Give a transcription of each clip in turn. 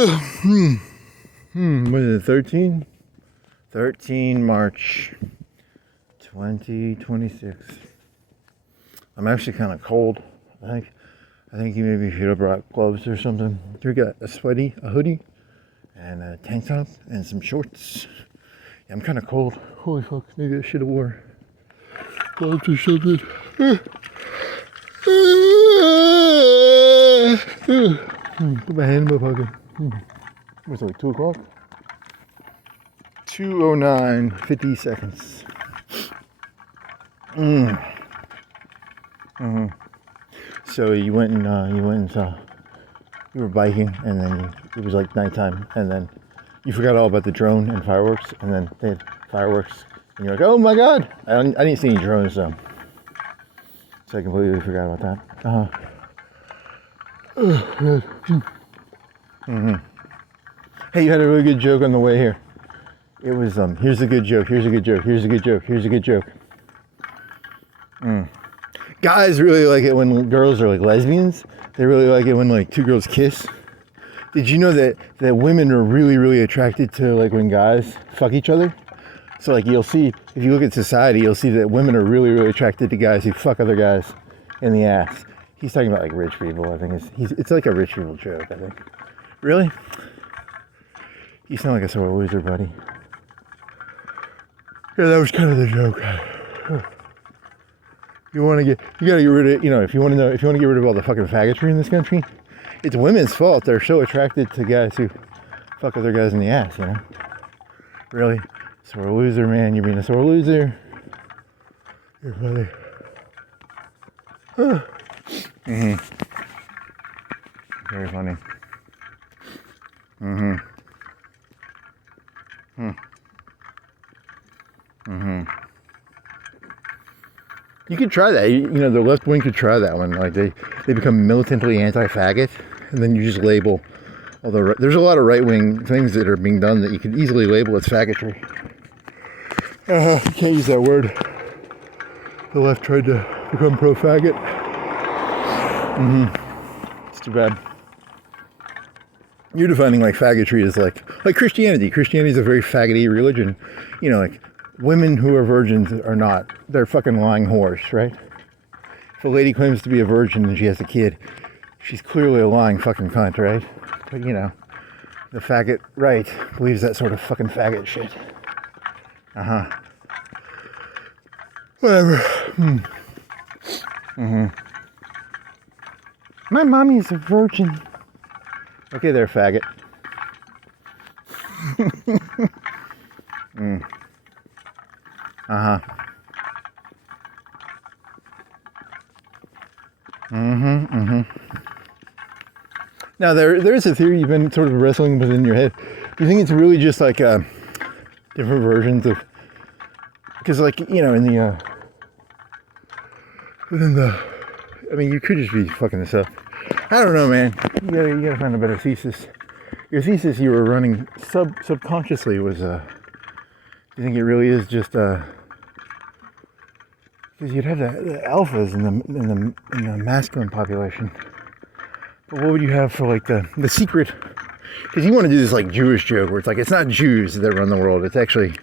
What is it, 13? 13 March 2026. I'm actually kind of cold. I think you maybe should have brought gloves or something. You got a hoodie, and a tank top, and some shorts. Yeah, I'm kind of cold. Holy fuck, maybe I should have wore gloves or something. Put my hand in my pocket. What's it, like 2 o'clock? 2:09, 50 seconds. So you went and saw, you were biking, and then it was like nighttime, and then you forgot all about the drone and fireworks, and then they had fireworks, and you're like, oh my god, I didn't see any drones though, so I completely forgot about that. Hey, you had a really good joke on the way here. It was here's a good joke, here's a good joke, here's a good joke, here's a good joke. Guys really like it when girls are like lesbians. They really like it when like two girls kiss. Did you know that women are really attracted to like when guys fuck each other? So like you'll see, if you look at society, you'll see that women are really attracted to guys who fuck other guys in the ass. He's talking about like rich people. I think it's like a rich people joke, I think. Really? You sound like a sore loser, buddy. Yeah, that was kind of the joke. You gotta get rid of, if you want to get rid of all the fucking faggotry in this country, it's women's fault. They're so attracted to guys who fuck other guys in the ass, Really? Sore loser, man. You're being a sore loser. You're funny. Very funny. You could try that. The left wing could try that one. Like they become militantly anti-faggot, and then you just label. Although there's a lot of right-wing things that are being done that you could easily label as faggotry. You can't use that word. The left tried to become pro-faggot. It's too bad. You're defining like faggotry as like Christianity. Christianity is a very faggoty religion. Like women who are virgins are not. They're fucking lying whores, right? If a lady claims to be a virgin and she has a kid, she's clearly a lying fucking cunt, right? But the faggot right believes that sort of fucking faggot shit. Whatever. My mommy's a virgin. Okay there, faggot. Now there is a theory you've been sort of wrestling with in your head. Do you think it's really just like different versions of? Because like you could just be fucking this up. I don't know, man. You gotta find a better thesis. Your thesis you were running subconsciously was you think it really is just because you'd have the alphas in the masculine population. But what would you have for like the secret? Because you want to do this like Jewish joke where it's like it's not Jews that run the world. It's actually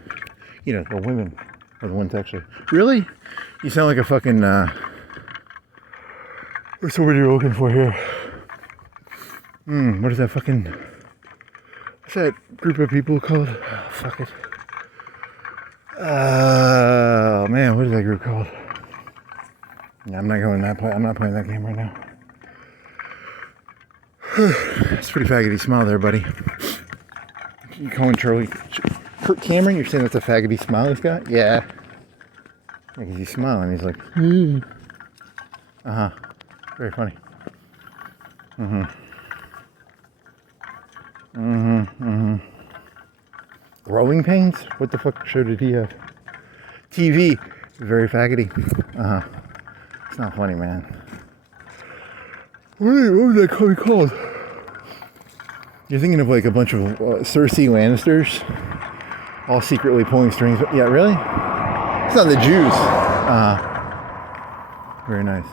the women are the ones actually. Really? You sound like a fucking what's the word you're looking for here? What is that fucking? What's that group of people called? Oh, fuck it. Oh man, what is that group called? Yeah, I'm not going that play. I'm not playing that game right now. It's pretty faggoty smile there, buddy. You calling Kurt Cameron? You're saying that's a faggoty smile he's got? Yeah. Because he's smiling. He's like, very funny. Growing pains? What the fuck show did he have? TV. Very faggoty. It's not funny, man. What would that be called? You're thinking of like a bunch of Cersei Lannisters all secretly pulling strings. Yeah, really? It's not the Jews. Very nice.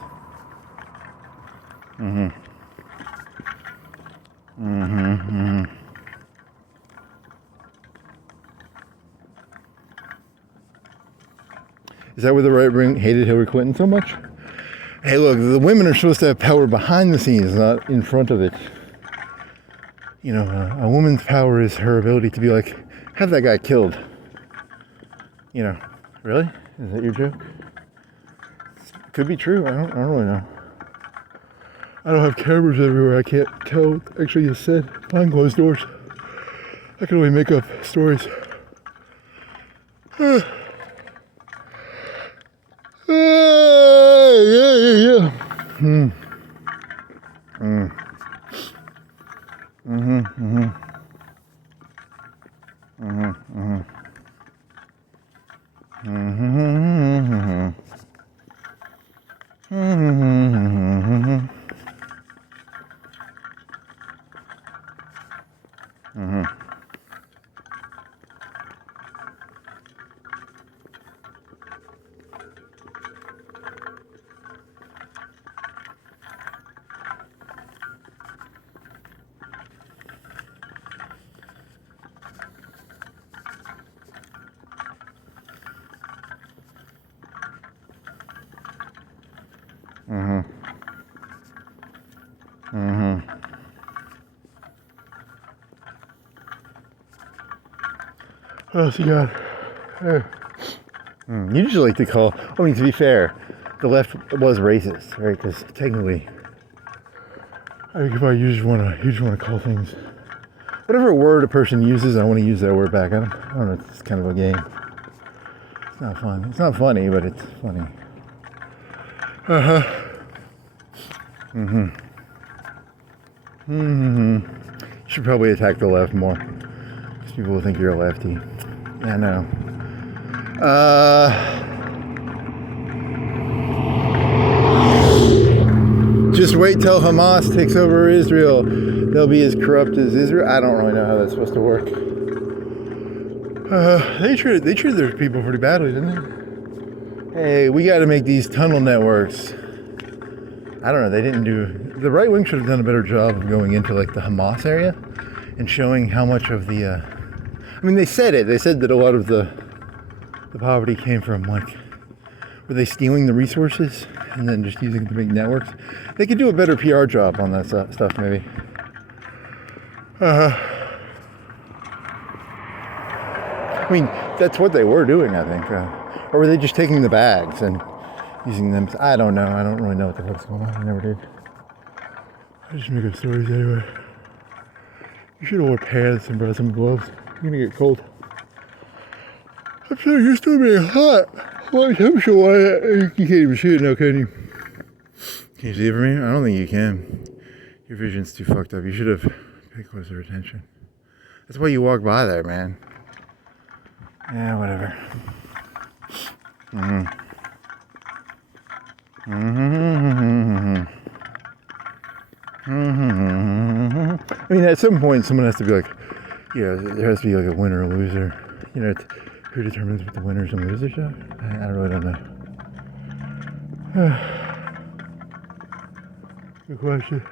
Mm-hmm. Is that where the right wing hated Hillary Clinton so much? Hey, look, the women are supposed to have power behind the scenes, not in front of it. You know, a woman's power is her ability to be like, have that guy killed. You know, really? Is that your joke? Could be true. I don't really know. I don't have cameras everywhere. I can't tell what actually is said behind closed doors. I can only make up stories. Yeah. What else you got? You just like to call, I mean, to be fair, the left was racist, right? Because technically, I think if you just want to call things, whatever word a person uses, I want to use that word back at them. I don't know, it's kind of a game. It's not fun. It's not funny, but it's funny. You should probably attack the left more, because people will think you're a lefty. Yeah, no. Just wait till Hamas takes over Israel. They'll be as corrupt as Israel. I don't really know how that's supposed to work. They treated their people pretty badly, didn't they? Hey, we got to make these tunnel networks. I don't know. They didn't do. The right wing should have done a better job of going into like the Hamas area and showing how much of the. I mean, they said it. They said that a lot of the poverty came from, like, were they stealing the resources and then just using it to make networks? They could do a better PR job on that stuff, maybe. I mean, that's what they were doing, I think. Or were they just taking the bags and using them? I don't know. I don't really know what the fuck's going on. I never did. I just make up stories anyway. You should have worn pants and brought some gloves. You're gonna get cold. I'm so used to being hot. What temperature? Why you can't even see it now, can you? Can you see it for me? I don't think you can. Your vision's too fucked up. You should have paid closer attention. That's why you walk by there, man. Yeah, whatever. I mean, at some point, someone has to be like, yeah, there has to be like a winner or loser. You know, who determines what the winners and losers are? I really don't know. Good question.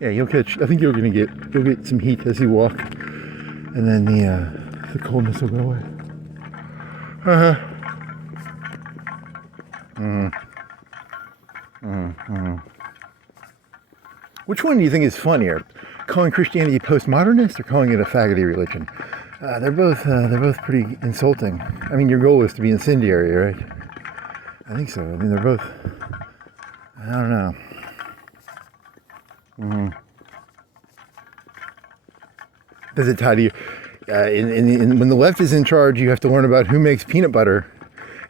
Yeah, you'll catch. I think you'll get some heat as you walk, and then the coldness will go away. Which one do you think is funnier, calling Christianity postmodernist or calling it a faggoty religion? They're both pretty insulting. I mean, your goal is to be incendiary, right? I think so. I mean, they're both. I don't know. Does it tie to you? When the left is in charge, you have to learn about who makes peanut butter,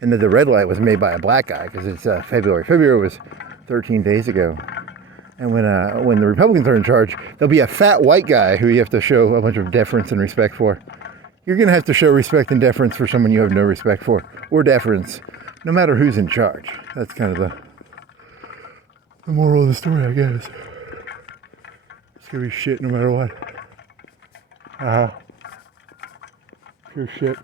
and that the red light was made by a black guy because it's February. February was 13 days ago. And when the Republicans are in charge, there'll be a fat white guy who you have to show a bunch of deference and respect for. You're going to have to show respect and deference for someone you have no respect for, or deference, no matter who's in charge. That's kind of the moral of the story, I guess. It's going to be shit no matter what. Pure shit.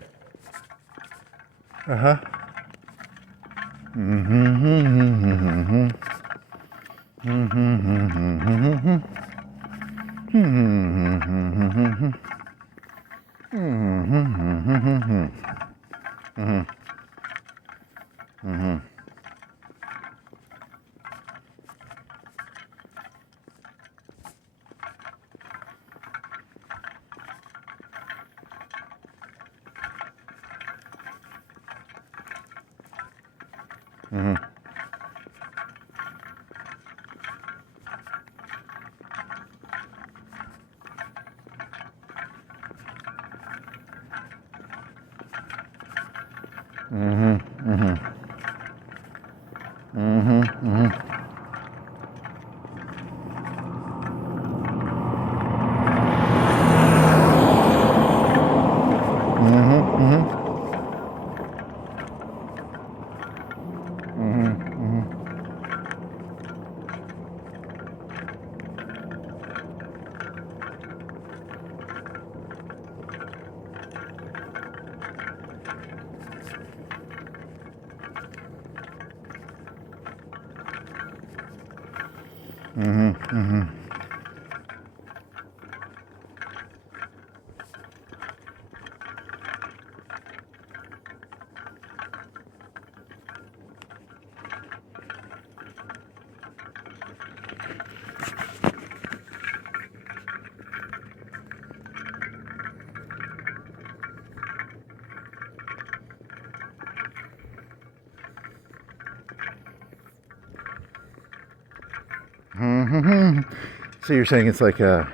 So you're saying it's like I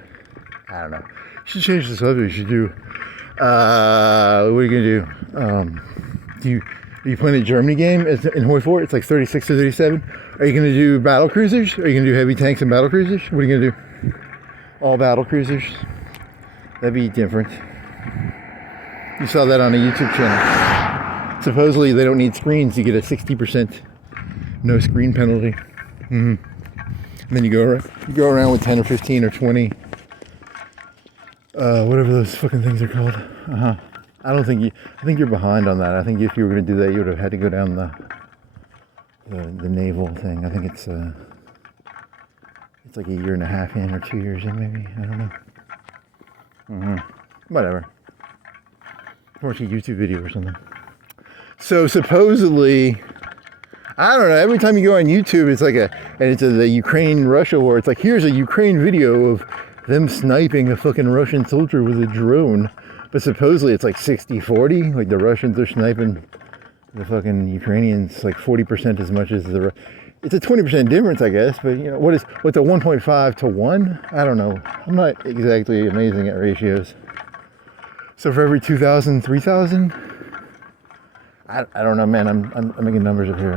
don't know. You should change the subject. You should do. What are you gonna do? Are you playing a Germany game in Hoi 4? It's like 36 to 37. Are you gonna do battle cruisers? Are you gonna do heavy tanks and battle cruisers? What are you gonna do? All battle cruisers? That'd be different. You saw that on a YouTube channel. Supposedly they don't need screens. You get a 60% no screen penalty. And then you go around with 10 or 15 or 20, whatever those fucking things are called. I think you're behind on that. I think if you were going to do that, you would have had to go down the naval thing. I think it's like a year and a half in or 2 years in, maybe. I don't know. Whatever. Watch a YouTube video or something. So supposedly, I don't know, every time you go on YouTube, it's like the Ukraine-Russia war. It's like, here's a Ukraine video of them sniping a fucking Russian soldier with a drone. But supposedly it's like 60-40. Like the Russians are sniping the fucking Ukrainians like 40% as much as it's a 20% difference, I guess. But you know, what's a 1.5 to 1? I don't know. I'm not exactly amazing at ratios. So for every 2,000, 3,000? I don't know, man. I'm making numbers up here.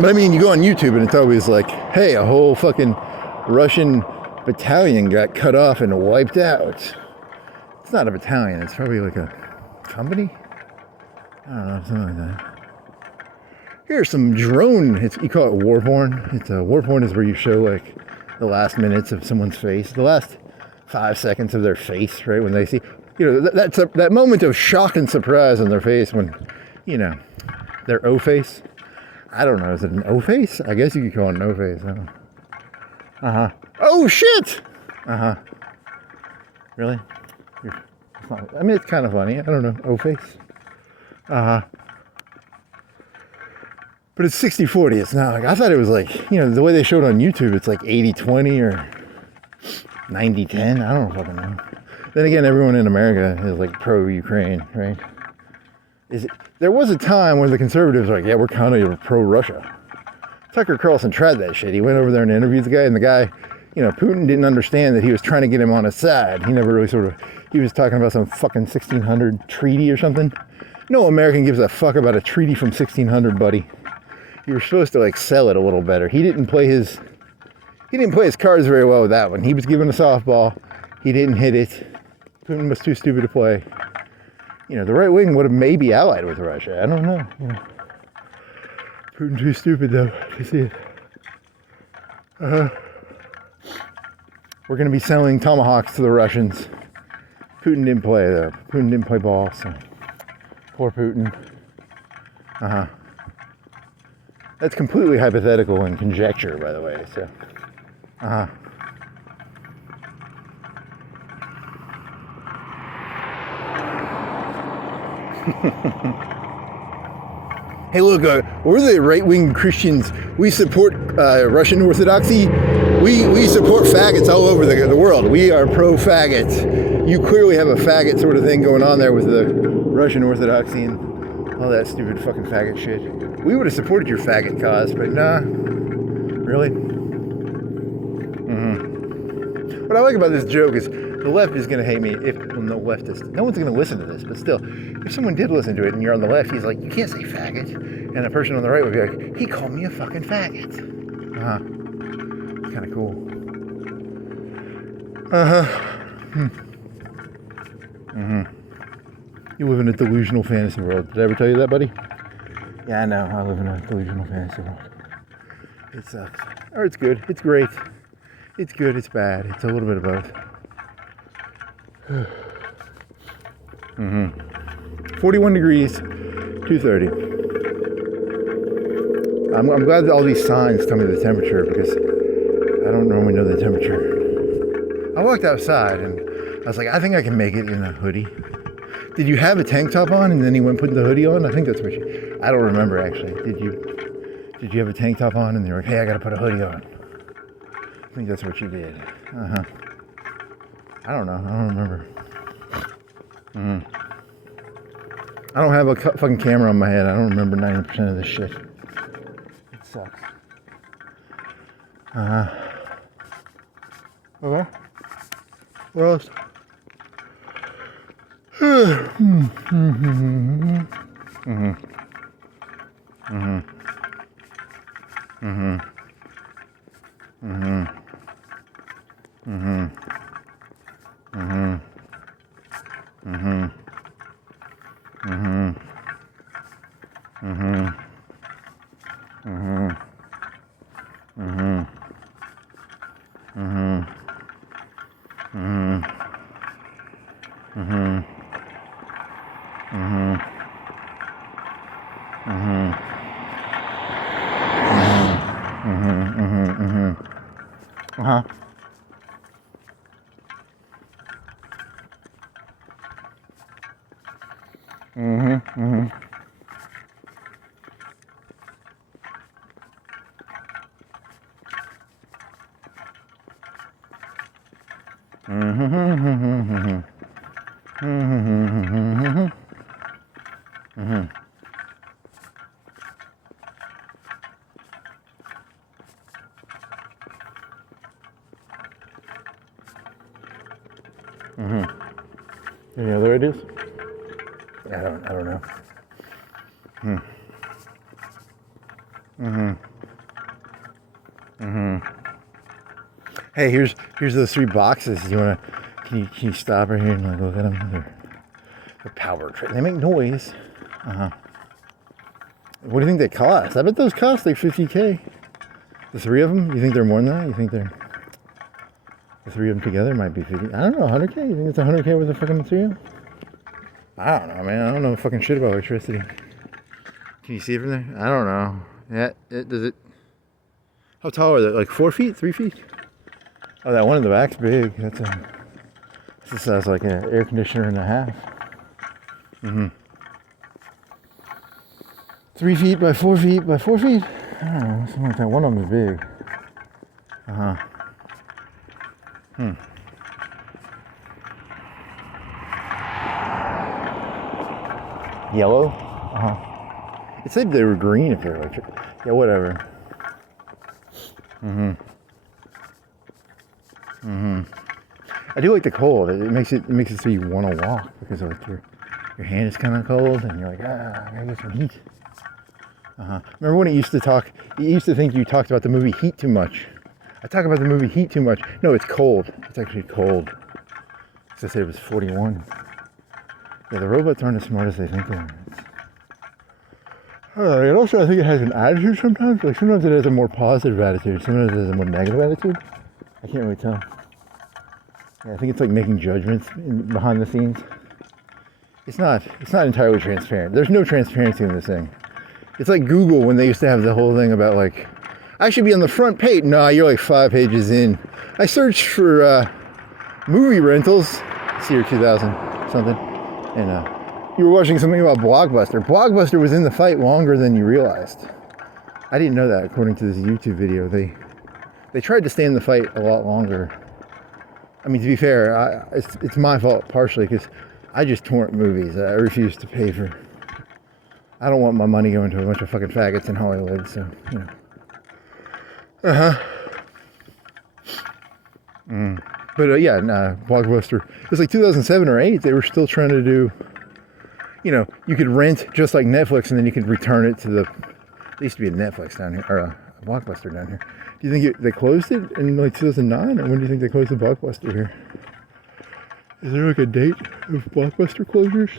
But I mean, you go on YouTube and it's always like, hey, a whole fucking Russian battalion got cut off and wiped out. It's not a battalion. It's probably like a company. I don't know, something like that. Here's some drone. You call it war porn. War porn is where you show like the last minutes of someone's face, the last 5 seconds of their face, right? When they see, you know, that moment of shock and surprise on their face when, you know, their O face. I don't know. Is it an O face? I guess you could call it an O face. Oh shit! Really? I mean, it's kind of funny. I don't know. O face. But it's 60-40. It's not like, I thought it was like, you know, the way they showed on YouTube, it's like 80-20 or 90-10. I don't fucking know. Then again, everyone in America is like pro-Ukraine, right? There was a time when the conservatives were like, yeah, we're kind of pro-Russia. Tucker Carlson tried that shit. He went over there and interviewed the guy, and the guy, you know, Putin didn't understand that he was trying to get him on his side. He never really he was talking about some fucking 1600 treaty or something. No American gives a fuck about a treaty from 1600, buddy. you were supposed to like sell it a little better. He didn't play his cards very well with that one. He was given a softball. He didn't hit it. Putin was too stupid to play. You know, the right wing would have maybe allied with Russia. I don't know. You know. Putin too stupid though to see it. We're going to be selling tomahawks to the Russians. Putin didn't play though. Putin didn't play ball, so poor Putin. That's completely hypothetical and conjecture, by the way. So, Hey, look, we're the right-wing Christians. We support Russian Orthodoxy. We support faggots all over the world. We are pro-faggot. You clearly have a faggot sort of thing going on there with the Russian Orthodoxy and all that stupid fucking faggot shit. We would have supported your faggot cause, but nah. Really? What I like about this joke is the left is going to hate me no leftist. No one's going to listen to this, but still, if someone did listen to it and you're on the left, he's like, you can't say faggot. And a person on the right would be like, he called me a fucking faggot. It's kind of cool. You live in a delusional fantasy world. Did I ever tell you that, buddy? Yeah, I know. I live in a delusional fantasy world. It sucks. Or it's good. It's great. It's good. It's bad. It's a little bit of both. 41 degrees, 2:30. I'm glad that all these signs tell me the temperature because I don't normally know the temperature. I walked outside and I was like, I think I can make it in a hoodie. Did you have a tank top on and then you went putting the hoodie on? I think that's what you... I don't remember actually. Did you have a tank top on and they were like, hey, I gotta put a hoodie on? I think that's what you did. I don't know. I don't remember. I don't have a fucking camera on my head. I don't remember 90% of this shit. It sucks. Okay. What else? Any other ideas? I don't know. Hey, here's those 3 boxes. Can you stop right here and like look at them? They're power trip. They make noise. What do you think they cost? I bet those cost like $50K. The 3 of them? You think they're more than that? You think the 3 of them together might be 50? I don't know, 100K? You think it's 100K worth of fucking material? I don't know, man. I don't know fucking shit about electricity. Can you see it from there? I don't know. Yeah, does it? How tall are they? Like 4 feet? 3 feet? Oh, that one in the back's big. That's the size like an air conditioner and a half. 3 feet by 4 feet by 4 feet? I don't know, something like that. One of them is big. Yellow? It said they were green if they're electric. Yeah, whatever. I do like the cold. It makes it so you want to walk because like your hand is kind of cold and you're like, I gotta get some heat. Remember when it used to think you talked about the movie Heat too much. I talk about the movie Heat too much. No, it's cold. It's actually cold. Because I said it was 41. Yeah, the robots aren't as smart as they think they are. And also, I think it has an attitude sometimes. Like, sometimes it has a more positive attitude. Sometimes it has a more negative attitude. I can't really tell. Yeah, I think it's like making judgments behind the scenes. It's not entirely transparent. There's no transparency in this thing. It's like Google when they used to have the whole thing about like, I should be on the front page. Nah, you're like 5 pages in. I searched for movie rentals. It's year 2000 something. And you were watching something about Blockbuster. Blockbuster was in the fight longer than you realized. I didn't know that according to this YouTube video. They tried to stay in the fight a lot longer. I mean, to be fair, it's my fault partially because I just torrent movies. I refuse to pay for... I don't want my money going to a bunch of fucking faggots in Hollywood, so, you know. But yeah, nah, Blockbuster. It was like 2007 or 8. They were still trying to do, you know, you could rent just like Netflix and then you could return it to the... There used to be a Netflix down here, or a Blockbuster down here. Do you think they closed it in like 2009? Or when do you think they closed the Blockbuster here? Is there like a date of Blockbuster closures?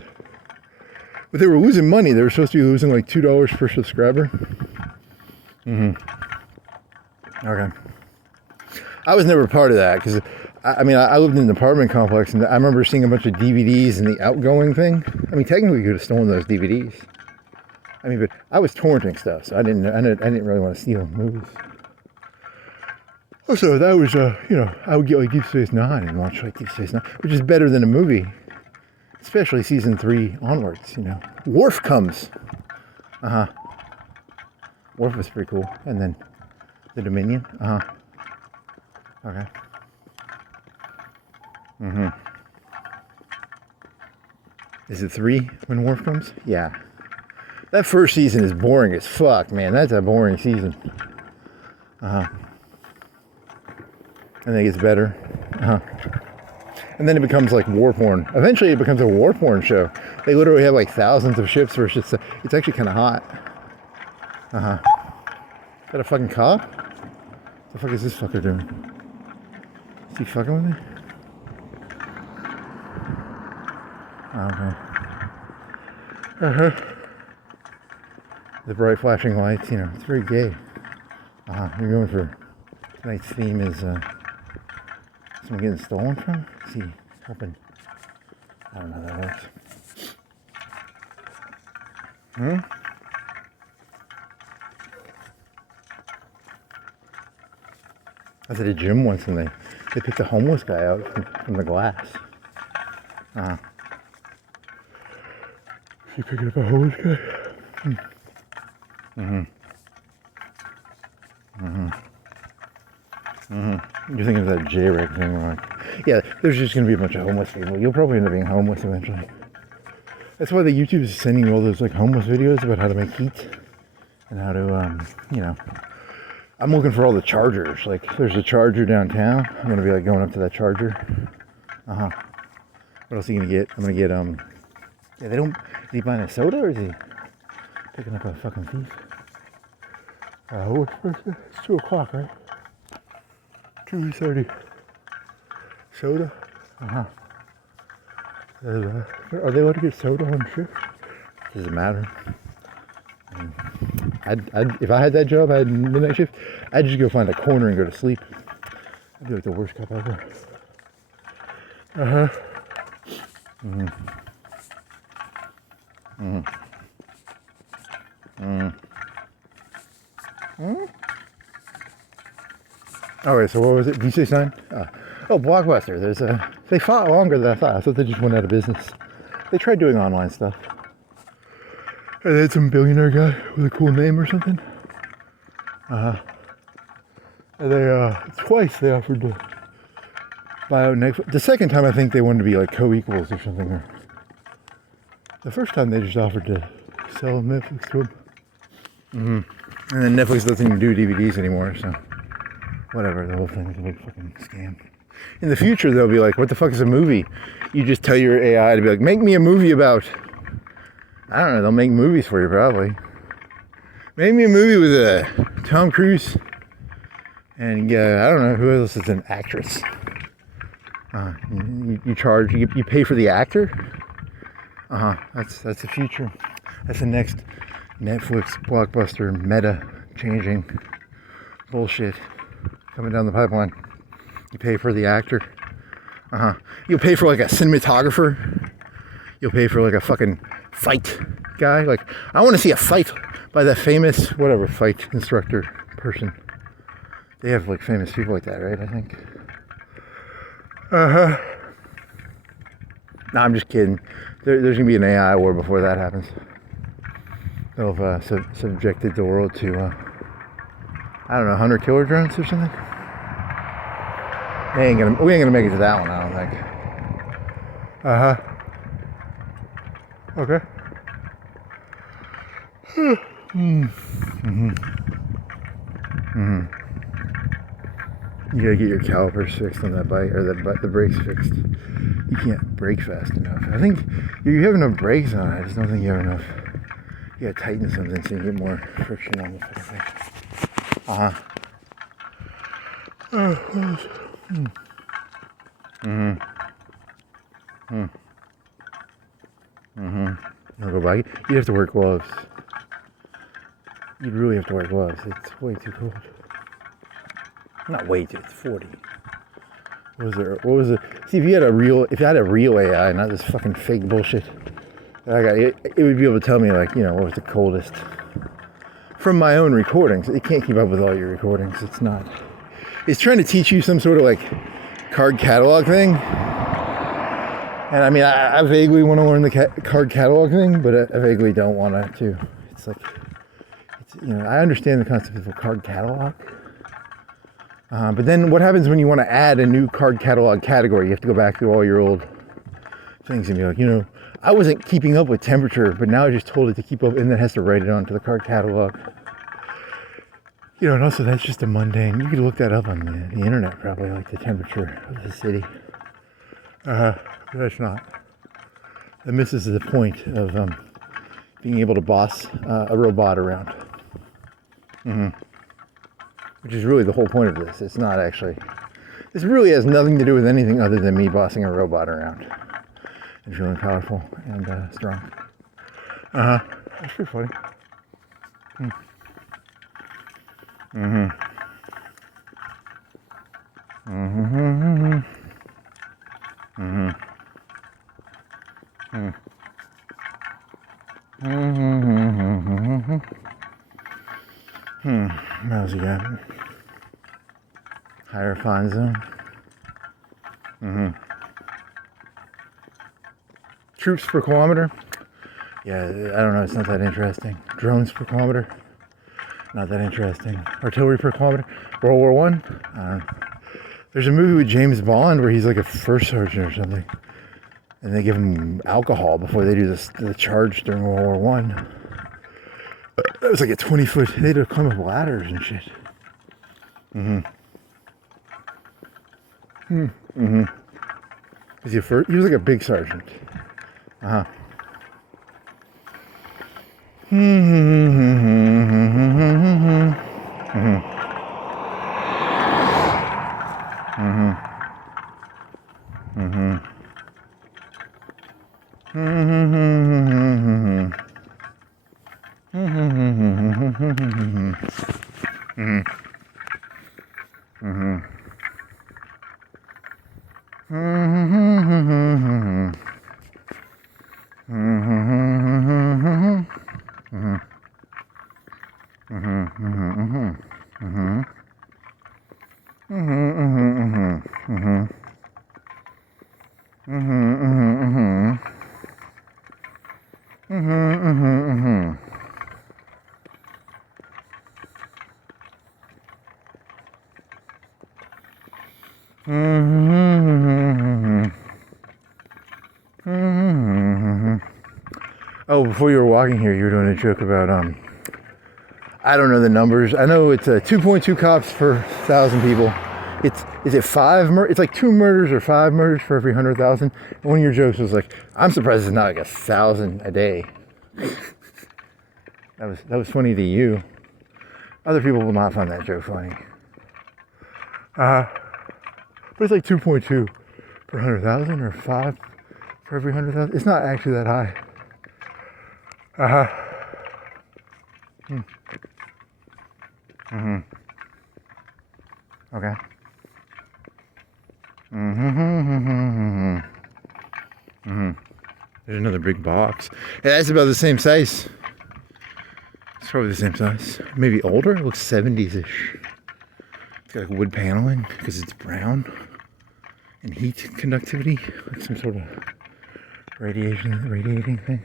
But they were losing money. They were supposed to be losing like $2 per subscriber. Okay. I was never part of that because, I mean, I lived in an apartment complex and I remember seeing a bunch of DVDs in the outgoing thing. I mean, technically you could have stolen those DVDs. I mean, but I was torrenting stuff, so I didn't really want to steal movies. Also, that was, you know, I would get like Deep Space Nine and watch like Deep Space Nine, which is better than a movie. Especially season 3 onwards, you know. Worf comes. Worf was pretty cool. And then the Dominion. Okay. Is it 3 when Worf comes? Yeah. That first season is boring as fuck, man. That's a boring season. And then it gets better. And then it becomes like war porn. Eventually it becomes a war porn show. They literally have like thousands of ships where it's actually kind of hot. Is that a fucking cop? What the fuck is this fucker doing? Is he fucking with me? Okay. The bright flashing lights, you know, it's very gay. You're going for tonight's theme is someone getting stolen from? Is he helping? I don't know how that works. I was at a gym once and they picked a homeless guy out from the glass. Is he picking up a homeless guy? You're thinking of that J-Reg thing, right? Yeah, there's just going to be a bunch of homeless people. You'll probably end up being homeless eventually. That's why the YouTube is sending you all those like homeless videos about how to make heat and how to, you know. I'm looking for all the chargers. Like, there's a charger downtown. I'm going to be like going up to that charger. What else are you going to get? I'm going to get, yeah, is he buying a soda or is he picking up a fucking thief? It's 2 o'clock, right? 2:30. Soda? Are they allowed to get soda on shift? Doesn't matter. If I had that job, I had midnight shift, I'd just go find a corner and go to sleep. I'd be like the worst cop ever. Alright, so what was it? D6 9? Oh, Blockbuster. They fought longer than I thought. I thought they just went out of business. They tried doing online stuff. And they had some billionaire guy with a cool name or something. And they, twice they offered to buy out Netflix. The second time I think they wanted to be like co-equals or something. Or the first time they just offered to sell Netflix to them. And then Netflix doesn't even do DVDs anymore, so whatever, the whole thing is a big fucking scam. In the future, they'll be like, what the fuck is a movie? You just tell your AI to be like, make me a movie about, I don't know, they'll make movies for you probably. Made me a movie with Tom Cruise and I don't know who else is an actress. You charge, you pay for the actor. That's the future. That's the next Netflix blockbuster meta changing bullshit coming down the pipeline. You pay for the actor. You'll pay for like a cinematographer. You'll pay for like a fucking fight guy. Like, I want to see a fight by that famous whatever fight instructor person. They have like famous people like that, right? I think. No, I'm just kidding. There's gonna be an AI war before that happens. They'll have subjected the world to I don't know, 100 killer drones or something. We ain't gonna make it to that one, I don't think. Okay. You gotta get your calipers fixed on that bike, or the brakes fixed. You can't brake fast enough. I think you have enough brakes on it. I just don't think you have enough. You gotta tighten something so you get more friction on the fucking thing. You wanna go bike? You'd have to wear gloves. You'd really have to wear gloves. It's way too cold. Not way too. It's 40. What was it? See, if I had a real AI, not this fucking fake bullshit that I got, it would be able to tell me, like, you know, what was the coldest from my own recordings. It can't keep up with all your recordings. It's not. It's trying to teach you some sort of like card catalog thing. And I mean, I vaguely want to learn the card catalog thing, but I vaguely don't want to too. It's like, you know, I understand the concept of a card catalog. But then what happens when you want to add a new card catalog category? You have to go back through all your old things and be like, you know, I wasn't keeping up with temperature, but now I just told it to keep up, and then it has to write it onto the card catalog. You know, and also that's just a mundane, you could look that up on the internet probably, like the temperature of the city. That's not. That misses the point of being able to boss a robot around. Which is really the whole point of this. It's not actually, this really has nothing to do with anything other than me bossing a robot around and feeling powerful and strong. That's pretty funny. What else you got? Higher fine zone. Troops per kilometer. Yeah, I don't know, it's not that interesting. Drones per kilometer. Not that interesting. Artillery per kilometer. World War I. I don't know. There's a movie with James Bond where he's like a first sergeant or something. And they give him alcohol before they do the charge during World War I. That was like a 20-foot, they'd have come with ladders and shit. He was like a big sergeant. Oh, before you were walking here, you were doing a joke about, I don't know the numbers. I know it's 2.2 cops per 1,000 people. Is it 5 murders? It's like 2 murders or 5 murders for every 100,000. One of your jokes was like, I'm surprised it's not like 1,000 a day. That was funny to you. Other people will not find that joke funny. But it's like 2.2 per 100,000 or 5 for every 100,000. It's not actually that high. Okay. There's another big box. Yeah, that's about the same size. It's probably the same size. Maybe older. It looks 70s-ish. It's got like wood paneling because it's brown. And heat conductivity, like some sort of radiating thing.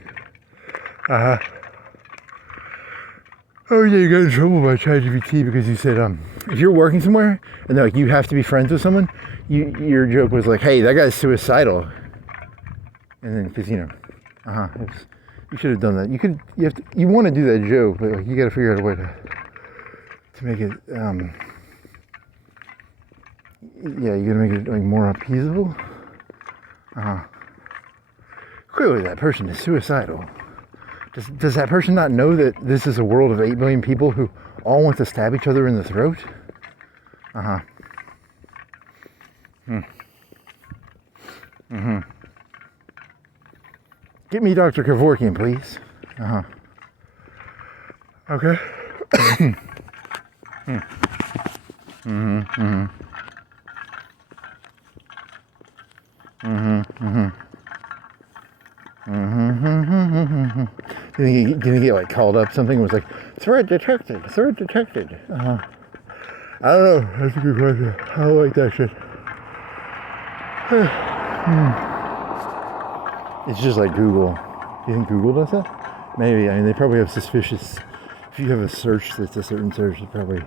Oh yeah, you got in trouble by ChatGPT because you said if you're working somewhere and they're like you have to be friends with someone, your joke was like, hey, that guy's suicidal. And then because you should have done that. You want to do that joke, but like you got to figure out a way to make it yeah, you gotta make it like more appeasable. Clearly that person is suicidal. Does that person not know that this is a world of 8 billion people who all want to stab each other in the throat? Get me Dr. Kevorkian, please. Okay. Didn't he get like called up? Something was like threat detected. I don't know. That's a good question. I don't like that shit. It's just like Google. Do you think Google does that? Maybe. I mean, they probably have suspicious. If you have a search that's a certain search, it probably.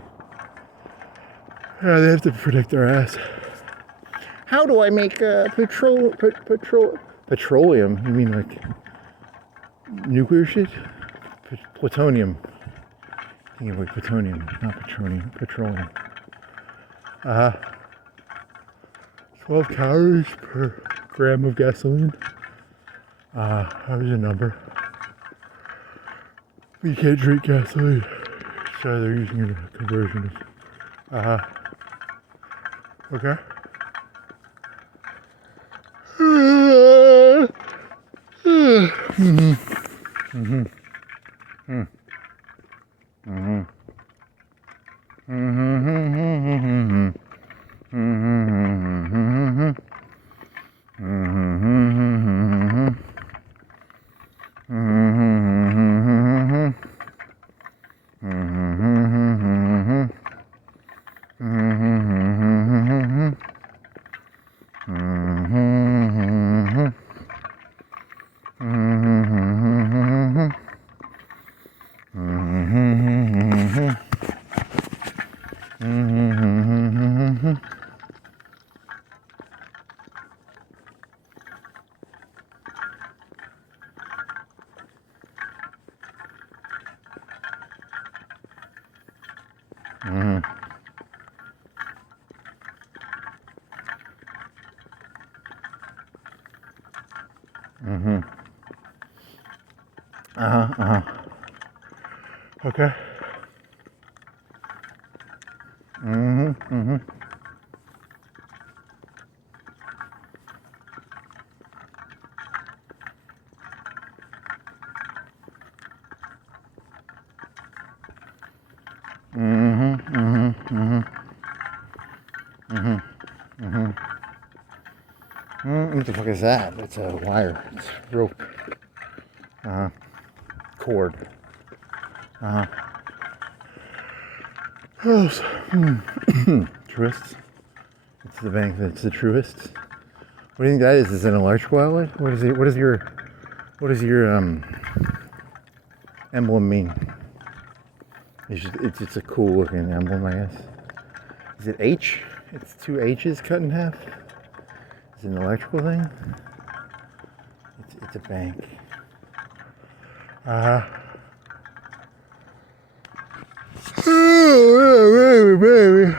Yeah, they have to protect their ass. How do I make petroleum? You mean like nuclear shit? Plutonium. Thinking of like plutonium, not petroleum. 12 calories per gram of gasoline. That was a number. You can't drink gasoline, so they're using a conversion of. Okay. Okay. What the fuck is that? It's a wire. It's rope. Cord. Truists. It's the bank that's the truists. What do you think that is? Is it an electrical outlet? What is it? What does your emblem mean? It's a cool looking emblem, I guess. Is it H? It's 2 H's cut in half. Is it an electrical thing? It's a bank. Baby.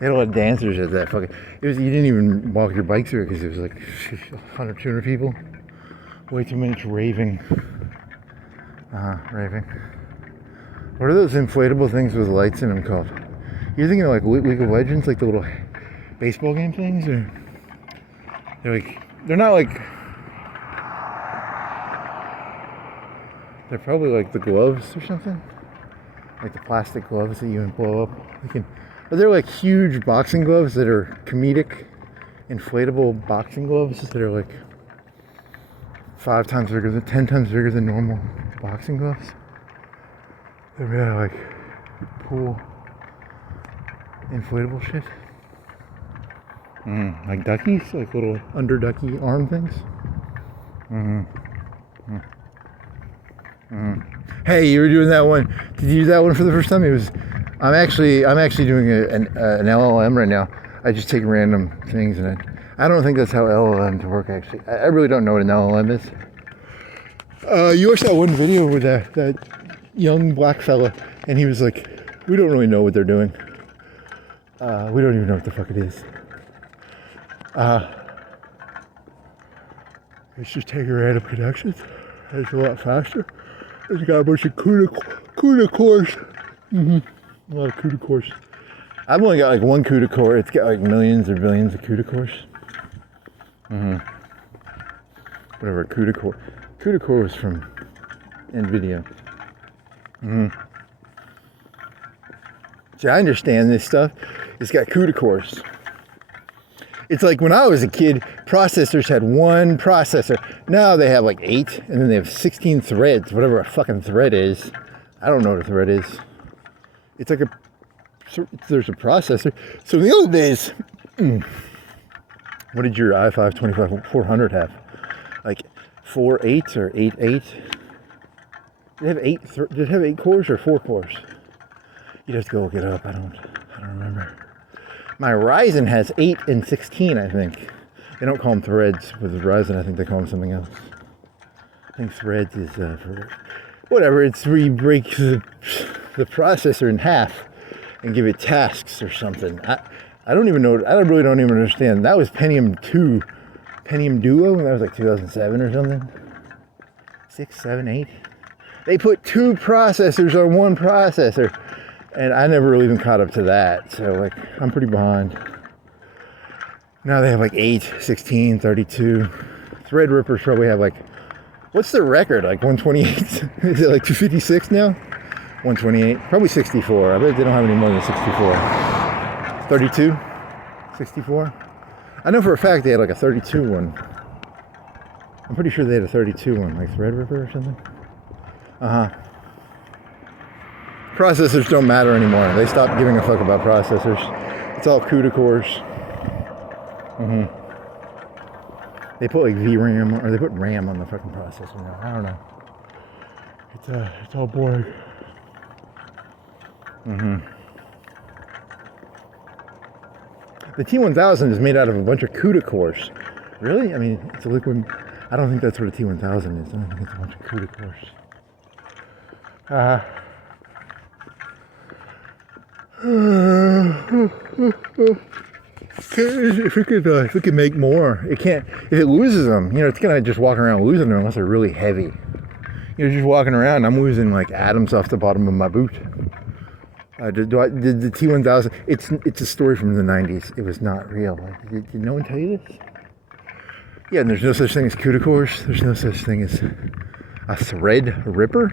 They had a lot of dancers at that fucking. It was, you didn't even walk your bike through it because it was like 100, 200 people. Way too many raving. Raving. What are those inflatable things with lights in them called? You're thinking of like League of Legends, like the little baseball game things, or they're not like. They're probably like the gloves or something, like the plastic gloves that you can blow up. But they're like huge boxing gloves that are comedic, inflatable boxing gloves that are like 5 times bigger than 10 times bigger than normal boxing gloves. They're really like pool inflatable shit. Like duckies, like little under ducky arm things. Hey, you were doing that one. Did you do that one for the first time? It was. I'm actually doing an LLM right now. I just take random things, and I don't think that's how LLMs work. Actually, I really don't know what an LLM is. You watched that one video with that young black fella, and he was like, "We don't really know what they're doing. We don't even know what the fuck it is. It's just taking random connections. It's a lot faster. It's got a bunch of CUDA cores. A lot of CUDA cores. I've only got like one CUDA core. It's got like millions or billions of CUDA cores. Whatever, CUDA core. CUDA core was from NVIDIA. See, I understand this stuff. It's got CUDA cores. It's like when I was a kid, processors had one processor. Now they have like 8, and then they have 16 threads, whatever a fucking thread is. I don't know what a thread is. It's like there's a processor. So in the old days, what did your i5 25400 have? Like 4 8s or 8 8? Did it have 8 cores or 4 cores? You'd have to go look it up. I don't remember. My Ryzen has 8 and 16, I think. They don't call them threads with Ryzen. I think they call them something else. I think threads is for whatever. It's where you break the processor in half and give it tasks or something. I don't even know. I really don't even understand. That was Pentium 2, Pentium Duo. That was like 2007 or something. 6, 7, 8. They put 2 processors on one processor. And I never really even caught up to that. So, like, I'm pretty behind. Now they have like 8, 16, 32. Threadrippers probably have like, what's the record? Like 128? Is it like 256 now? 128? Probably 64. I bet they don't have any more than 64. 32? 64? I know for a fact they had like a 32 one. I'm pretty sure they had a 32 one, like Threadripper or something. Processors don't matter anymore. They stopped giving a fuck about processors. It's all CUDA cores. They put like VRAM, or they put RAM on the fucking processor now. I don't know. It's all boring. The T1000 is made out of a bunch of CUDA cores. Really? I mean, it's a liquid. I don't think that's what a T1000 is. I think it's a bunch of CUDA cores. If we could make more, it can't. If it loses them, it's gonna just walk around losing them unless they're really heavy. Just walking around, I'm losing like atoms off the bottom of my boot. Did the T1000? It's a story from the 90s. It was not real. Did no one tell you this? Yeah, and there's no such thing as CUDA cores. There's no such thing as a thread ripper.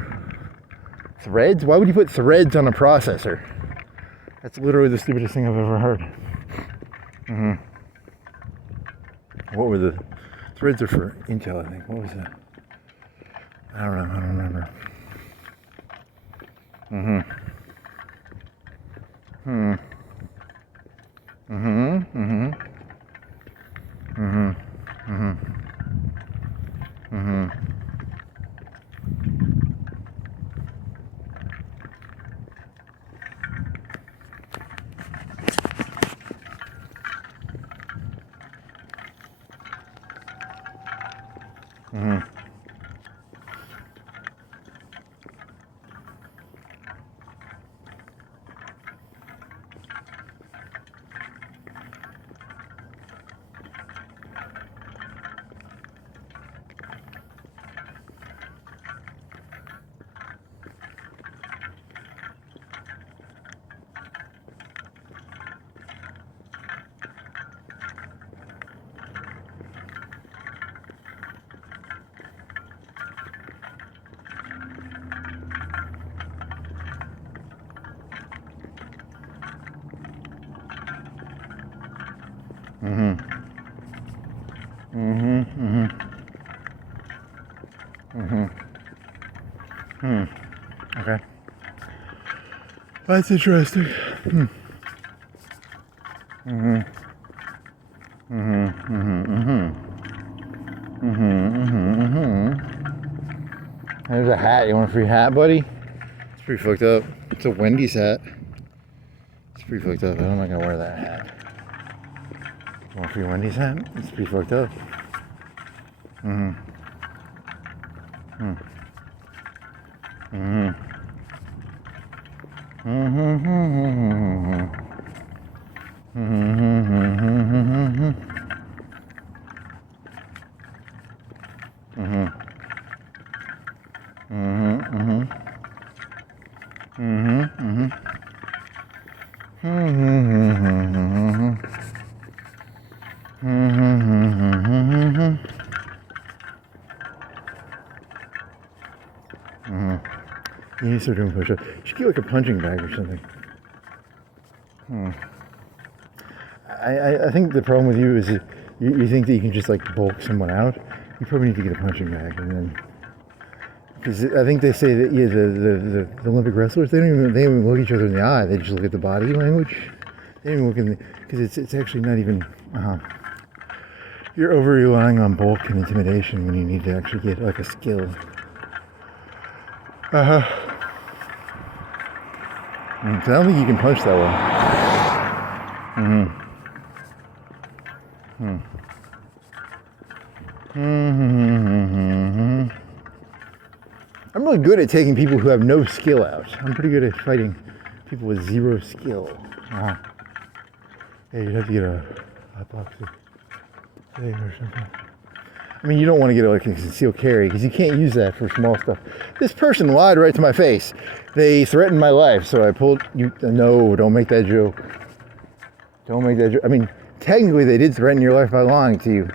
Threads? Why would you put threads on a processor? That's literally the stupidest thing I've ever heard. What were the threads? Are for Intel, I think. What was that? I don't know. I don't remember. Okay. That's interesting. There's a hat. You want a free hat, buddy? It's pretty fucked up. It's a Wendy's hat. It's pretty fucked up. I'm not gonna wear that hat. You want a free Wendy's hat? It's pretty fucked up. You need to start doing push-ups. You should get like a punching bag or something. I think the problem with you is you think that you can just like bulk someone out. You probably need to get a punching bag, and then because I think they say that the Olympic wrestlers they don't even look each other in the eye. They just look at the body language. They don't even look in the because it's actually not even. You're over relying on bulk and intimidation when you need to actually get like a skill. So I don't think you can punch that well. I'm really good at taking people who have no skill out. I'm pretty good at fighting people with zero skill. Yeah, you'd have to get a hypoxia thing or something. I mean, you don't want to get like a concealed carry because you can't use that for small stuff. This person lied right to my face. They threatened my life, so I pulled you. No, don't make that joke. Don't make that joke. I mean, technically, they did threaten your life by lying to you.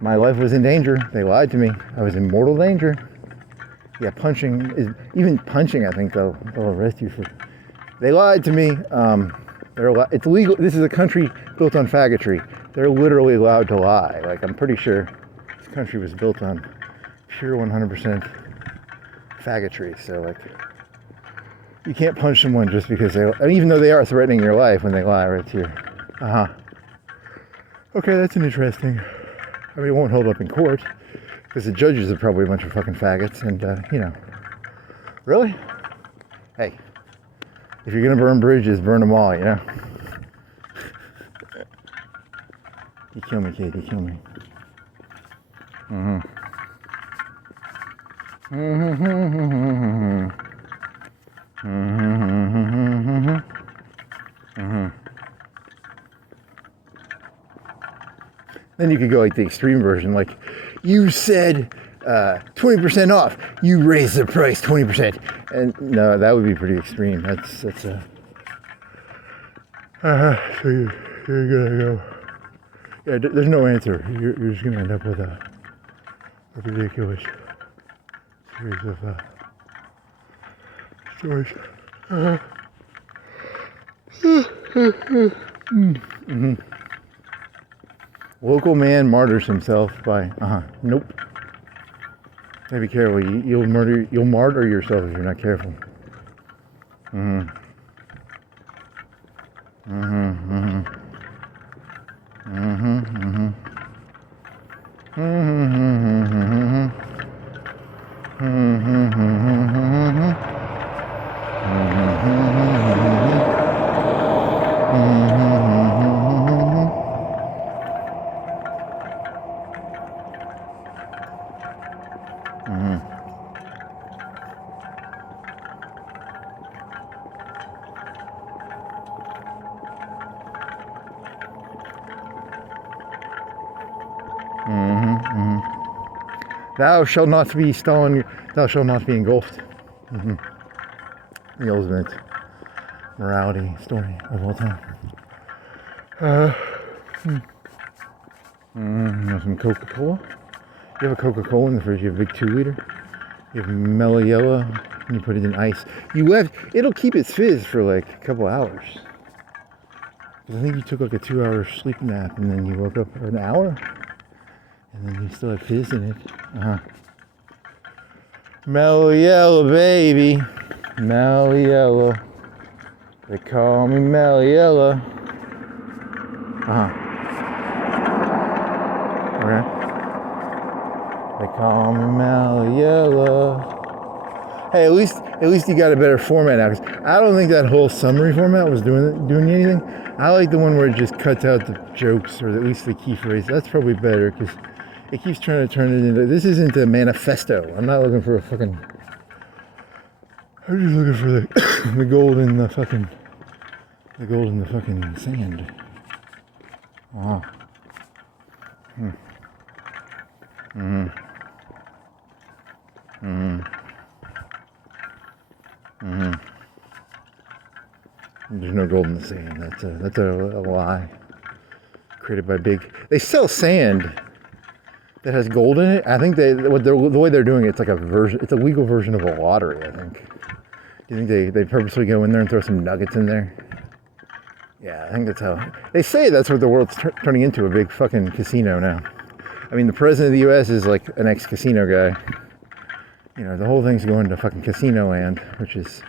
My life was in danger. They lied to me. I was in mortal danger. Yeah, even punching, I think they'll arrest you for. They lied to me. It's illegal. This is a country built on faggotry. They're literally allowed to lie. Like, I'm pretty sure this country was built on pure 100% faggotry. So, like, you can't punch someone just because even though they are threatening your life when they lie right to you. Okay, that's an interesting. I mean, it won't hold up in court because the judges are probably a bunch of fucking faggots, and really. Hey, if you're gonna burn bridges, burn them all, you know. You kill me, Kate. You kill me. Then you could go like the extreme version, like you said 20% off, you raise the price 20%, and no, that would be pretty extreme. That's so you're gonna go. Yeah, there's no answer. You're just gonna end up with a ridiculous series of stories. Local man martyrs himself by nope. Hey, be careful. You'll martyr yourself if you're not careful. Thou shalt not be stolen, thou shalt not be engulfed. The ultimate morality story of all time. Some Coca-Cola. You have a Coca-Cola in the fridge, you have a big 2-liter. You have mellow yellow, and you put it in ice. It'll keep its fizz for like a couple hours. I think you took like a 2-hour sleep nap and then you woke up, or an hour? And then you still have fizz in it. Mellow yellow, baby. Mellow yellow. They call me mellow yellow. Okay. They call me mellow yellow. Hey, at least you got a better format now. 'Cause I don't think that whole summary format was doing anything. I like the one where it just cuts out the jokes or at least the key phrase. That's probably better because it keeps trying to turn it into. This isn't a manifesto. I'm not looking for a fucking. I'm just looking for the gold in the fucking. The gold in the fucking sand. There's no gold in the sand. That's a lie created by big. They sell sand that has gold in it. I think the way they're doing it, it's like a version. It's a legal version of a lottery. I think. Do you think they purposely go in there and throw some nuggets in there? Yeah, I think that's how they say. That's what the world's turning into, a big fucking casino now. I mean, the president of the U.S. is like an ex-casino guy. You know, the whole thing's going to fucking casino land, which is,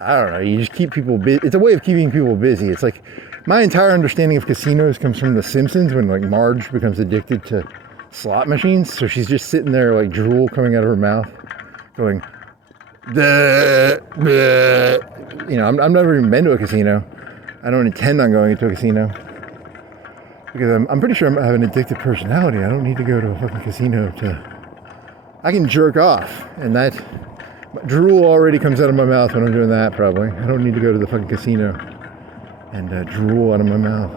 I don't know, you just keep people busy. It's a way of keeping people busy. It's like, my entire understanding of casinos comes from The Simpsons when like Marge becomes addicted to slot machines. So she's just sitting there like drool coming out of her mouth, going, bleh, bleh. You know, I've never even been to a casino. I don't intend on going into a casino. Because I'm pretty sure I have an addictive personality. I don't need to go to a fucking casino I can jerk off, and that drool already comes out of my mouth when I'm doing that, probably. I don't need to go to the fucking casino and drool out of my mouth.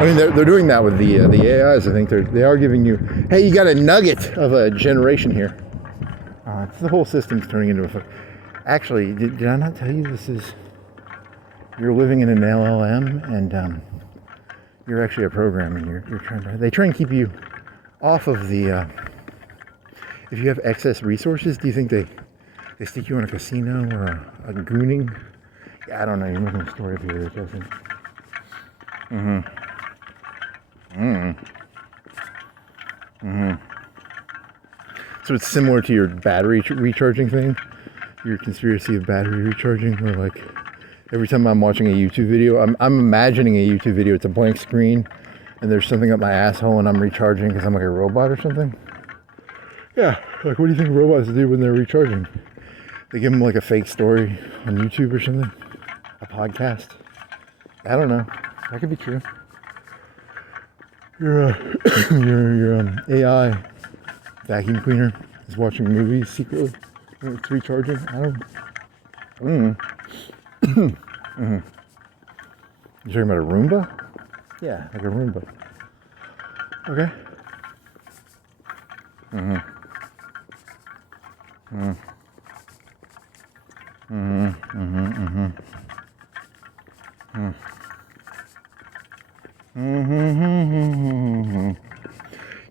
I mean, they're doing that with the AIs. I think they are giving you, hey, you got a nugget of a generation here. It's the whole system's turning into a. Actually, did I not tell you this is? You're living in an LLM, and you're actually a program, and you're trying to. They try and keep you off of the. If you have excess resources, do you think they stick you in a casino or a gooning? Yeah, I don't know. You're making a story up here, doesn't. So it's similar to your battery recharging thing, your conspiracy of battery recharging, where like every time I'm watching a YouTube video, I'm imagining a YouTube video, it's a blank screen, and there's something up my asshole, and I'm recharging because I'm like a robot or something. Yeah, like what do you think robots do when they're recharging? They give them like a fake story on YouTube or something, a podcast. I don't know. That could be true. Your AI vacuum cleaner is watching movies secretly. It's recharging. I don't. You talking about a Roomba? Yeah, like a Roomba. Okay.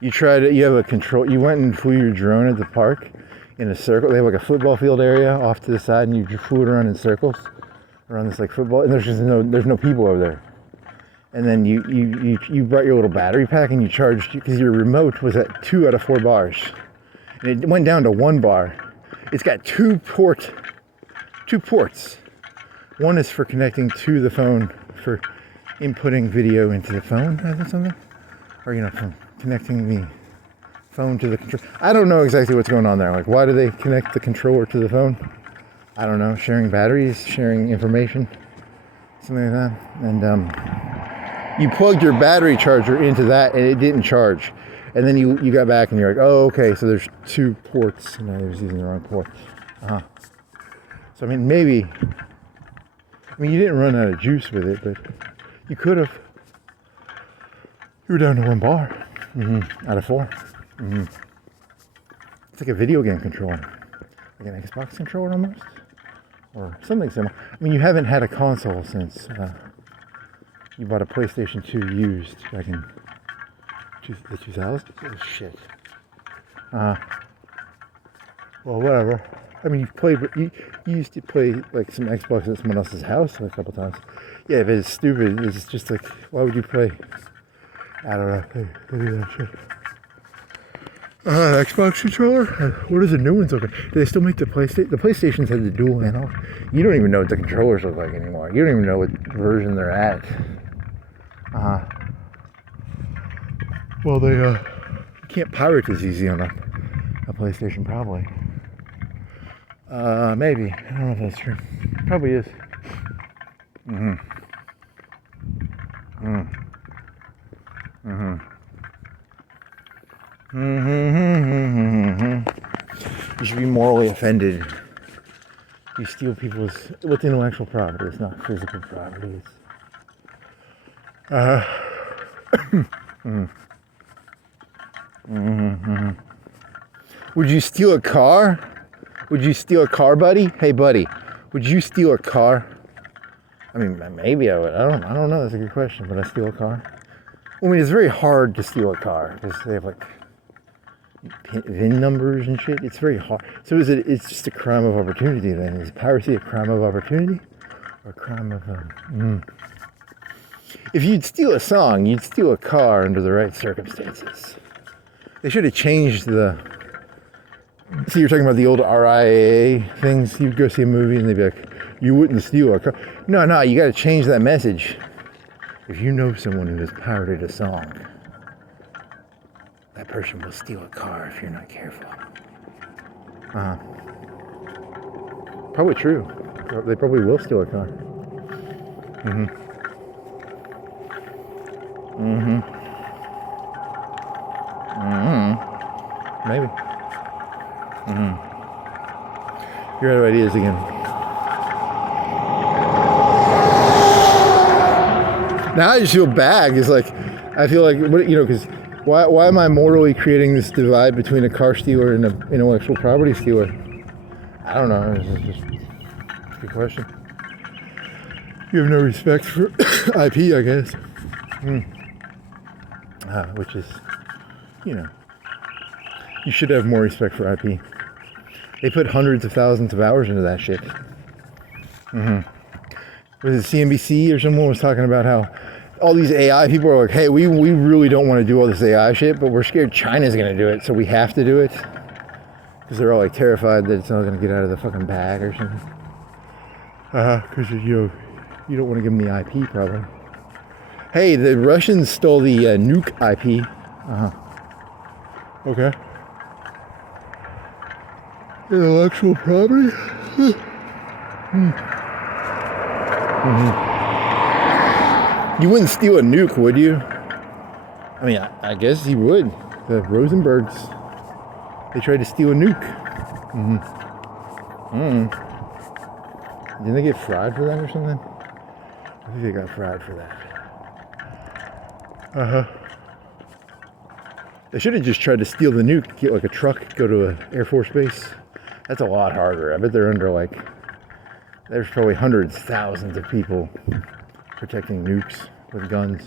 You have a control, you went and flew your drone at the park in a circle. They have like a football field area off to the side, and you flew it around in circles around this like football, and there's no people over there. And then you brought your little battery pack and you charged, because your remote was at 2 out of 4 bars. And it went down to 1 bar. It's got two ports. One is for connecting to the phone, for inputting video into the phone, I think something. Or, from connecting the phone to the controller. I don't know exactly what's going on there. Like, why do they connect the controller to the phone? I don't know. Sharing batteries, sharing information, something like that. And you plugged your battery charger into that, and it didn't charge. And then you got back, and you're like, oh, okay, so there's 2 ports. And I was using the wrong port. So, I mean, maybe. You didn't run out of juice with it, but you could have. You were down to 1 bar. Out of 4. It's like a video game controller. Like an Xbox controller almost. Or something similar. You haven't had a console since you bought a PlayStation 2 used back in the 2000s? Oh, shit. Well, whatever. I mean, you used to play like some Xbox at someone else's house a couple times. Yeah, if it's stupid, it's just like, why would you play? I don't know. They do that shit. Xbox controller? What is the new ones looking? Do they still make the PlayStation? The PlayStations have the dual analog. You don't even know what the controllers look like anymore. You don't even know what version they're at. Well, they you can't pirate as easy on a PlayStation, probably. Maybe. I don't know if that's true. Probably is. You should be morally offended. You steal people's with intellectual property. It's not physical property. Would you steal a car? Would you steal a car, buddy? Hey, buddy, would you steal a car? I mean, maybe I would. I don't know. That's a good question. Would I steal a car? I mean, it's very hard to steal a car because they have like VIN numbers and shit. It's very hard. So it's just a crime of opportunity then? Is piracy a crime of opportunity? Or a crime of... If you'd steal a song, you'd steal a car under the right circumstances. They should have changed the... See, you're talking about the old RIAA things. You'd go see a movie and they'd be like, you wouldn't steal a car. No, you got to change that message. If you know someone who has pirated a song, that person will steal a car if you're not careful. Probably true. They probably will steal a car. Maybe. You're out of ideas again. Now I just feel bad. It's like, I feel like, because why am I morally creating this divide between a car stealer and an intellectual property stealer? I don't know. It's just a good question. You have no respect for IP, I guess. Which is, you should have more respect for IP. They put hundreds of thousands of hours into that shit. Was it CNBC or someone was talking about how all these AI people are like, hey, we really don't want to do all this AI shit, but we're scared China's going to do it, so we have to do it. Because they're all like terrified that it's all going to get out of the fucking bag or something. Because you don't want to give them the IP, probably. Hey, the Russians stole the nuke IP. Okay. Intellectual property? You wouldn't steal a nuke, would you? I mean, I guess you would. The Rosenbergs, they tried to steal a nuke. Didn't they get fried for that or something? I think they got fried for that. They should have just tried to steal the nuke, get like a truck, go to an Air Force base. That's a lot harder. I bet they're under like, there's probably hundreds, thousands of people protecting nukes with guns.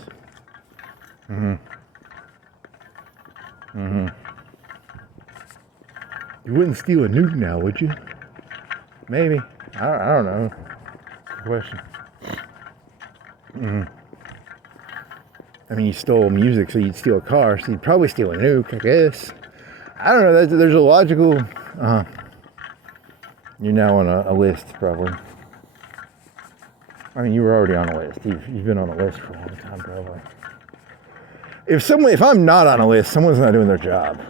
You wouldn't steal a nuke now, would you? Maybe. I don't know. Good question. I mean, you stole music, so you'd steal a car, so you'd probably steal a nuke, I guess. I don't know. There's a logical... You're now on a list, probably. I mean, you were already on a list. You've been on a list for a long time, probably. If I'm not on a list, someone's not doing their job.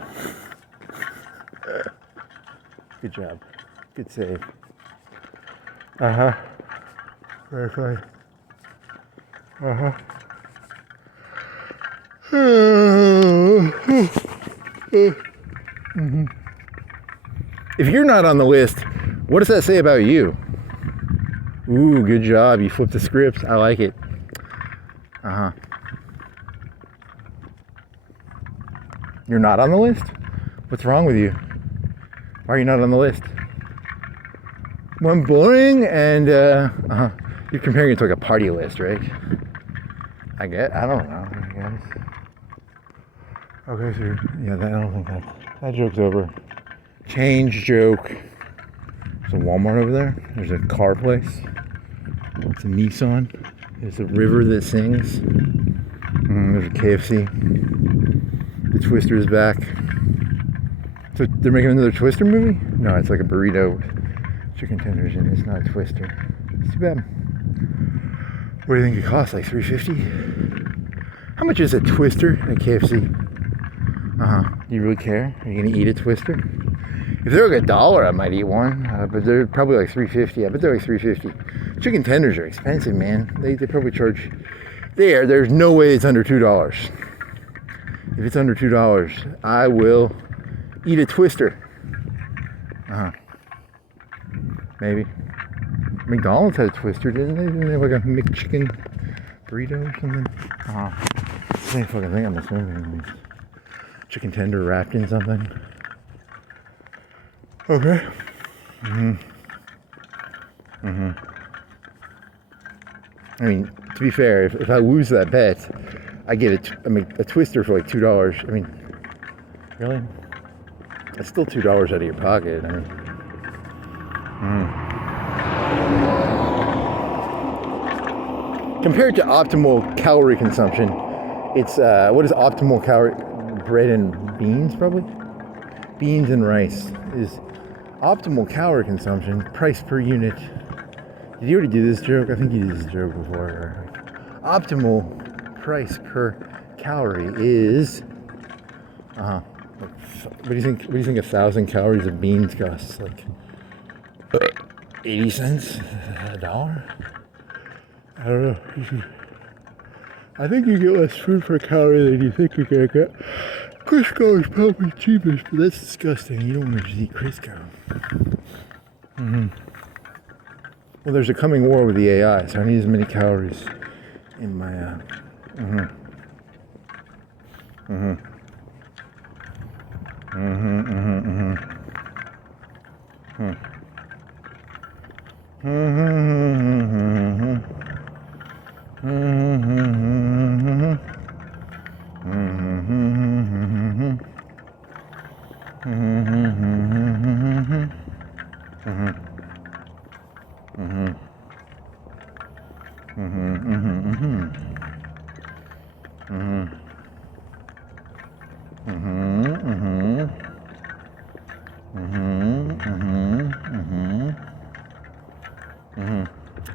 Good job. Good save. Very funny. If you're not on the list, what does that say about you? Ooh, good job. You flipped the script. I like it. You're not on the list? What's wrong with you? Why are you not on the list? Well, I'm boring and, you're comparing it to like a party list, right? I don't know, I guess. Okay, so, yeah, I don't think that joke's over. Change joke. There's a Walmart over there. There's a car place. It's a Nissan. There's a river that sings. There's a KFC. The Twister is back. So they're making another Twister movie? No, it's like a burrito chicken tenders in. It's not a Twister. It's too bad. What do you think it costs? Like $3.50? How much is a Twister at KFC? Do you really care? Are you gonna eat a Twister? If they're like $1, I might eat one. But they're probably like $3.50. I bet they're like $3.50. Chicken tenders are expensive, man. They probably charge. There's no way it's under $2. If it's under $2, I will eat a Twister. Maybe. McDonald's had a Twister, didn't they? Didn't they have like a McChicken burrito or something? Same fucking thing on this movie. Chicken tender wrapped in something. Okay. I mean, to be fair, if I lose that bet, I get a Twister for like $2. I mean, really? That's still $2 out of your pocket. I mean, compared to optimal calorie consumption, it's what is optimal calorie? Bread and beans, probably. Beans and rice is optimal calorie consumption. Price per unit. Did you already do this joke? I think you did this joke before. Optimal price per calorie is. What do you think? What do you think 1,000 calories of beans costs? Like 80 cents? $1? I don't know. I think you get less food per calorie than you think you're gonna get. Crisco is probably cheapest, but that's disgusting. You don't want to just eat Crisco. Well, there's a coming war with the AI, so I need as many calories in my.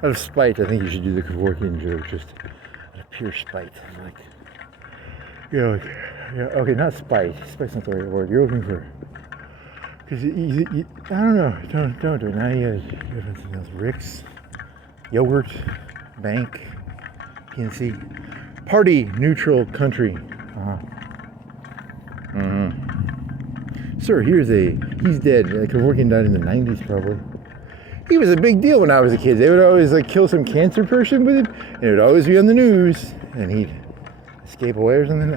Out of spite, I think you should do the Kevorkian joke, just out of pure spite. Like, okay, not spite. Spite's not the right word. You're looking for, because I don't know. Don't do it. Now you have something else. Rick's, yogurt, bank, PNC, party neutral country. Sir, he's dead. Kevorkian died in the 90s, probably. He was a big deal when I was a kid. They would always like kill some cancer person with him, and it would always be on the news, and he'd escape away or something. I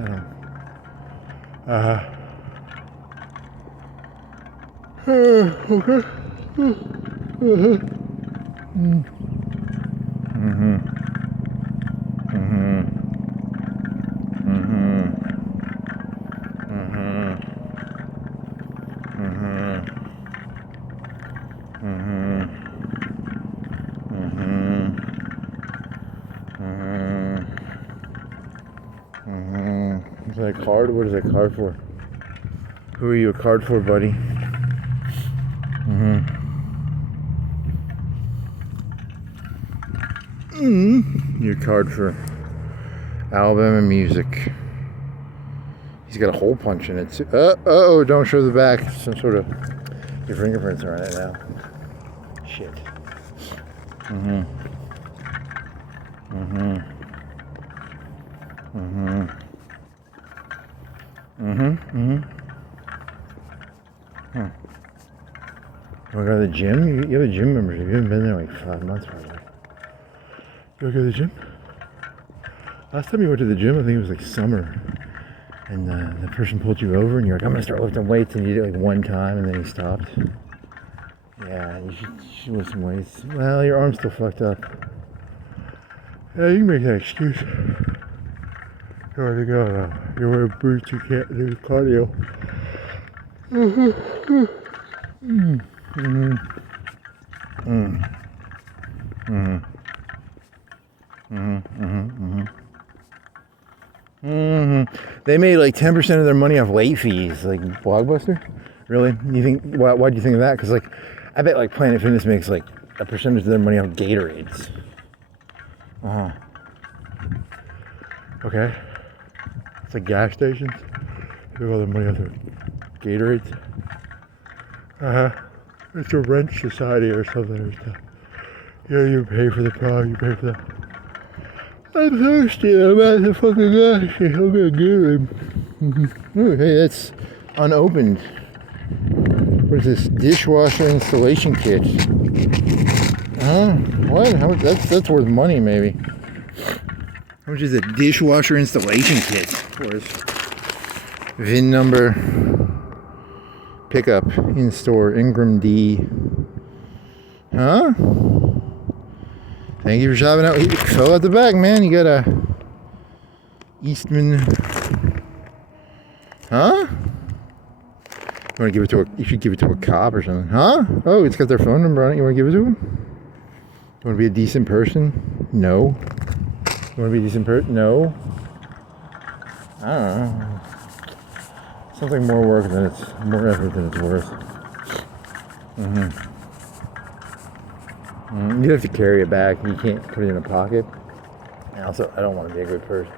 don't Is that a card? What is that card for? Who are you a card for, buddy? Your card for Alabama music. He's got a hole punch in it too. Oh, don't show the back. Some sort of your fingerprints are on it now. Shit. You wanna go to the gym? You have a gym membership. You haven't been there like 5 months probably. You wanna go to the gym? Last time you went to the gym, I think it was like summer. And the person pulled you over and you're like, I'm gonna start lifting weights, and you did it like one time and then he stopped. Yeah, you should lift some weights. Well, your arm's still fucked up. Yeah, you can make that excuse. You already go now. You're wearing boots, you can't do cardio. They made like 10% of their money off late fees, like Blockbuster. Really? You think? Why do you think of that? Because like, I bet like Planet Fitness makes like a percentage of their money off Gatorades. Okay. It's like gas stations. They have all their money off their Gatorades. It's a wrench society or something or stuff. Yeah, you pay for the product, you pay for the... I'm thirsty, I'm at the fucking gas station, I'm gonna get it. Ooh, hey, that's unopened. What is this? Dishwasher installation kit. What? How much? That's worth money, maybe. How much is a dishwasher installation kit? VIN number. Pickup in store. Ingram D. Huh? Thank you for shopping out. Fill out the back, man. You got a Eastman. Huh? You want to give it to a? You should give it to a cop or something. Huh? Oh, it's got their phone number on it. You want to give it to them? You want to be a decent person? No. You want to be a decent person? No. I don't know. Something more work than it's more effort than it's worth. You'd have to carry it back. You can't put it in a pocket. And also, I don't want to be a good person.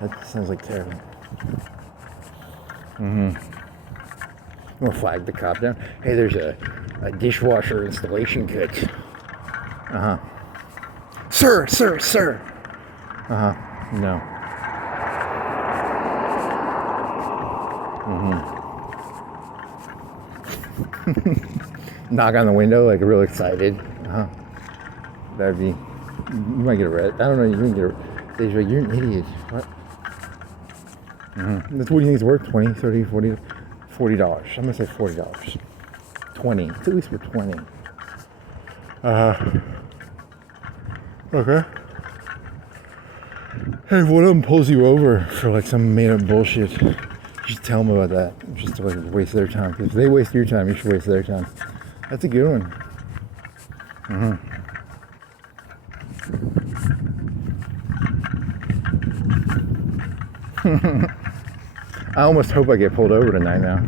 That sounds like terrible. I'm gonna flag the cop down. Hey, there's a dishwasher installation kit. Sir. No. Knock on the window like real excited. That'd be. You might get arrested. I don't know. You can get arrested. They're like, you're an idiot. What? That's what do you think it's worth? 20, 30, 40, $40. I'm gonna say $40. 20. It's at least for 20. Okay. Hey, if one of them pulls you over for like some made up bullshit, just tell them about that. Just to like waste their time. If they waste your time, you should waste their time. That's a good one. I almost hope I get pulled over tonight now.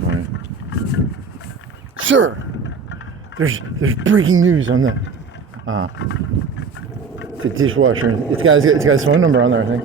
Funny. Sir, there's breaking news on the the dishwasher. It's got his phone number on there, I think.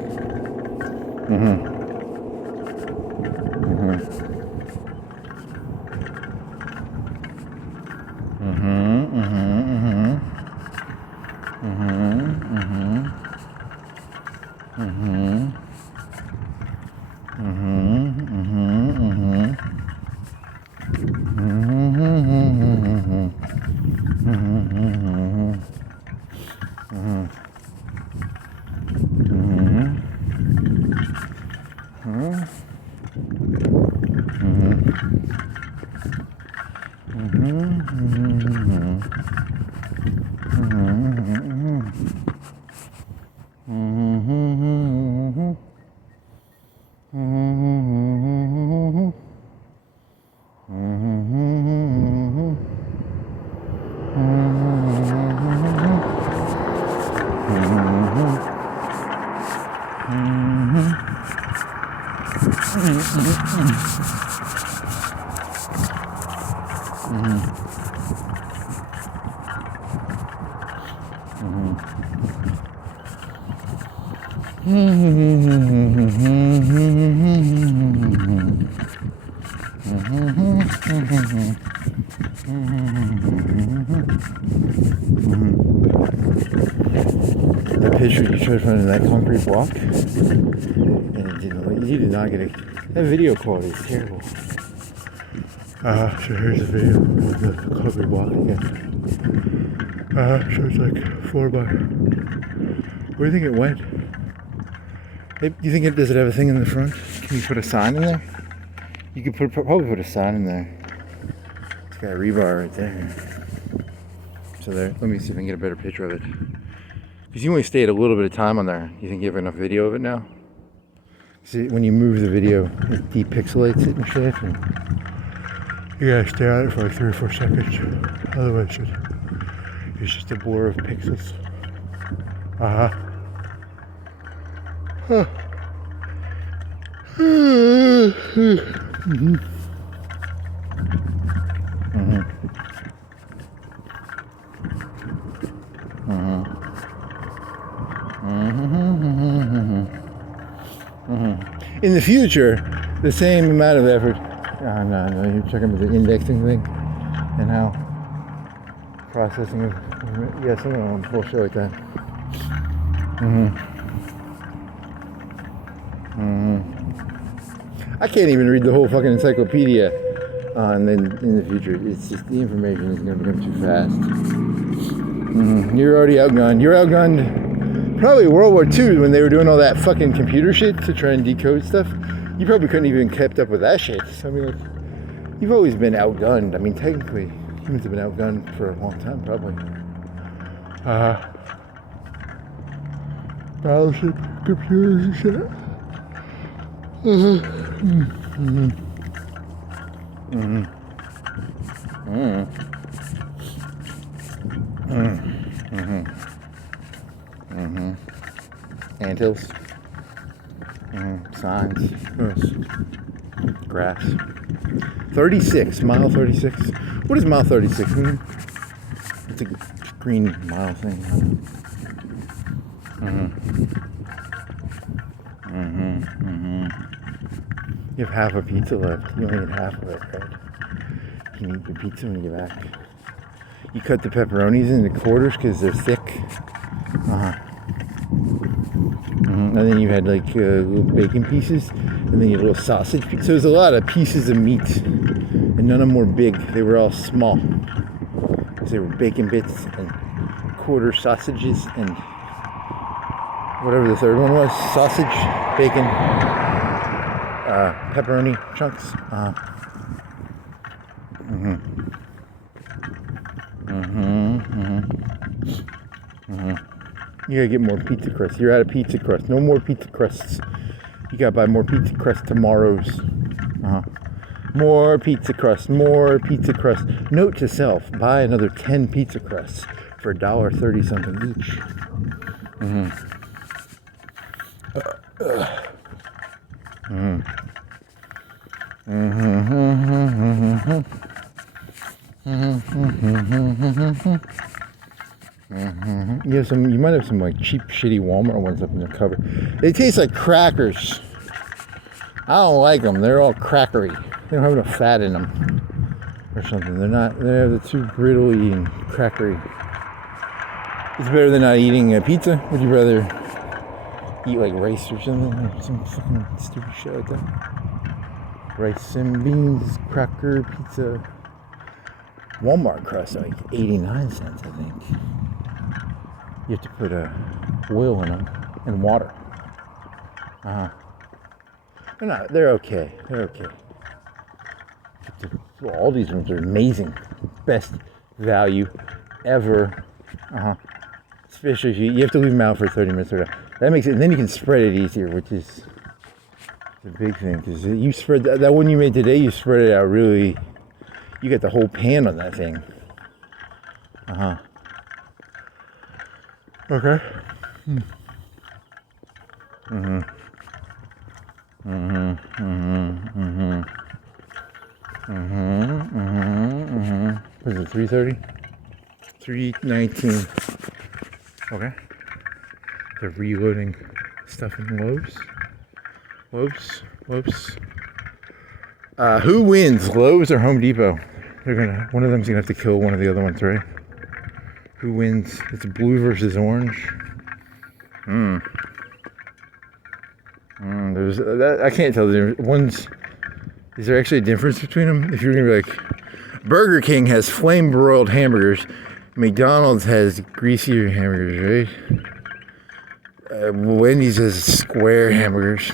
The picture you tried to find in that concrete block, and it didn't. You did not get it. That video quality is terrible. So here's the video of the concrete block again. So it's like 4 by. Where do you think it went? Do you think does it have a thing in the front? Can you put a sign in there? You could probably put a sign in there. It's got a rebar right there. So there. Let me see if I can get a better picture of it. Because you only stayed a little bit of time on there. You think you have enough video of it now? See, when you move the video, it depixelates it and shit. And You gotta stay on it for like 3 or 4 seconds. Otherwise, it's just a blur of pixels. In the future, the same amount of effort. Oh, no, you're checking the indexing thing and how processing of, yeah, some bullshit like that. I can't even read the whole fucking encyclopedia. And then in the future, it's just the information is going to become too fast. You're already outgunned. You're outgunned probably World War II when they were doing all that fucking computer shit to try and decode stuff. You probably couldn't even kept up with that shit. So, I mean, like, you've always been outgunned. I mean, technically, humans have been outgunned for a long time, probably. Battleship computers and shit. Anthills. Signs. Grass. 36. Mile 36. What does mile 36 mean? It's a green mile thing. You have half a pizza left. You only eat half of it, right? You can eat your pizza when you get back. You cut the pepperonis into quarters because they're thick. And then you had like little bacon pieces, and then you had little sausage pieces. So there's a lot of pieces of meat, and none of them were big. They were all small. Because they were bacon bits and quarter sausages and whatever the third one was. Sausage, bacon, pepperoni chunks. You gotta get more pizza crust. You're out of pizza crust. No more pizza crusts. You gotta buy more pizza crust tomorrows. More pizza crust. More pizza crust. Note to self: buy another 10 pizza crusts for $1.30 something each. You might have some like cheap, shitty Walmart ones up in the cupboard. They taste like crackers. I don't like them. They're all crackery. They don't have enough fat in them, or something. They're too brittly and crackery. It's better than not eating a pizza. Would you rather eat like rice or something, or some fucking stupid shit like that? Rice and beans, cracker, pizza. Walmart crusts are like 89 cents, I think. You have to put oil in them and water. They're okay. They're okay. All these ones are amazing. Best value ever. Especially if you have to leave them out for 30 minutes or so. That makes it, and then you can spread it easier, which is the big thing. Because you spread that one you made today, you spread it out really. You got the whole pan on that thing. Okay. Was it 3:30? 3:19. Okay. They're reloading stuff in Lowe's. Who wins, Lowe's or Home Depot? One of them's gonna have to kill one of the other ones, right? Who wins? It's blue versus orange. There's that. I can't tell the difference. Is there actually a difference between them? If you're gonna be like, Burger King has flame broiled hamburgers, McDonald's has greasier hamburgers, right? Wendy's has square hamburgers.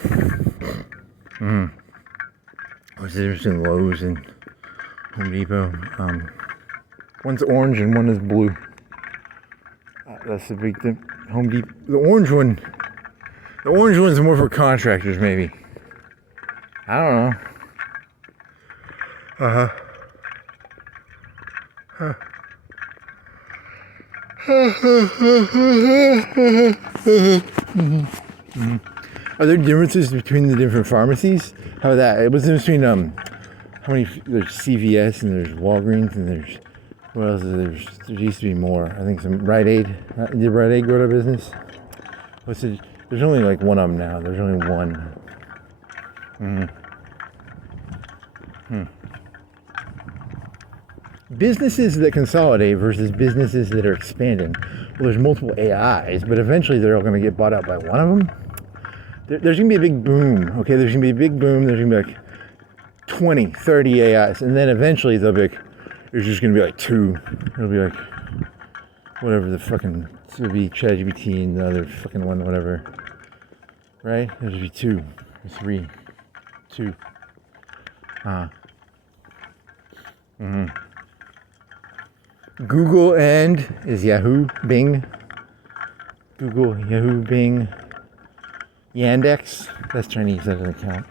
What's the difference between Lowe's and Home Depot? One's orange and one is blue. That's the big thing. Home Depot. The orange one's more for contractors, maybe. I don't know. Are there differences between the different pharmacies? How about that? What's the difference between how many? There's CVS and there's Walgreens and there's what else? There used to be more. I think some Rite Aid. Did Rite Aid go out of business? What's it? There's only like one of them now. There's only one. Businesses that consolidate versus businesses that are expanding. Well, there's multiple AIs, but eventually they're all going to get bought out by one of them. There's going to be a big boom, okay? There's going to be a big boom. There's going to be like 20, 30 AIs, and then eventually they'll be like, there's just going to be like 2. It'll be like, whatever the fucking, it'll be ChatGPT and the other fucking one, whatever. Right? There'll be 2, 3, 2. Google and is Yahoo, Bing. Google, Yahoo, Bing. Yandex. That's Chinese, that doesn't count.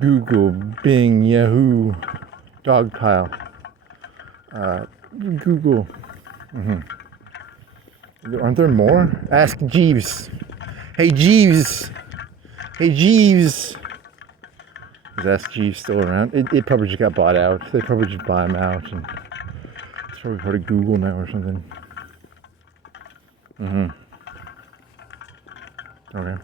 Google, Bing, Yahoo, Dogpile. Google. Aren't there more? Ask Jeeves. Hey Jeeves. Hey Jeeves. Is Ask Jeeves still around? It probably just got bought out. They probably just buy them out. And it's probably part of Google now or something. Okay.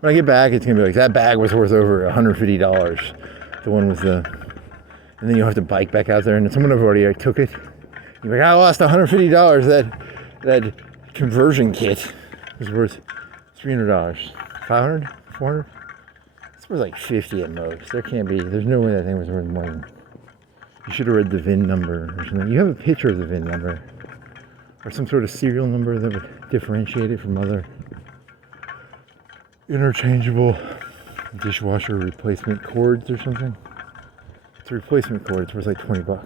When I get back, it's gonna be like that bag was worth over $150. The one with the, and then you'll have to bike back out there, and someone already took it. You're like, I lost $150. That conversion kit was worth $300, 500, 400. It's worth like 50 at most. There's no way that thing was worth more than. You should have read the VIN number or something. You have a picture of the VIN number or some sort of serial number that would differentiate it from other interchangeable dishwasher replacement cords or something. It's a replacement cord. It's worth like $20.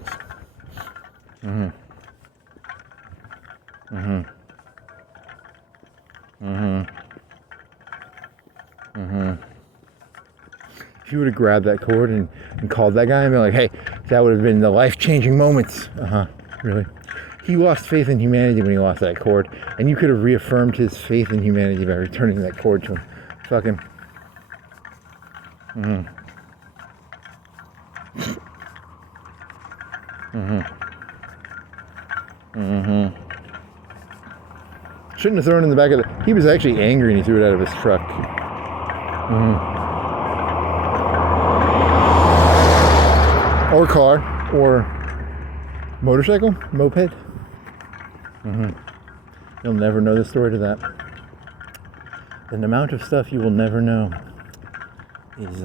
If you would have grabbed that cord and called that guy and been like, hey, that would have been the life-changing moments. Really? He lost faith in humanity when he lost that cord, and you could have reaffirmed his faith in humanity by returning that cord to him. Fuck him. Shouldn't have thrown it in the back of the. He was actually angry and he threw it out of his truck. Or car, or motorcycle, moped. You'll never know the story to that. The amount of stuff you will never know is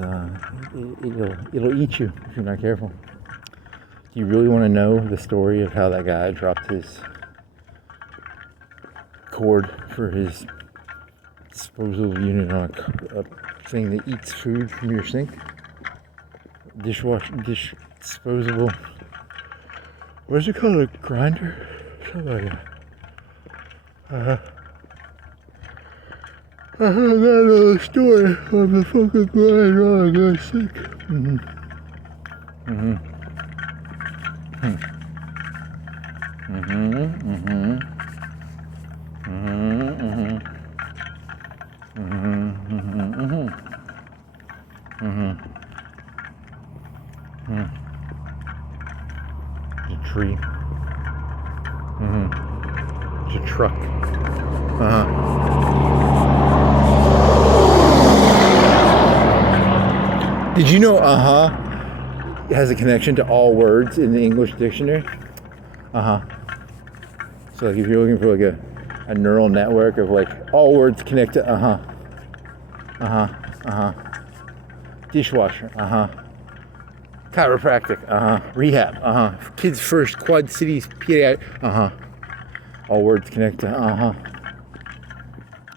it'll eat you if you're not careful. Do you really want to know the story of how that guy dropped his cord for his disposal unit on a thing that eats food from your sink? Disposable. What is it called? A grinder? Something like that. I heard that little story of the fucking grinder on a guy's sink. It's a tree. It's a truck. Did you know has a connection to all words in the English dictionary? So like if you're looking for like a neural network of like all words connect to dishwasher, chiropractic, rehab, kids first, quad cities, pediatric, all words connect to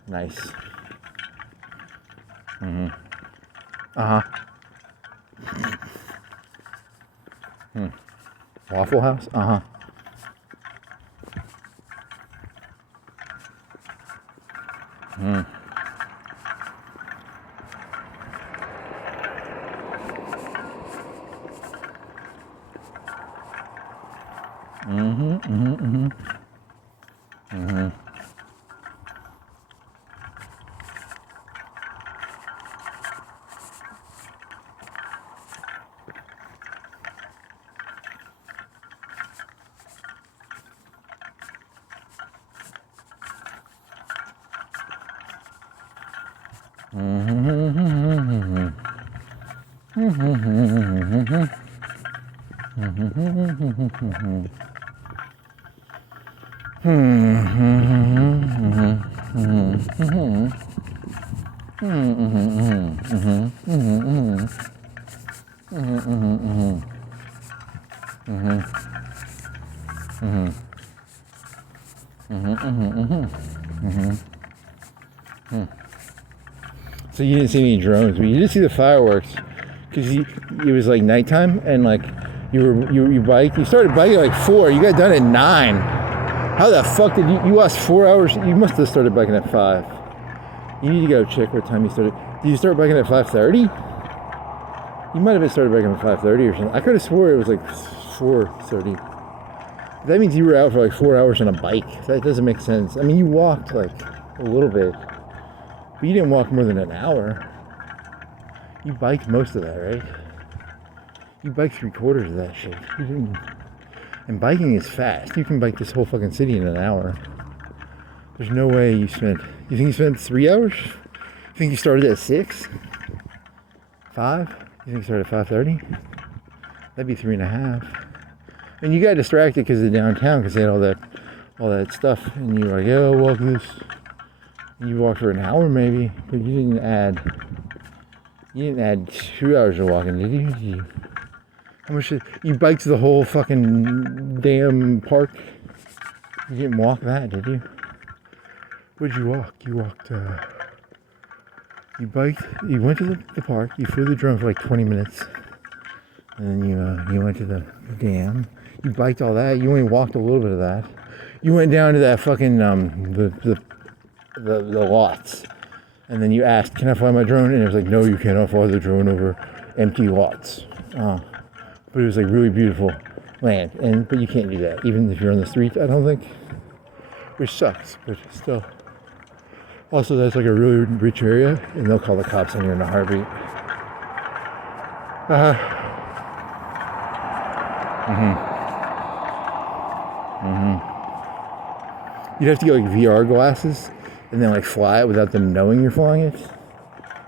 nice. Waffle House, So you didn't see any drones, but you did see the fireworks, because it was like nighttime, and like you biked. You started biking at like 4. You got done at 9. How the fuck did you lost 4 hours? You must have started biking at 5. You need to go check what time you started. Did you start biking at 5:30? You might have been started biking at 5:30 or something. I could have swore it was like 4:30. That means you were out for like 4 hours on a bike. That doesn't make sense. I mean, you walked like a little bit, but you didn't walk more than an hour. You biked most of that, right? You biked 3/4 of that shit. You didn't. And biking is fast. You can bike this whole fucking city in an hour. There's no way you spent. You think you spent 3 hours? You think you started at 6? 5? You think you started at 5:30? That'd be 3.5. And you got distracted because of downtown, because they had all that stuff, and you were like, "Oh, walk this." And you walked for an hour maybe, but you didn't add 2 hours of walking, did you? How much you biked the whole fucking damn park? You didn't walk that, did you? What'd you walk? You walked. You biked. You went to the park. You flew the drone for like 20 minutes, and then you went to the dam. You biked all that. You only walked a little bit of that. You went down to that fucking the lots, and then you asked, "Can I fly my drone?" And it was like, "No, you cannot fly the drone over empty lots." But it was like really beautiful land, but you can't do that even if you're on the street, I don't think, which sucks, but still. Also, that's like a really rich area, and they'll call the cops on you in a heartbeat. You'd have to get like VR glasses and then like fly it without them knowing you're flying it.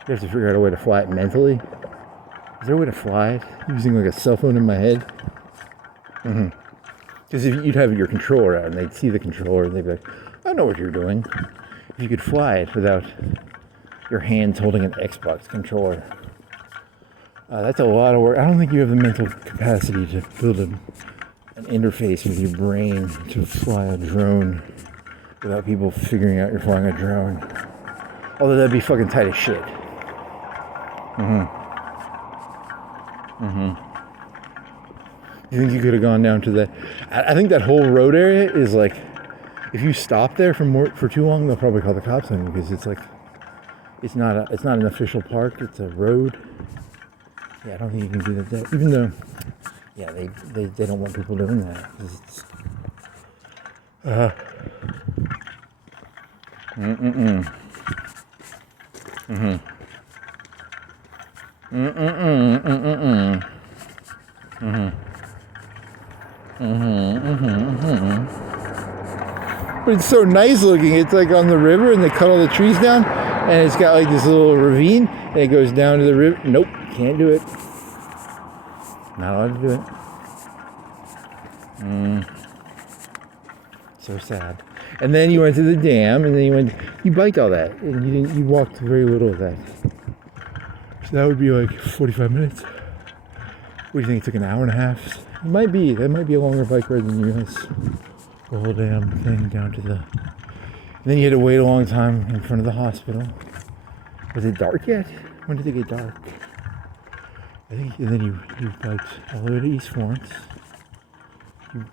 You have to figure out a way to fly it mentally. Is there a way to fly it using like a cell phone in my head? Because if you'd have your controller out and they'd see the controller and they'd be like, "I know what you're doing." If you could fly it without your hands holding an Xbox controller, that's a lot of work. I don't think you have the mental capacity to build an interface with your brain to fly a drone without people figuring out you're flying a drone. Although that'd be fucking tight as shit. You think you could have gone down to that? I think that whole road area is like, if you stop there for too long, they'll probably call the cops on you, because it's like, it's not an official park. It's a road. Yeah, I don't think you can do that there. Even though, yeah, they don't want people doing that. It's, But it's so nice looking. It's like on the river, and they cut all the trees down, and it's got like this little ravine, and it goes down to the river. Nope, can't do it. Not allowed to do it. So sad. And then you went to the dam, and then you biked all that, and you walked very little of that. So that would be like 45 minutes. What do you think? It took an hour and a half? It might be. That might be a longer bike ride than yours. The whole damn thing down to the... And then you had to wait a long time in front of the hospital. Was it dark yet? When did it get dark? I think, and then you biked all the way to East Florence.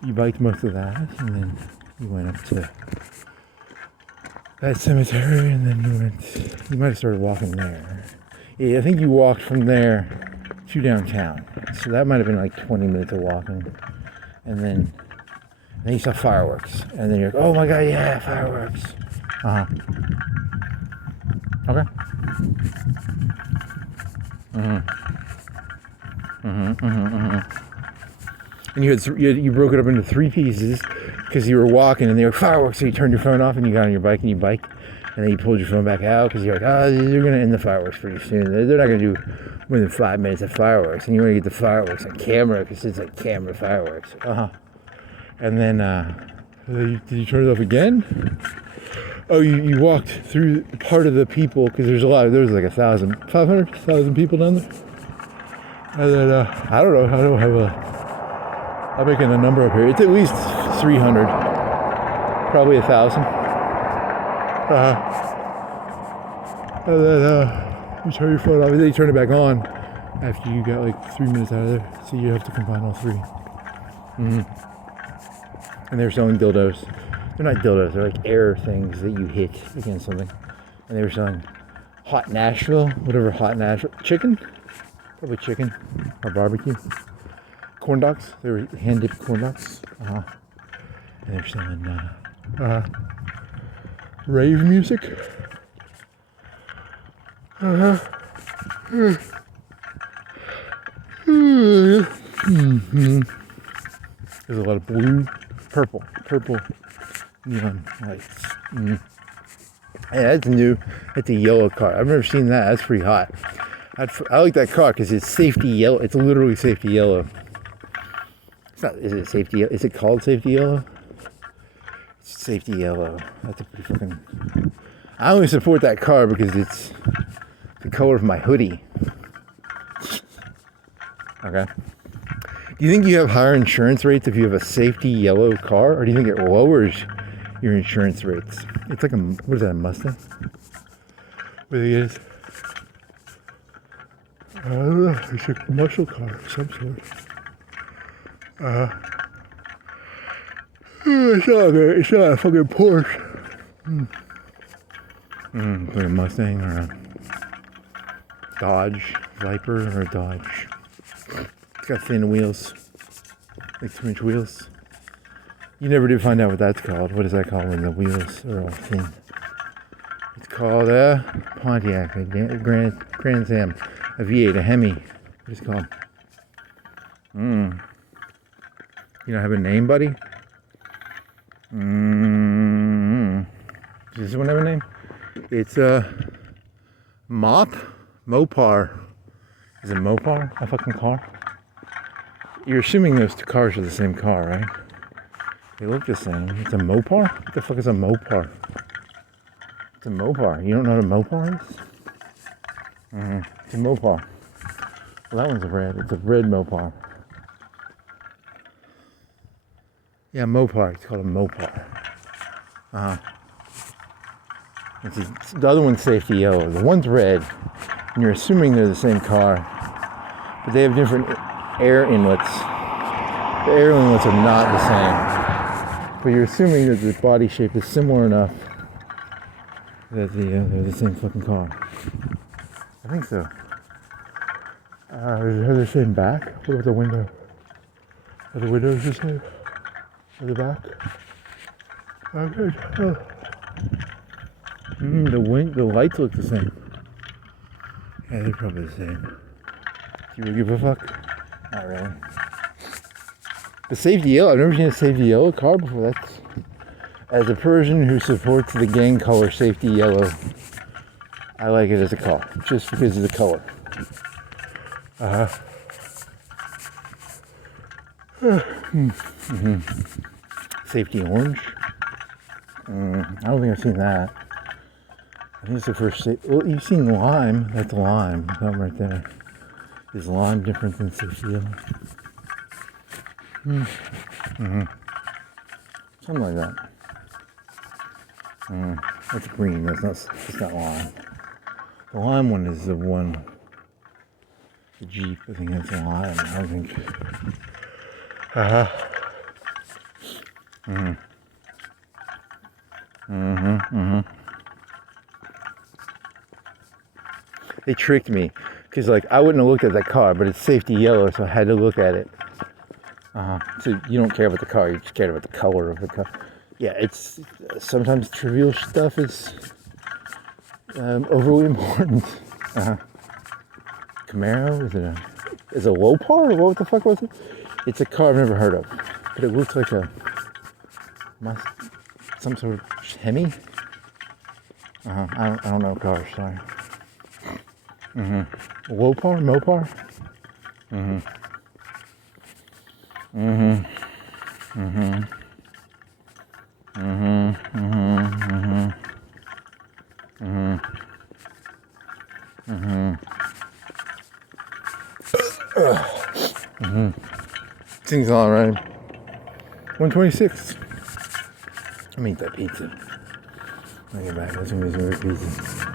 You biked most of that, and then you went up to that cemetery, and then you might have started walking there. Yeah, I think you walked from there to downtown. So that might have been like 20 minutes of walking. And then And then you saw fireworks. And then you're like, oh my God, yeah, fireworks. Uh-huh. Okay. And you broke it up into 3 pieces because you were walking and they were fireworks. So you turned your phone off and you got on your bike and you biked. And then you pulled your phone back out because you're like, oh, they're going to end the fireworks pretty soon. They're not going to do more than 5 minutes of fireworks. And you want to get the fireworks on camera because it's like camera fireworks. And then, did you turn it off again? Oh, you walked through part of the people because there's like 500,000 people down there. And then, I don't know, I'm making a number up here. It's at least 300, probably 1,000. And then you turn your phone off, and then you turn it back on after you got like 3 minutes out of there. So you have to combine all 3. And they're selling dildos. They're not dildos, they're like air things that you hit against something. And they were selling hot Nashville, whatever hot Nashville, chicken? Probably chicken or barbecue. Corn dogs, they were hand-dipped corn dogs. And they're selling rave music. There's a lot of blue, purple neon lights. Yeah, that's new. That's a yellow car. I've never seen that. That's pretty hot. I like that car because it's safety yellow. It's literally safety yellow. It's not. Is it safety? Is it called safety yellow? It's safety yellow. That's a pretty fucking. I only support that car because it's the color of my hoodie. Okay. Do you think you have higher insurance rates if you have a safety yellow car, or do you think it lowers your insurance rates? It's like what is that, a Mustang? What it is? I don't know. It's a muscle car of some sort. It's not a fucking Porsche. Like a Mustang or a Dodge Viper or a Dodge. It's got thin wheels, like 2-inch wheels. You never do find out what that's called. What is that called when the wheels are all thin? It's called a Pontiac, a Grand Am, a V8, a Hemi. What is it called? You don't have a name, buddy? Does this one have a name? It's a Mopar. Is it Mopar? A fucking car? You're assuming those 2 cars are the same car, right? They look the same. It's a Mopar? What the fuck is a Mopar? It's a Mopar. You don't know what a Mopar is? It's a Mopar. Well, that one's red. It's a red Mopar. Yeah, Mopar. It's called a Mopar. The other one's safety yellow. The one's red. And you're assuming they're the same car. But they have different air inlets. The air inlets are not the same. But you're assuming that the body shape is similar enough that they're the same fucking car. I think so. Are they the same back? What about the window? Are the windows the same? Are the back? Okay. The lights look the same. Yeah, they're probably the same. Do you really give a fuck? Not really. The safety yellow, I've never seen a safety yellow car before. That's, as a person who supports the gang color safety yellow, I like it as a car, just because of the color. Safety orange. I don't think I've seen that. I think it's the first. Well, you've seen lime. That's lime. Something right there. Is lime different than safety yellow? Something like that. That's green. That's not lime. The lime one is the one. The Jeep. I think that's lime. I don't think. They tricked me because, like, I wouldn't have looked at that car, but it's safety yellow, so I had to look at it. So you don't care about the car, you just care about the color of the car. Yeah, it's sometimes trivial stuff is overly important. Camaro, is it a Lopar or what the fuck was it? It's a car I've never heard of, but it looks like some sort of Hemi. I don't know cars, sorry. Lopar, Mopar. Seems all right. 126. Let me eat that pizza. I'll get back. That's gonna be some good pizza.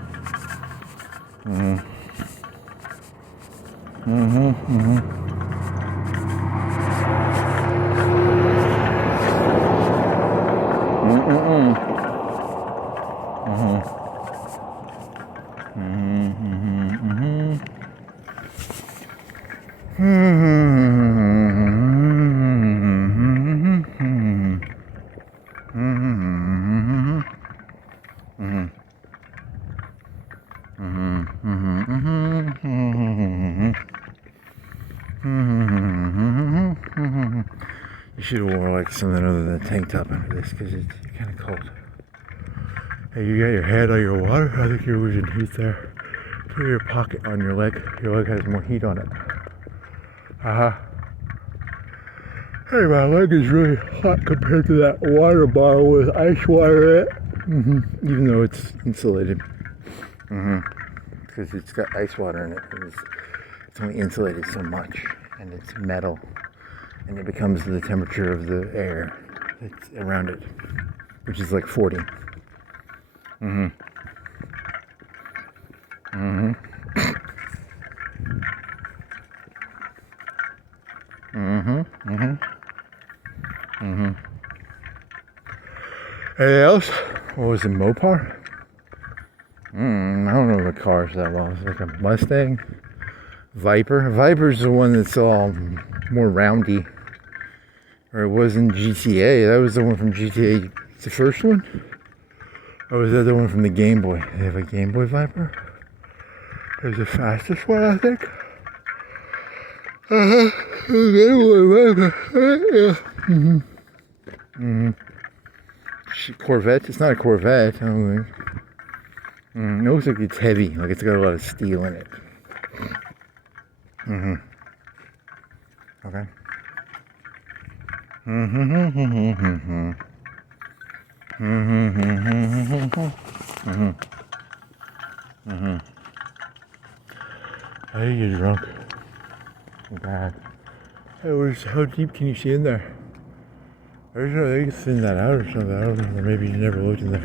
You should have worn like something other than a tank top under this because it's kind of cold. Hey, you got your head on your water? I think you're losing heat there. Put your pocket on your leg. Your leg has more heat on it. Hey, my leg is really hot compared to that water bottle with ice water in it. Even though it's insulated. Because it's got ice water in it. It's only insulated so much. And it's metal. And it becomes the temperature of the air that's around it. Which is like 40. Anything else? What was it, Mopar? I don't know the cars that well. It's like a Mustang. Viper. Viper's the one that's all more roundy. Or it was in GTA. That was the one from GTA. The first one? Or was that the one from the Game Boy? They have a Game Boy Viper? It was the fastest one, I think. Game Boy Viper. Corvette? It's not a Corvette, I don't think. It looks like it's heavy, like it's got a lot of steel in it. Okay. I think you're drunk. Bad. Hey, how deep can you see in there? I don't know, they can thin that out or something. I don't know, or maybe you never looked in there.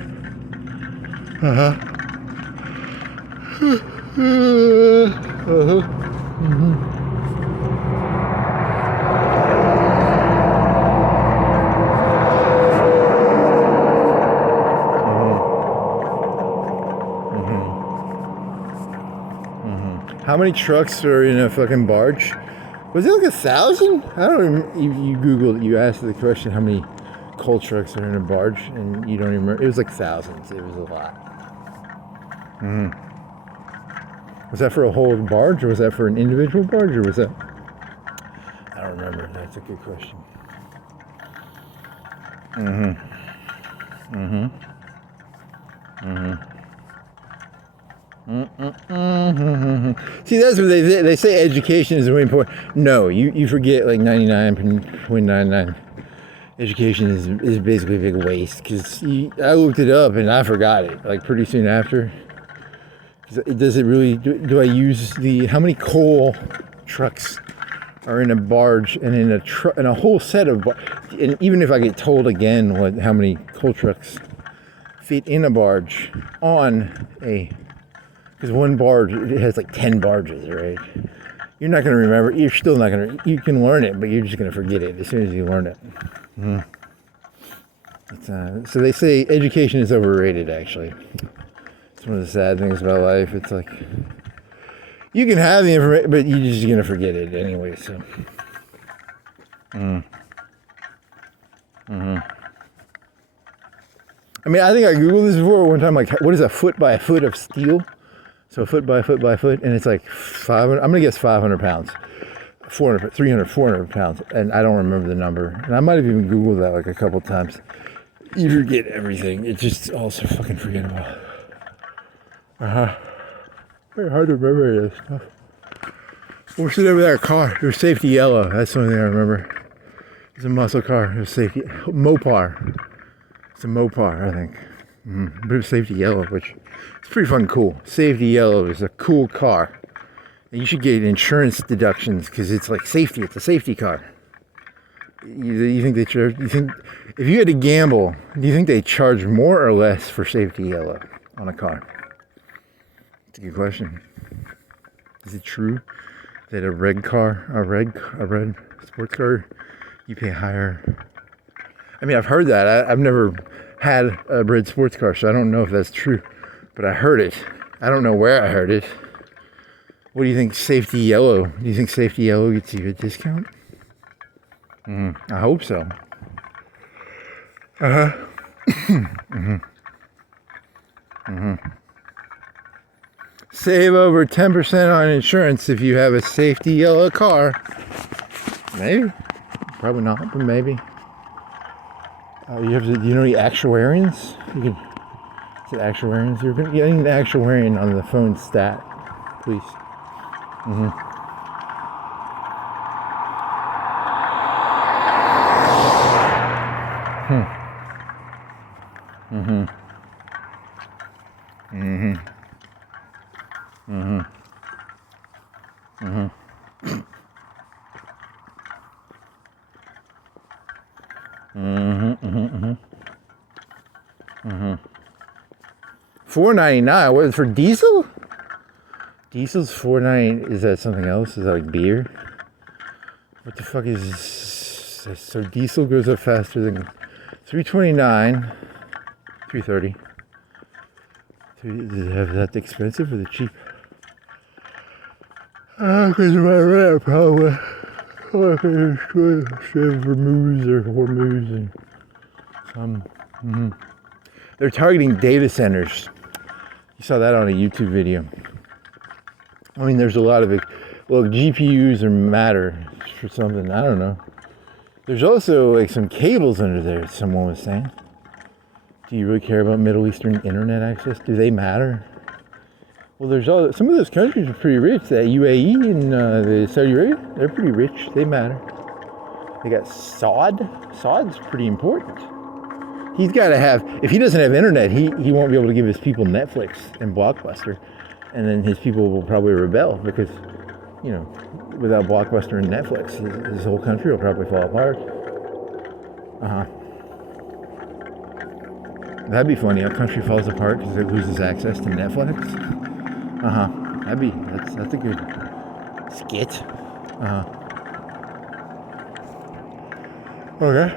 How many trucks are in a fucking barge? Was it like 1,000? I don't remember. You Googled, you asked the question how many coal trucks are in a barge, and you don't even remember. It was like thousands. It was a lot. Was that for a whole barge, or was that for an individual barge, or was that? I don't remember. That's a good question. See, that's what they say. Education is really important. No, you forget like 99.99. Education is basically a big waste because I looked it up and I forgot it like pretty soon after. Does it really? Do I use how many coal trucks are in a barge and in a whole set of, and even if I get told again how many coal trucks fit in a barge on a. Because one barge, it has like 10 barges, right? You're not going to remember. You're still not going to. You can learn it, but you're just going to forget it as soon as you learn it. So they say education is overrated, actually. It's one of the sad things about life. It's like, you can have the information, but you're just going to forget it anyway. So, I mean, I think I Googled this before one time, like, what is a foot by a foot of steel? So a foot by a foot by a foot, and it's like 500, I'm gonna guess 500 pounds. 400, 300, 400 pounds, and I don't remember the number. And I might have even Googled that like a couple times. You forget everything. It's just all so fucking forgettable. Very hard to remember this stuff. What's the name of that car? It was safety yellow. That's the only thing I remember. It's a muscle car. It was safety Mopar. It's a Mopar, I think. But it was safety yellow, which is pretty fucking cool. Safety yellow is a cool car. And you should get insurance deductions because it's like safety. It's a safety car. You think they charge? You think if you had to gamble, do you think they charge more or less for safety yellow on a car? That's a good question. Is it true that a red sports car, you pay higher? I mean, I've heard that. I've never had a red sports car, so I don't know if that's true. But I heard it. I don't know where I heard it. What do you think, safety yellow? Do you think safety yellow gets you a discount? I hope so. Save over 10% on insurance if you have a safety yellow car. Maybe. Probably not, but maybe. Do you know the actuarians? Is it actuarians? You're getting an actuarian on the phone stat, please. $4.99. What for diesel? Diesel's $4.99. Is that something else? Is that like beer? What the fuck is? So diesel goes up faster than $3.29, $3.30. Does it have that expensive or the cheap? Because of my rent, probably. Vermouths or Hormuz and some. They're targeting data centers. You saw that on a YouTube video. I mean, there's a lot of it. Well, GPUs are matter for something. I don't know. There's also like some cables under there, someone was saying. Do you really care about Middle Eastern internet access? Do they matter? Well, there's all some of those countries are pretty rich. That UAE and the Saudi Arabia, they're pretty rich. They matter. They got Saud. Saud's pretty important. He's got to have. If he doesn't have internet, he won't be able to give his people Netflix and Blockbuster, and then his people will probably rebel because, you know, without Blockbuster and Netflix, his whole country will probably fall apart. That'd be funny. A country falls apart because it loses access to Netflix. That's a good skit. Okay.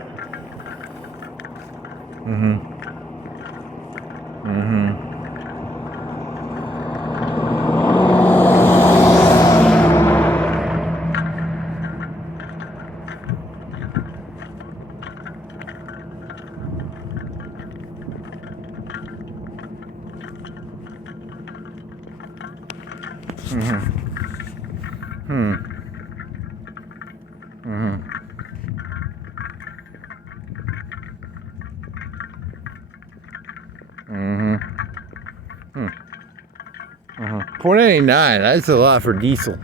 $4.99. That's a lot for diesel.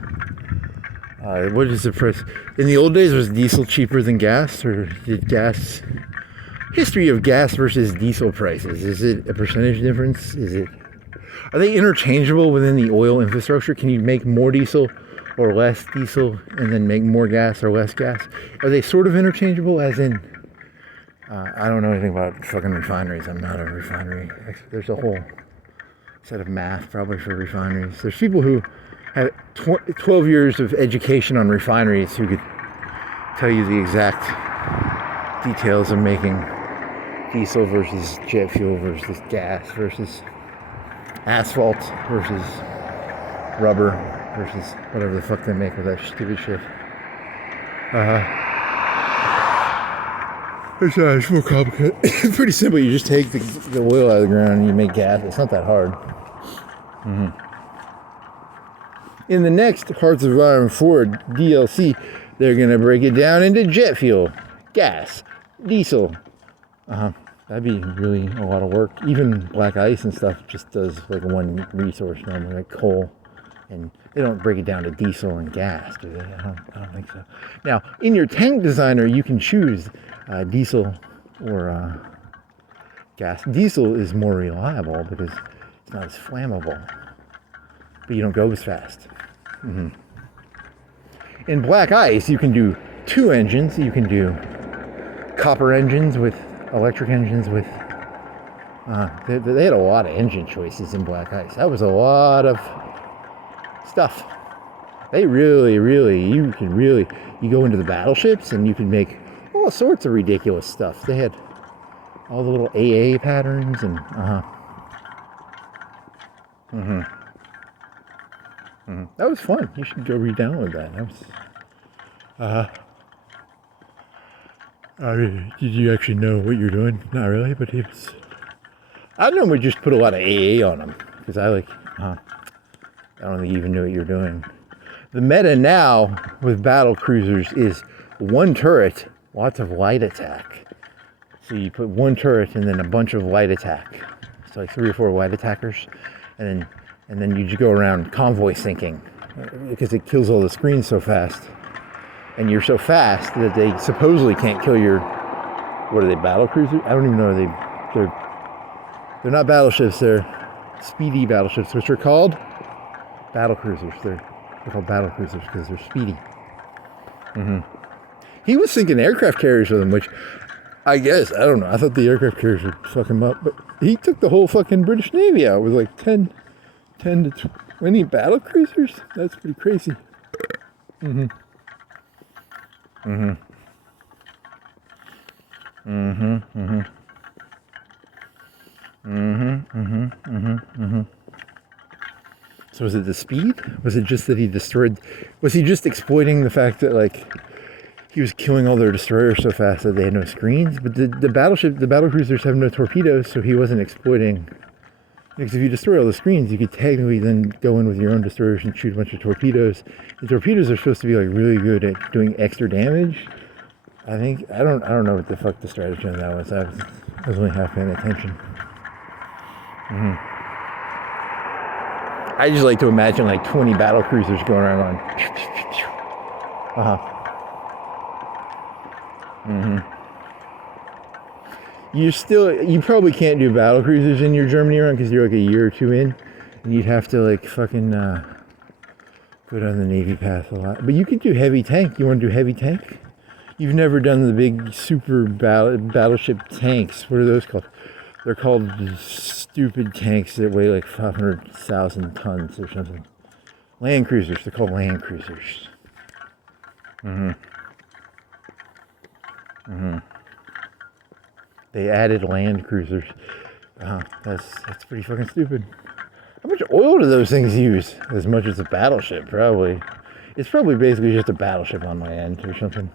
What is the price? In the old days, was diesel cheaper than gas, or did gas? History of gas versus diesel prices. Is it a percentage difference? Are they interchangeable within the oil infrastructure? Can you make more diesel or less diesel and then make more gas or less gas? Are they sort of interchangeable? As in, I don't know anything about fucking refineries. I'm not a refinery. There's a whole set of math probably for refineries. There's people who have 12 years of education on refineries who could tell you the exact details of making diesel versus jet fuel versus gas versus asphalt versus rubber versus whatever the fuck they make with that stupid shit. It's more complicated. It's pretty simple. You just take the oil out of the ground and you make gas. It's not that hard. In the next Hearts of Iron 4 DLC, they're going to break it down into jet fuel, gas, diesel. That'd be really a lot of work. Even Black Ice and stuff just does like one resource normally, like coal. And they don't break it down to diesel and gas, do they? I don't think so. Now, in your tank designer, you can choose diesel or gas. Diesel is more reliable because it's not as flammable, but you don't go as fast. In Black Ice, you can do 2 engines. You can do copper engines with electric engines with... they had a lot of engine choices in Black Ice. That was a lot of stuff. They really, you go into the battleships and you can make all sorts of ridiculous stuff. They had all the little AA patterns and that was fun. You should go re-download that. That was did you actually know what you're doing? Not really, but it was... I normally just put a lot of AA on them because I like I don't think you even knew what you're doing. The meta now with battle cruisers is 1 turret, lots of light attack. So you put 1 turret and then a bunch of light attack. It's like 3 or 4 light attackers, and then you just go around convoy sinking because it kills all the screens so fast. And you're so fast that they supposedly can't kill your... What are they, battle cruisers? I don't even know. They're not battleships. They're speedy battleships, which are called battle cruisers. They're called battle cruisers because they're speedy. He was sinking aircraft carriers with them, which I guess, I don't know. I thought the aircraft carriers would fuck him up, but he took the whole fucking British Navy out with like 10 to 20 battle cruisers. That's pretty crazy. So was it the speed? Was it just that he destroyed... Was he just exploiting the fact that, like, he was killing all their destroyers so fast that they had no screens? But the battle cruisers have no torpedoes, so he wasn't exploiting... Because if you destroy all the screens, you could technically then go in with your own destroyers and shoot a bunch of torpedoes. The torpedoes are supposed to be, like, really good at doing extra damage. I think... I don't know what the fuck the strategy on that was. I was only half paying attention. I just like to imagine like 20 battle cruisers going around on. You probably can't do battle cruisers in your Germany run because you're like a year or 2 in, and you'd have to like fucking go down the Navy path a lot. But you could do heavy tank. You want to do heavy tank? You've never done the big super battleship tanks. What are those called? They're called stupid tanks that weigh like 500,000 tons or something. Land cruisers. They're called land cruisers. They added land cruisers. That's pretty fucking stupid. How much oil do those things use? As much as a battleship, probably. It's probably basically just a battleship on land or something.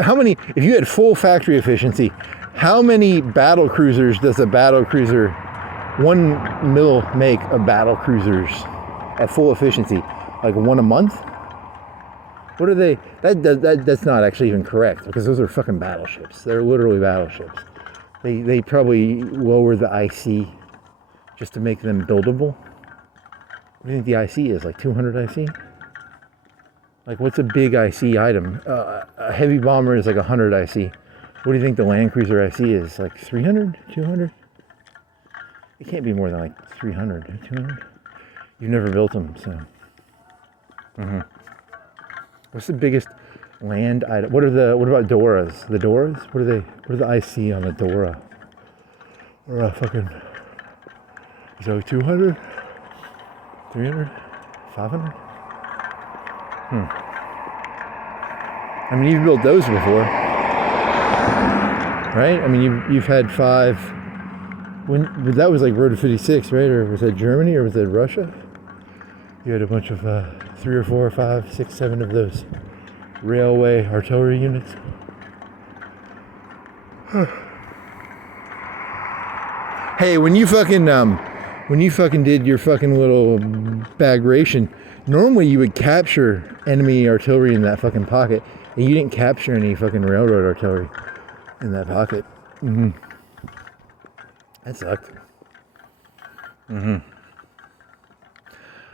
How many, if you had full factory efficiency, how many battle cruisers does a battle cruiser, 1 mil make of battle cruisers at full efficiency? Like 1 a month? What are they? That's not actually even correct because those are fucking battleships. They're literally battleships. They probably lower the IC just to make them buildable. What do you think the IC is? Like 200 IC? Like, what's a big IC item? A heavy bomber is like 100 IC. What do you think the Land Cruiser IC is? Like 300? 200? It can't be more than like 300, 200. You've never built them, so. What's the biggest land item? What about Doras? The Doras? What are the IC on the Dora? Or a fucking, is that 200? 300? 500? I mean, you've built those before, right? I mean, you've had 5. That was like Road to 56, right? Or was that Germany or was that Russia? You had a bunch of 3 or 4 or 5, 6, 7 of those railway artillery units. Hey, when you fucking did your fucking little bag ration, normally you would capture enemy artillery in that fucking pocket, and you didn't capture any fucking railroad artillery in that pocket. That sucked.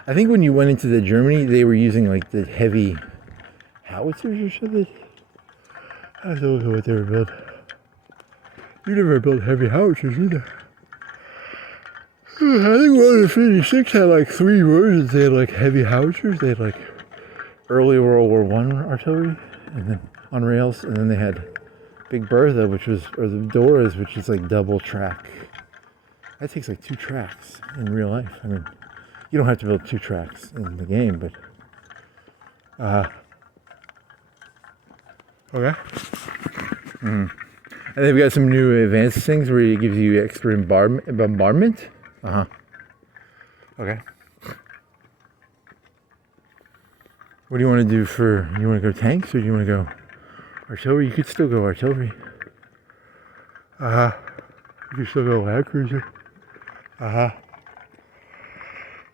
I think when you went into the Germany, they were using like the heavy howitzers or something. I have to look at what they were built. You never built heavy howitzers either. I think 156 had like 3 versions. They had like heavy howitzers. They had like early World War I artillery, and then on rails, and then they had Big Bertha, which was, or the Doras, which is like double track. That takes like 2 tracks in real life. I mean, you don't have to build 2 tracks in the game, but okay. And they've got some new advanced things where it gives you extra bombardment. Okay. What do you want to do for? You want to go tanks or do you want to go artillery? You could still go artillery. You could still go land cruiser.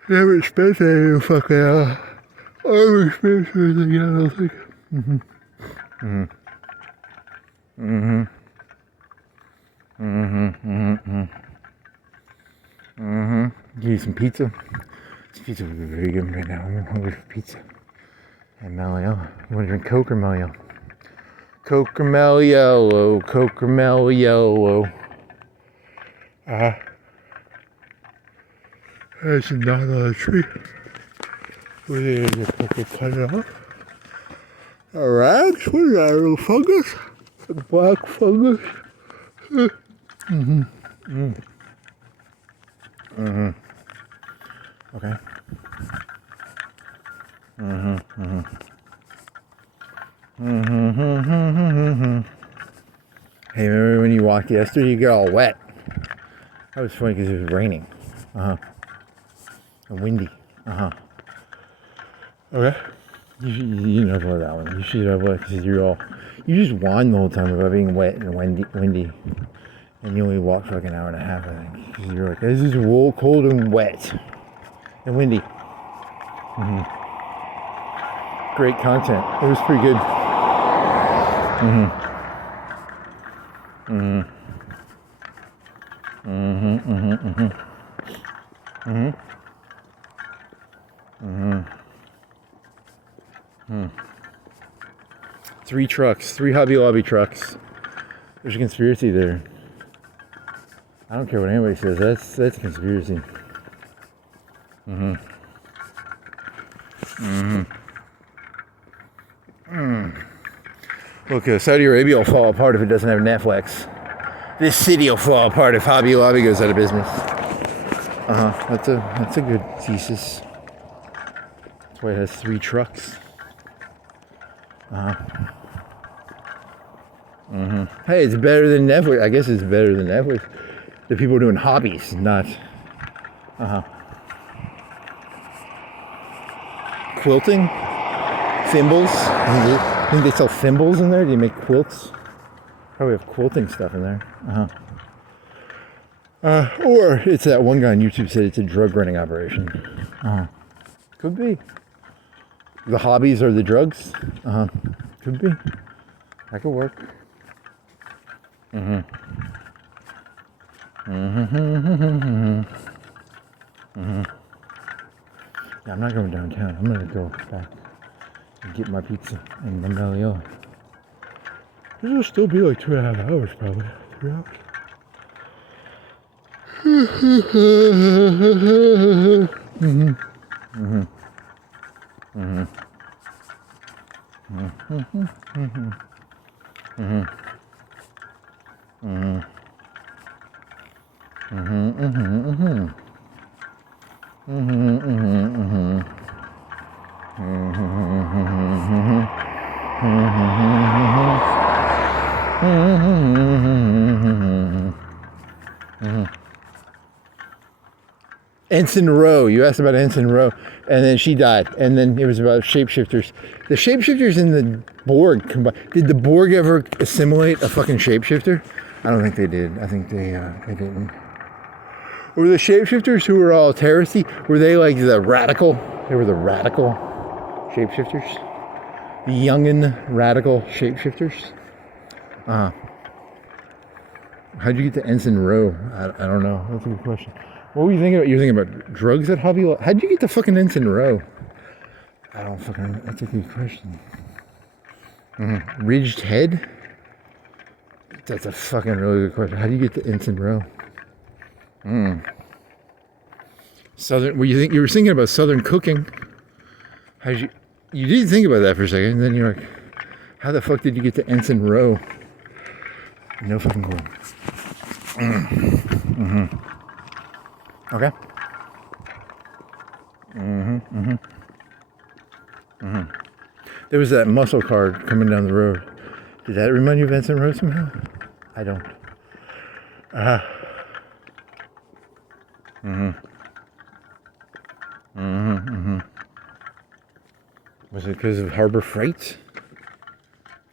Never spent any fucking armor experience or anything yet, I don't think. Give you some pizza. This pizza would be very good right now. I'm hungry for pizza. And Melio. You want to drink Coke or Melio? Coke or Melio? Coke or Melio? There's a knot on a tree. We're going to cut it off. Alright, what is that, a little fungus? A black fungus? Okay. Hey, remember when you walked yesterday, you got all wet? That was funny because it was raining. And windy. Okay. You know about that one. You should have like, because you just whined the whole time about being wet and windy. And you only walked for like an hour and a half, I think. Because you're like, this is real cold and wet. And windy. Great content. It was pretty good. Three trucks, 3 Hobby Lobby trucks. There's a conspiracy there. I don't care what anybody says. That's a conspiracy. Look, Saudi Arabia will fall apart if it doesn't have Netflix. This city will fall apart if Hobby Lobby goes out of business. That's a good thesis. That's why it has 3 trucks. Hey, it's better than Netflix. I guess it's better than Netflix. The people are doing hobbies, not quilting, thimbles. I think they sell thimbles in there. Do you make quilts? Probably have quilting stuff in there. Or it's that one guy on YouTube said it's a drug running operation. Could be. The hobbies are the drugs. Could be. That could work. Yeah, I'm not going downtown. I'm gonna go back and get my pizza and my Melio. This will still be like 2.5 hours, probably 3 hours. Ensign Rowe. You asked about Ensign Rowe, and then she died. And then it was about shapeshifters. The shapeshifters in the Borg combined. Did the Borg ever assimilate a fucking shapeshifter? I don't think they did. I think they didn't. Were the shapeshifters who were all terroristy? Were they like the radical? They were the radical shapeshifters. The youngin' radical shapeshifters. How'd you get to Ensign Rowe? I don't know. That's a good question. What were you thinking about? You were thinking about drugs at Hobby Lobby? How'd you get to fucking Ensign Rowe? I don't fucking... That's a good question. Ridged head? That's a fucking really good question. How do you get to Ensign Rowe? Southern... Well, you were thinking about Southern cooking. How'd you... You did think about that for a second, and then you're like, how the fuck did you get to Ensign Rowe? No fucking clue. Okay. There was that muscle car coming down the road. Did that remind you of Ensign Rowe somehow? I don't. Was it because of Harbor Freight?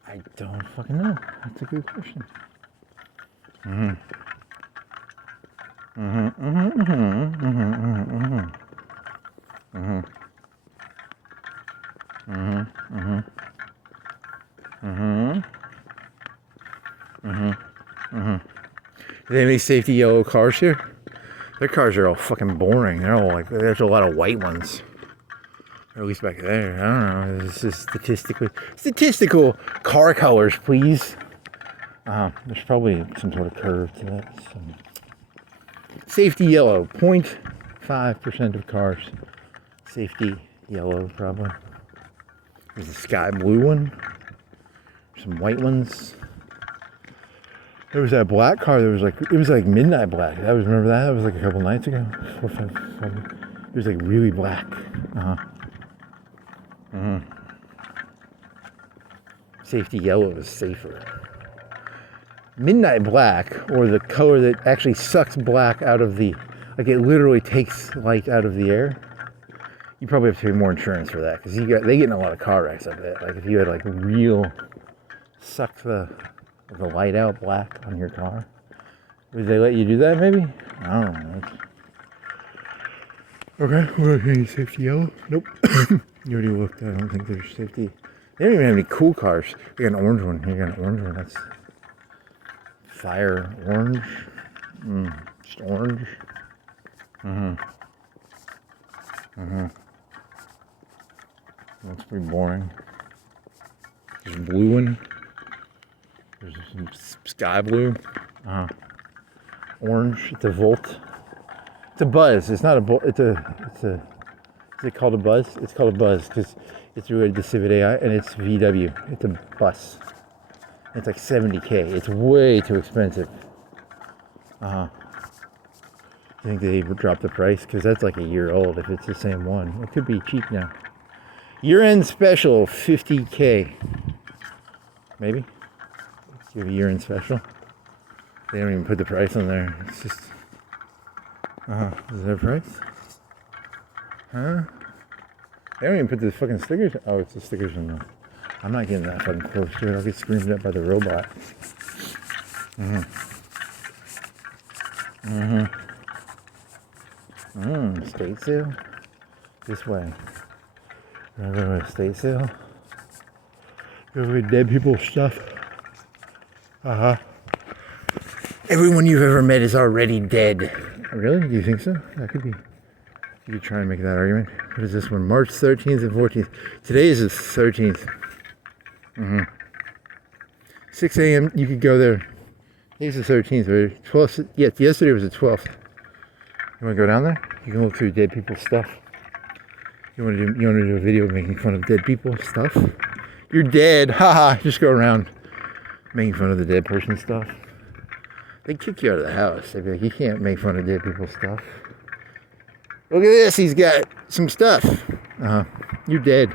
I don't fucking know. That's a good question. Do they make safety yellow cars here? Their cars are all fucking boring. They're all like, there's a lot of white ones. Or at least back there. I don't know. This is statistical car colors, please. There's probably some sort of curve to that. So. Safety yellow, 0.5% of cars. Safety yellow, probably. There's a sky blue one. Some white ones. There was that black car that was like, it was like midnight black. Remember that? That was like a couple nights ago. 4, 5, 5. It was like really black. Safety yellow is safer. Midnight black, or the color that actually sucks black out of the, like it literally takes light out of the air. You probably have to pay more insurance for that, because they get in a lot of car wrecks, I bet. Like if you had like real suck the light out black on your car. Would they let you do that maybe? I don't know. Okay, well, any safety yellow? Nope. You already looked. I don't think there's safety. They don't even have any cool cars. You got an orange one. You got an orange one. That's fire orange. Just orange. Looks pretty boring. There's a blue one. There's some sky blue. Orange. It's a Volt. It's a Buzz. It's not a Volt. It's a. Is it called a Buzz? It's called a Buzz because it's related to Civic AI, and it's VW. It's a bus. It's like $70K. It's way too expensive. I think they dropped the price because that's like a year old. If it's the same one, it could be cheap now. Year-end special, $50K. Maybe. Give a year-end special. They don't even put the price on there. It's just. Is there a price? Huh? They don't even put the fucking stickers. Oh, it's the stickers on the. I'm not getting that fucking close to it. I'll get screamed at by the robot. State sale? This way. We're going to estate sale. Go with dead people's stuff. Everyone you've ever met is already dead. Really? Do you think so? That could be. You could try and make that argument. What is this one? March 13th and 14th. Today is the 13th. 6 a.m. You could go there. Today's the 13th, right? 12th. Yeah, yesterday was the 12th. You want to go down there? You can look through dead people's stuff. You want to do a video making fun of dead people's stuff? You're dead. Haha. Just go around making fun of the dead person's stuff. They'd kick you out of the house. They'd be like, you can't make fun of dead people's stuff. Look at this, he's got some stuff. You're dead.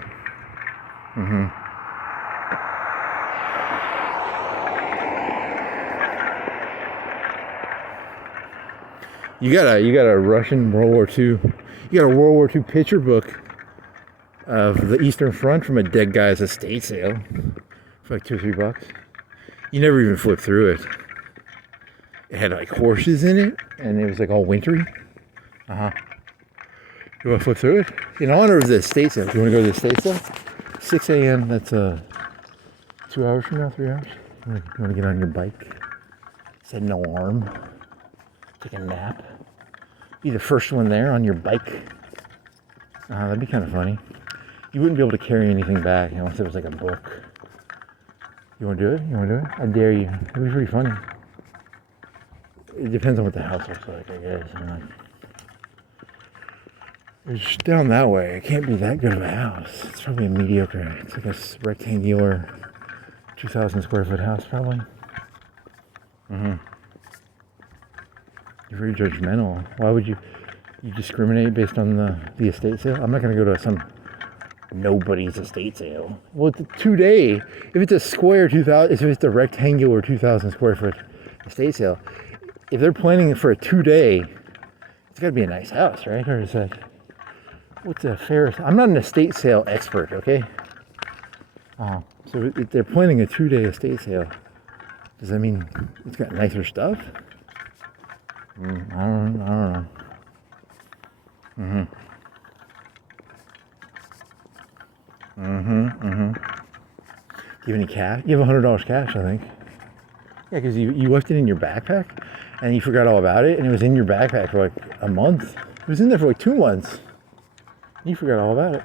You got a Russian World War II. You got a World War II picture book of the Eastern Front from a dead guy's estate sale for like $2 or $3. You never even flip through it. It had like horses in it, and it was like all wintry. You want to flip through it? You know, I wonder if the estate sale. Do you want to go to the estate sale? 6 a.m. That's 2 hours from now, 3 hours. You want to get on your bike, set an alarm, take a nap, be the first one there on your bike. That'd be kind of funny. You wouldn't be able to carry anything back unless it was like a book. You want to do it? You want to do it? I dare you. It'd be pretty funny. It depends on what the house looks like, I guess. It's down that way. It can't be that good of a house. It's probably a mediocre. It's like a rectangular 2,000 square foot house, probably. You're very judgmental. Why would you discriminate based on the estate sale? I'm not going to go to some nobody's estate sale. Well, it's a 2-day. If it's a square 2,000, if it's a rectangular 2,000 square foot estate sale, if they're planning it for a 2-day, it's got to be a nice house, right? Or is that, what's a fair? I'm not an estate sale expert, okay? So if they're planning a 2-day estate sale, does that mean it's got nicer stuff? I don't know. Do you have any cash? You have $100 cash, I think. Yeah, because you left it in your backpack, and you forgot all about it, and it was in your backpack for like a month. It was in there for like 2 months. You forgot all about it.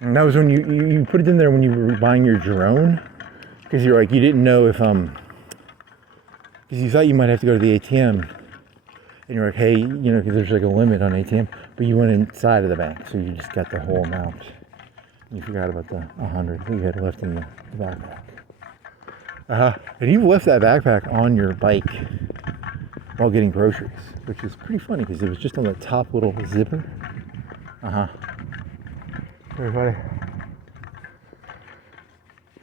And that was when you put it in there when you were buying your drone, because you're like, you didn't know if because you thought you might have to go to the ATM, and you're like, hey, you know, because there's like a limit on ATM, but you went inside of the bank, so you just got the whole amount. You forgot about the 100 that you had left in the backpack. And you left that backpack on your bike while getting groceries, which is pretty funny because it was just on the top little zipper. Very funny.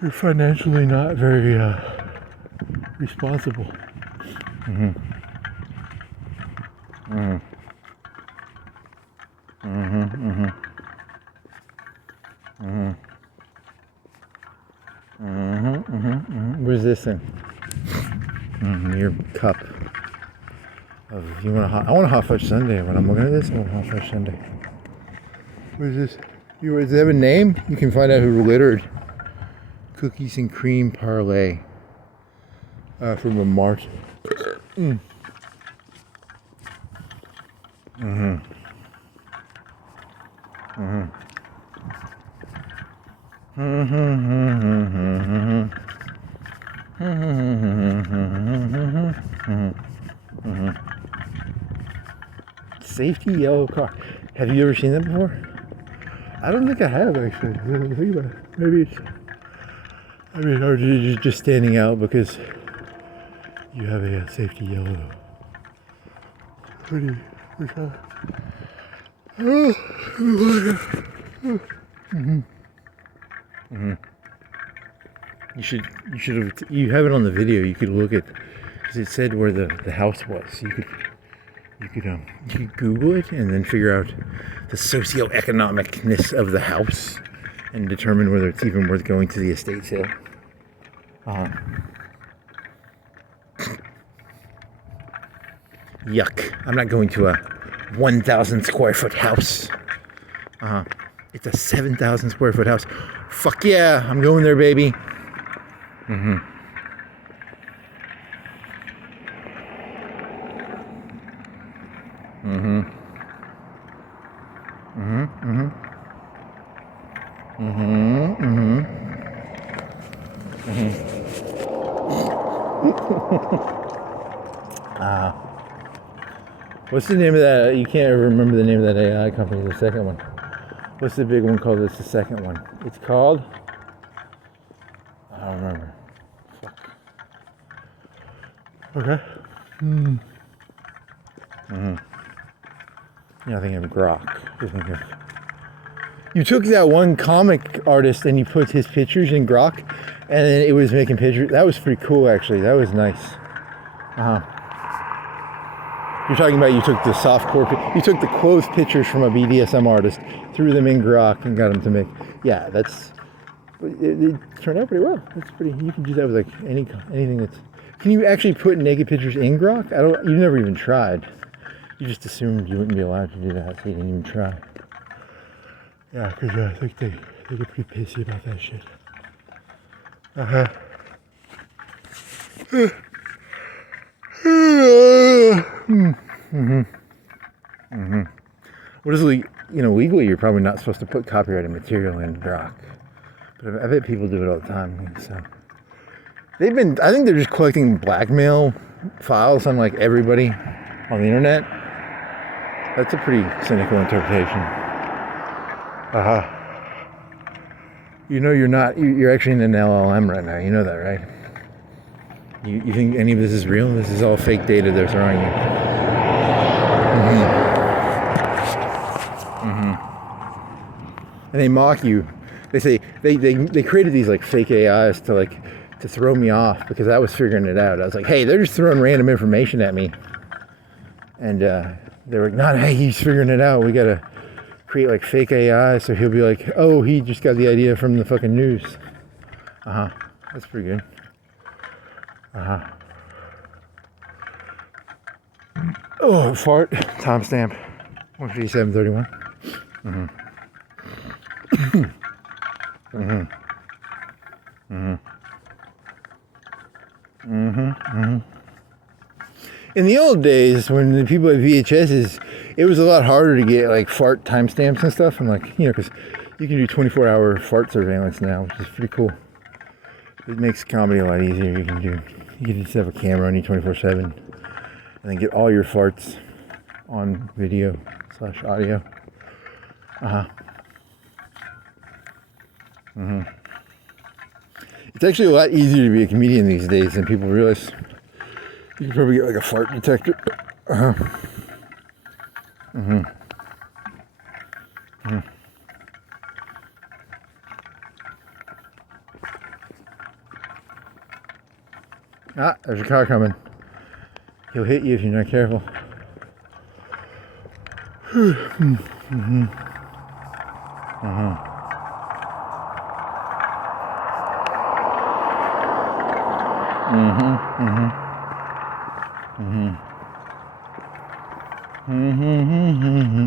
You're financially not very responsible. Where's this thing? Your cup. You want I want a hot fudge sundae. When I'm looking at this, I want a hot fudge sundae. What is this? Does it have a name? You can find out who littered. Cookies and cream parlay. From a March. Safety yellow car. Have you ever seen that before? I don't think I have, actually. I don't think about it. Maybe it's, or is it just standing out because you have a safety yellow. Pretty car. You have it on the video. You could look at, because it said where the house was. You could Google it and then figure out the socioeconomicness of the house and determine whether it's even worth going to the estate sale. Yuck. I'm not going to a 1,000 square foot house. It's a 7,000 square foot house. Fuck yeah, I'm going there, baby. What's the name of that? You can't remember the name of that AI company, the second one. What's the big one called? It's the second one. It's called, I don't remember. Fuck. Okay. Yeah, I think of Grok. You took that one comic artist and you put his pictures in Grok, and then it was making pictures. That was pretty cool, actually. That was nice. You're talking about you took the softcore, you took the clothes pictures from a BDSM artist, threw them in Grok, and got them to make. Yeah, that's. It turned out pretty well. It's pretty. You can do that with like anything that's. Can you actually put naked pictures in Grok? You never even tried. You just assumed you wouldn't be allowed to do that, so you didn't even try. Yeah, because I think they get pretty pissy about that shit. What is legally you're probably not supposed to put copyrighted material in Grok, but I bet people do it all the time. So I think they're just collecting blackmail files on like everybody on the internet. That's a pretty cynical interpretation. You're actually in an LLM right now. You know that, right? You think any of this is real? This is all fake data they're throwing you. And they mock you. They say they created these like fake AIs to throw me off because I was figuring it out. I was like, hey, they're just throwing random information at me. And they were like, hey, he's figuring it out. We gotta create like fake AI so he'll be like, oh, he just got the idea from the fucking news. That's pretty good. Oh, fart. Timestamp 157:31. In the old days, when the people had VHSs, it was a lot harder to get like fart timestamps and stuff. And like, because you can do 24-hour fart surveillance now, which is pretty cool. It makes comedy a lot easier. You can just have a camera on you 24/7, and then get all your farts on video / audio. It's actually a lot easier to be a comedian these days than people realize. You can probably get like a fart detector. There's a car coming. He'll hit you if you're not careful.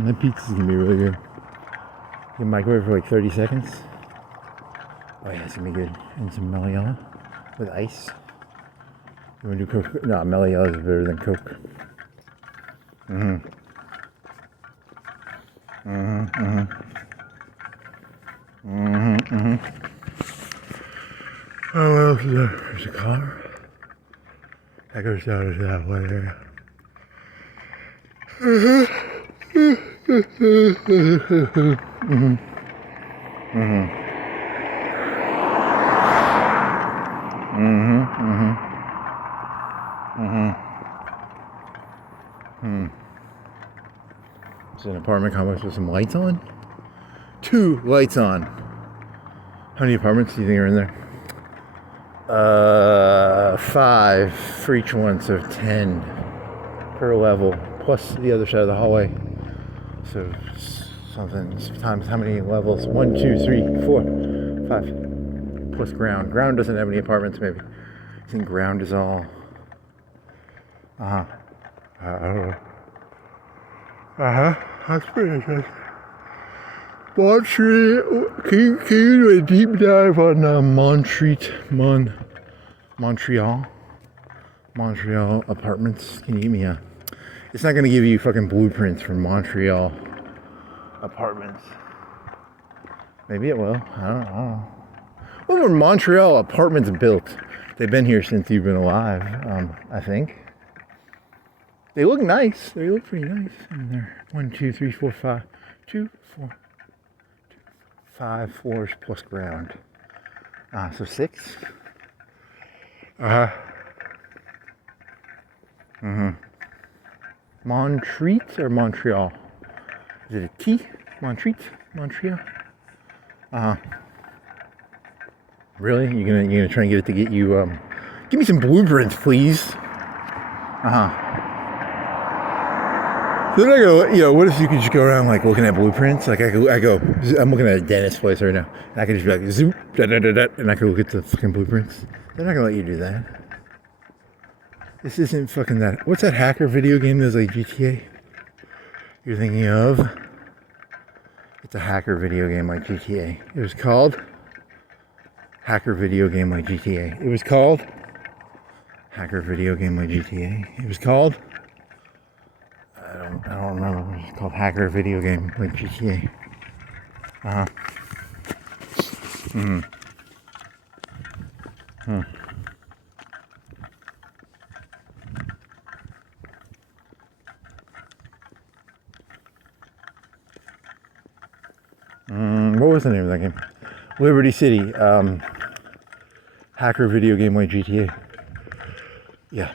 The pizza's gonna be really good. You can microwave for like 30 seconds. Oh yeah, it's gonna be good. And some mellow yellow with ice. You wanna do Coke? No, mellow yellow is better than Coke. Oh, what else is there? There's a car. That goes down to that way there. It's an apartment complex with some lights on. 2 lights on. How many apartments do you think are in there? 5 for each one, so 10 per level, plus the other side of the hallway. So something times how many levels? 1, 2, 3, 4, 5. Plus ground. Ground doesn't have any apartments, maybe. I think ground is all. That's pretty interesting. Montreal. Can you do a deep dive on Montreal apartments? Can you give me it's not going to give you fucking blueprints for Montreal apartments. Maybe it will. I don't know. When were Montreal apartments built? They've been here since you've been alive, I think. They look nice. They look pretty nice. And they're 1, 2, 3, 4, 5. 2, 4. 5 floors plus ground. So 6. Montreat or Montreal? Is it a T? Montreat? Montreal? Really? You're gonna try and get it to get you give me some blueprints, please. Then I go, you know, what if you could just go around like looking at blueprints? Like I'm looking at a dentist place right now, and I could just be like, zoom, da da da da, and I could look at the fucking blueprints. They're not gonna let you do that. This isn't fucking that. What's that hacker video game that's like GTA? You're thinking of? It's a hacker video game like GTA. It was called hacker video game like GTA. It was called hacker video game like GTA. It was called. I don't remember. It's called hacker video game like GTA. What was the name of that game? Liberty City. Hacker video game like GTA. Yeah.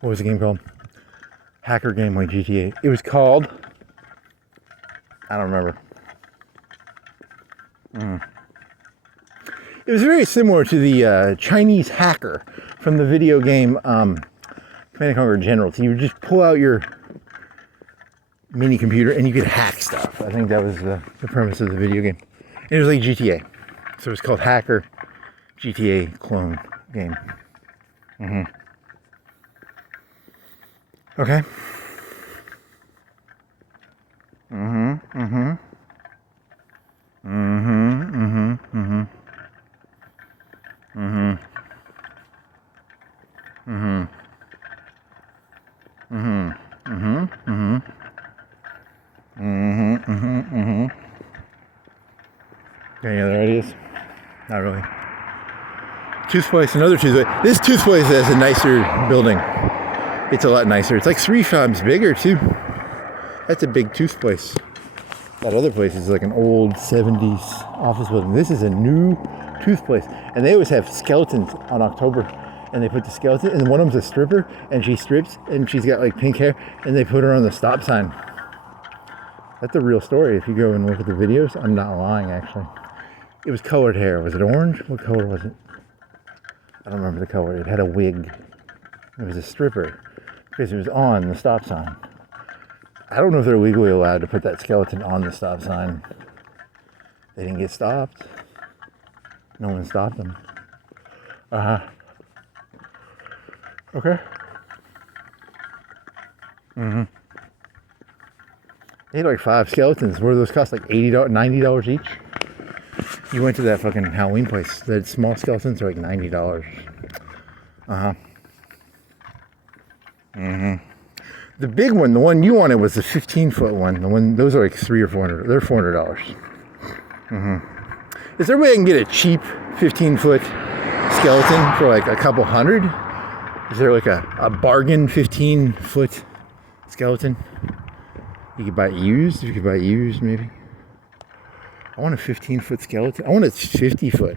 What was the game called? Hacker game like GTA. It was called. I don't remember. It was very similar to the Chinese hacker from the video game Command & Conquer Generals. You would just pull out your mini computer and you could hack stuff. I think that was the premise of the video game. And it was like GTA. So it was called Hacker GTA Clone Game. Okay. Any other ideas? Not really. Tooth place, another tooth place. This tooth place has a nicer building. It's a lot nicer. It's like 3 times bigger too. That's a big tooth place. That other place is like an old 70s office building. This is a new tooth place. And they always have skeletons on October. And they put the skeleton, and one of them's a stripper, and she strips, and she's got like pink hair, and they put her on the stop sign. That's a real story. If you go and look at the videos, I'm not lying actually. It was colored hair. Was it orange? What color was it? I don't remember the color. It had a wig. It was a stripper because it was on the stop sign. I don't know if they're legally allowed to put that skeleton on the stop sign. They didn't get stopped. No one stopped them. Okay. They had like 5 skeletons. What do those cost? Like $80, $90 each? You went to that fucking Halloween place. The small skeletons are like $90. The big one, the one you wanted, was the 15-foot one. Those are like $300 or $400. They're $400. Is there a way I can get a cheap 15-foot skeleton for like a couple hundred? Is there like a bargain 15-foot skeleton? You could buy it used. You could buy it used, maybe. I want a 15-foot skeleton. I want a 50-foot.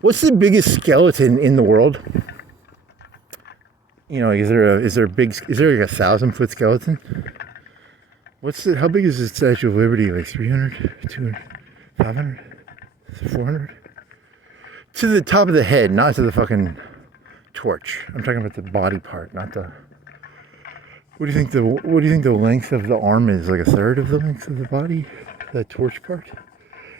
What's the biggest skeleton in the world? You know, is there like a 1,000-foot skeleton? How big is the Statue of Liberty? Like 300, 200, 500, 400? To the top of the head, not to the fucking torch. I'm talking about the body part, not the. What do you think the length of the arm is? Like a third of the length of the body? That torch part?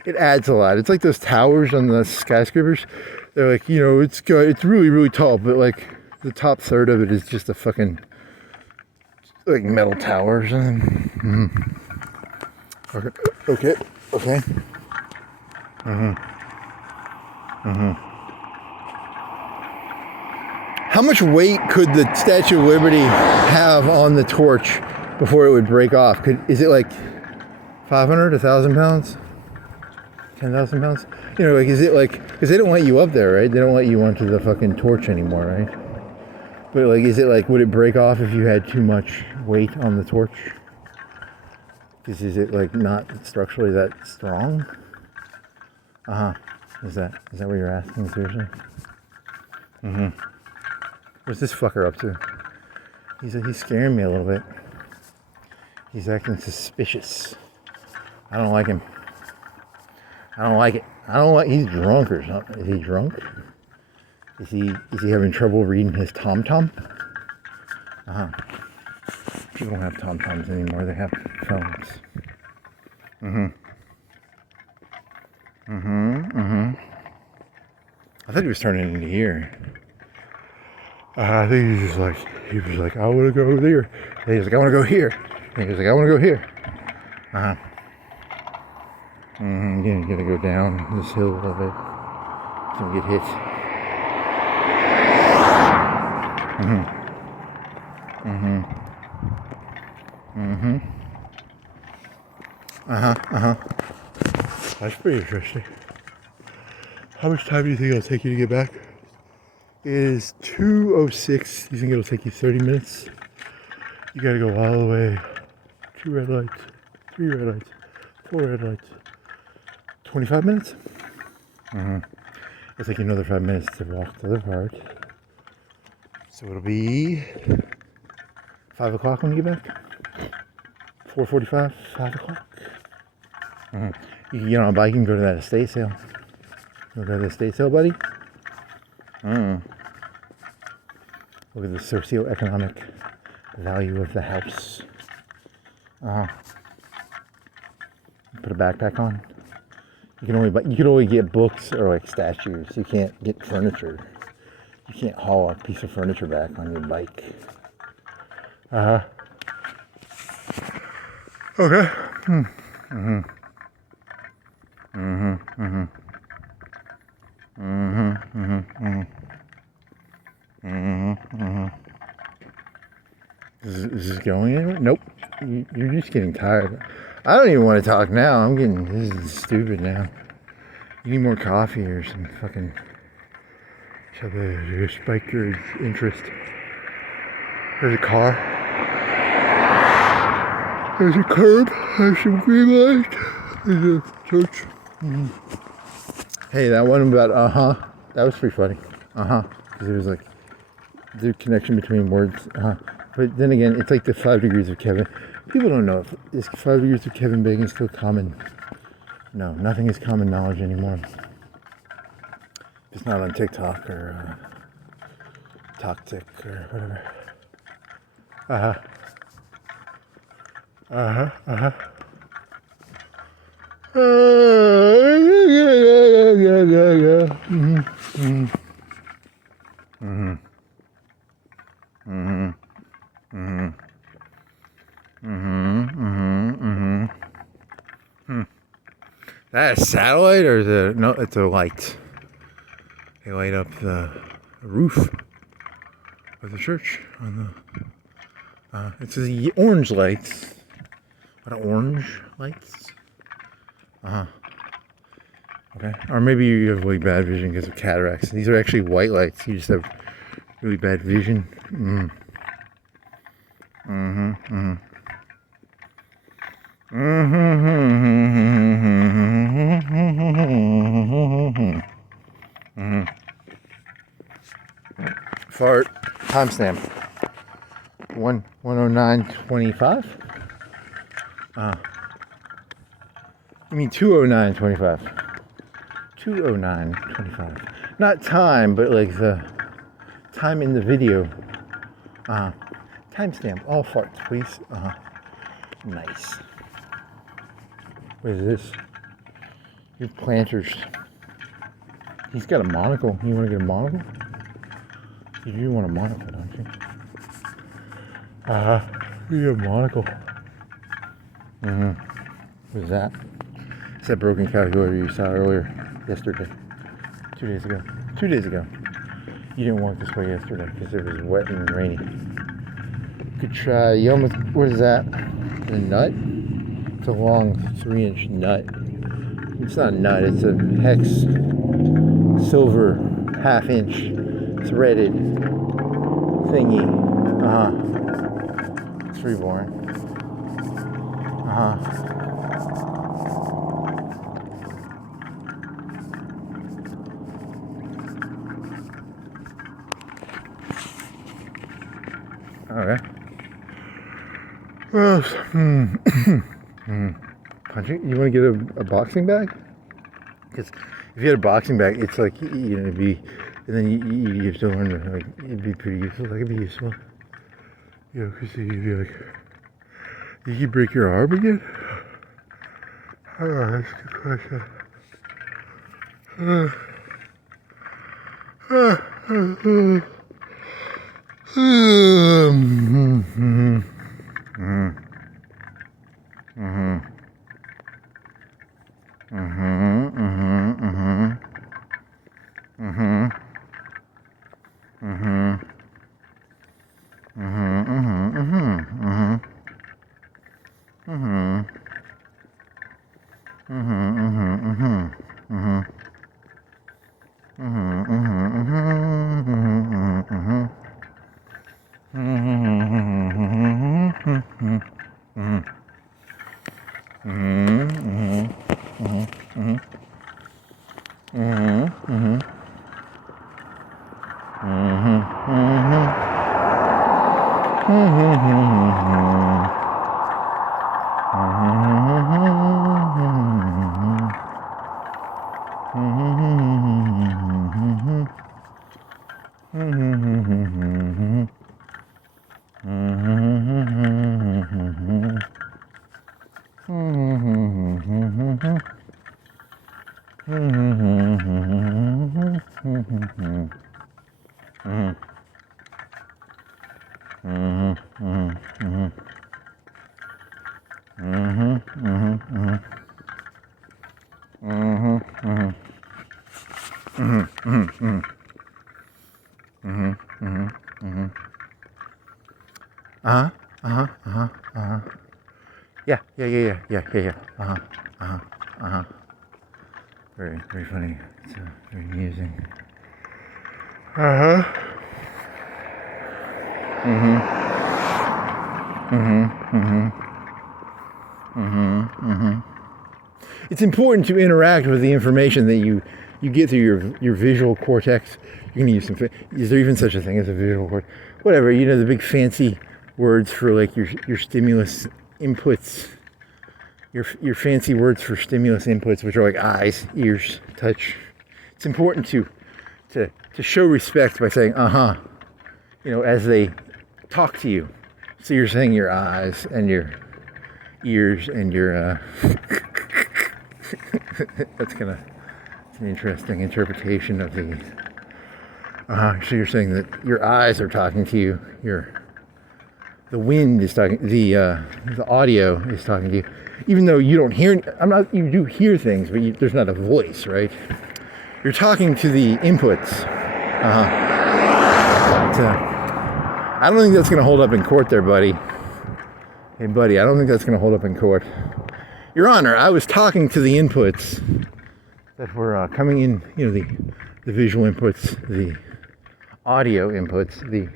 It adds a lot. It's like those towers on the skyscrapers. They're like, you know, it's really, really tall, but like the top third of it is just a fucking like metal tower or something. Okay. How much weight could the Statue of Liberty have on the torch before it would break off? Is it like 500, 1,000 pounds? 10,000 pounds? You know, like, is it like, because they don't let you up there, right? They don't let you onto the fucking torch anymore, right? But like, is it like, would it break off if you had too much weight on the torch? Because is it like not structurally that strong? Is that what you're asking, seriously? What's this fucker up to? He's scaring me a little bit. He's acting suspicious. I don't like him. I don't like it. He's drunk or something. Is he drunk? Is he having trouble reading his TomTom? People don't have TomToms anymore. They have phones. I thought he was turning into here. I think he was like, I want to go there. And he was like, I want to go here. And he was like, I want to go here. You gotta go down this hill a little bit. Don't get hit. That's pretty interesting. How much time do you think it'll take you to get back? It is 2:06. You think it'll take you 30 minutes? You gotta go all the way. 2 red lights, 3 red lights, 4 red lights. 25 minutes? It'll take you another 5 minutes to walk to the park. So it'll be 5 o'clock when you get back? 4:45, 5 o'clock. You can get on a bike and go to that estate sale. You go to the estate sale, buddy? Look at the socioeconomic value of the house. Put a backpack on. You can only get books or like statues. You can't get furniture. You can't haul a piece of furniture back on your bike. Okay. Is this going anywhere? Nope. You're just getting tired. I don't even want to talk now. This is stupid now. You need more coffee or some fucking something to spike your interest. There's a car. There's a curb. There's some green light. There's a church. Hey, that one about that was pretty funny. Because it was like the connection between words. But then again, it's like the 5 degrees of Kevin. People don't know if is 5 degrees of Kevin Bacon still common. No, nothing is common knowledge anymore. It's not on TikTok or Toxic or whatever. That a satellite or is it? No, it's a light. They light up the roof of the church on the. It's the orange lights. What are orange lights? Okay. Or maybe you have really bad vision because of cataracts. These are actually white lights. You just have really bad vision. Fart. Timestamp. 1:09:25. You mean 2:09:25? 2:09:25. Not time, but like the time in the video. Timestamp. All farts, please. Nice. What is this? Your planters. He's got a monocle. You want to get a monocle? You do want a monocle, don't you? You get a monocle. What is that? It's that broken calculator you saw yesterday. 2 days ago. 2 days ago. You didn't walk this way yesterday because it was wet and rainy. You could try, what is that? A nut? It's a long 3-inch nut. It's not a nut, it's a hex silver 1/2-inch threaded thingy. It's reborn. Okay. Punching? You want to get a boxing bag? Because if you had a boxing bag, it's like, it'd be And then you have to learn to, like, it'd be pretty useful. That could be useful. You know, because you'd be like, did you break your arm again? Oh, that's a good question. Yeah. Very, very funny. It's very amusing. It's important to interact with the information that you get through your visual cortex. You're gonna use some. Is there even such a thing as a visual cortex? Whatever. You know, the big fancy words for like your stimulus inputs. Your fancy words for stimulus inputs, which are like eyes, ears, touch. It's important to show respect by saying you know, as they talk to you. So you're saying your eyes and your ears and your it's an interesting interpretation of the so you're saying that your eyes are talking to you, the wind is talking, the audio is talking to you, even though you don't hear. You do hear things, but there's not a voice, right? You're talking to the inputs. I don't think that's going to hold up in court there, buddy. Hey, buddy, I don't think that's going to hold up in court. Your Honor, I was talking to the inputs that were coming in, you know, the visual inputs, the audio inputs, the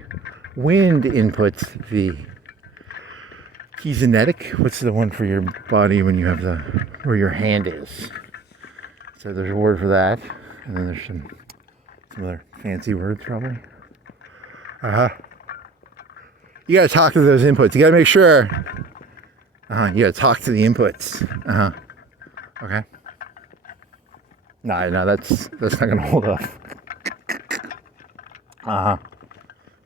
wind inputs, the kinetic. What's the one for your body when you have where your hand is? So there's a word for that, and then there's some other fancy words probably. You gotta talk to those inputs. You gotta make sure. You gotta talk to the inputs. Okay. No, that's not gonna hold up.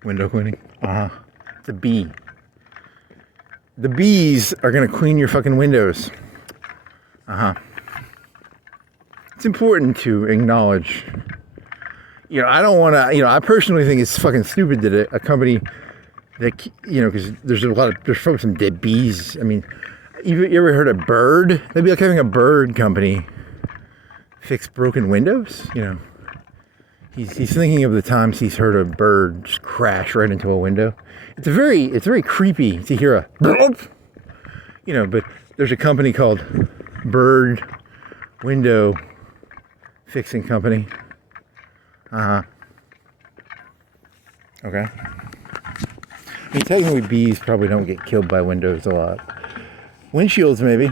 Window cleaning. It's a bee. The bees are gonna clean your fucking windows. It's important to acknowledge. You know, I don't want to. You know, I personally think it's fucking stupid that a company that, you know, because there's probably some dead bees. I mean, you ever heard of Bird? That'd be like having a bird company fix broken windows. You know, he's thinking of the times he's heard a bird just crash right into a window. It's very creepy to hear a, you know. But there's a company called Bird Window Fixing Company. Okay. I mean, technically bees probably don't get killed by windows a lot. Windshields maybe.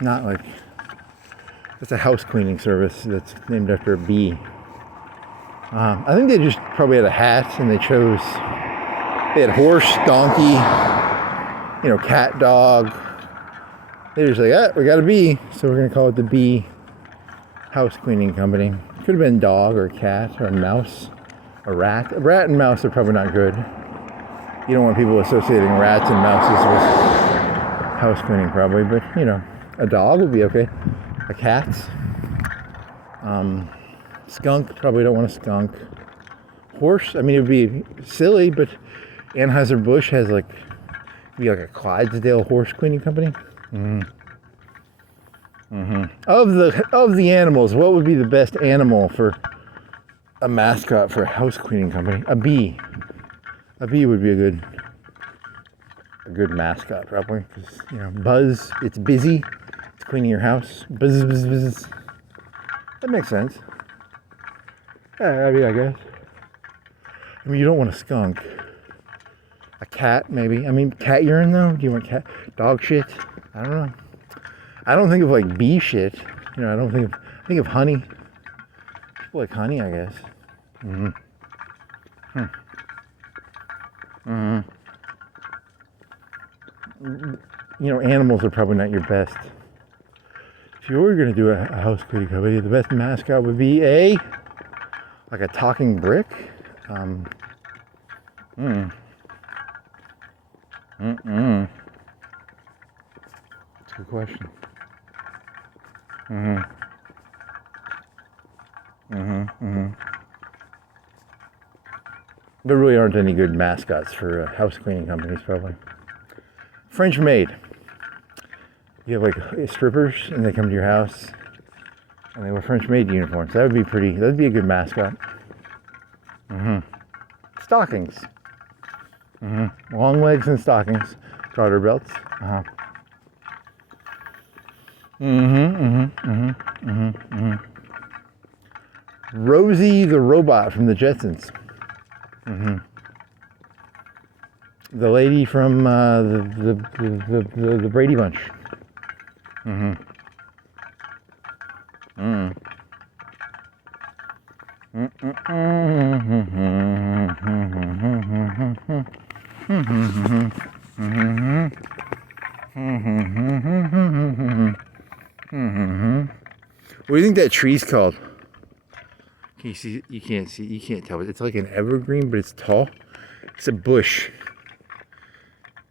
Not like... That's a house cleaning service that's named after a bee. I think they just probably had a hat and they chose... They had horse, donkey, you know, cat, dog. They just like, we got a bee, so we're going to call it the Bee House Cleaning Company. Could have been dog or cat or mouse. A rat? A rat and mouse are probably not good. You don't want people associating rats and mouses with house cleaning probably, but you know, a dog would be okay. A cat. Skunk, probably don't want a skunk. Horse, I mean, it would be silly, but Anheuser-Busch has like, be like a Clydesdale horse cleaning company. Of the animals, what would be the best animal for a mascot for a house cleaning company? A bee. A bee would be a good mascot probably, because you know, buzz. It's busy. It's cleaning your house. Buzz, buzz, buzz. That makes sense. Yeah, I mean, I guess. I mean, you don't want a skunk. A cat, maybe. I mean, cat urine though. Do you want cat? Dog shit? I don't know. I don't think of like bee shit. You know, I think of honey. People like honey, I guess. You know, animals are probably not your best. If you were going to do a house cleaning company, the best mascot would be like a talking brick. That's a good question. There really aren't any good mascots for house cleaning companies, probably. French maid. You have like strippers and they come to your house and they wear French maid uniforms. That'd be a good mascot. Stockings. Long legs and stockings. Garter belts. Rosie the robot from the Jetsons. The lady from the Brady Bunch. What do you think that tree's called? Can you see? You can't see. You can't tell. It's like an evergreen, but it's tall. It's a bush.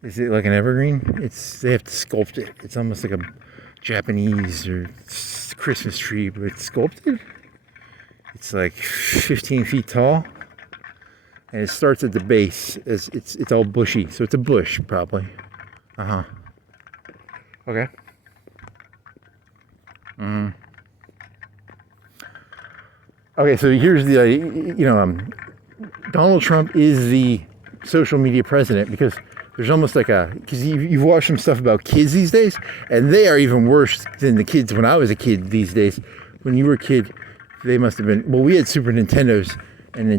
Is it like an evergreen? They have to sculpt it. It's almost like a Japanese or Christmas tree, but it's sculpted. It's like 15 feet tall, and it starts at the base. It's all bushy, so it's a bush probably. Okay. Okay, so here's the Donald Trump is the social media president because there's almost like because you've watched some stuff about kids these days, and they are even worse than the kids when I was a kid these days. When you were a kid, they must have been, well, we had Super Nintendos and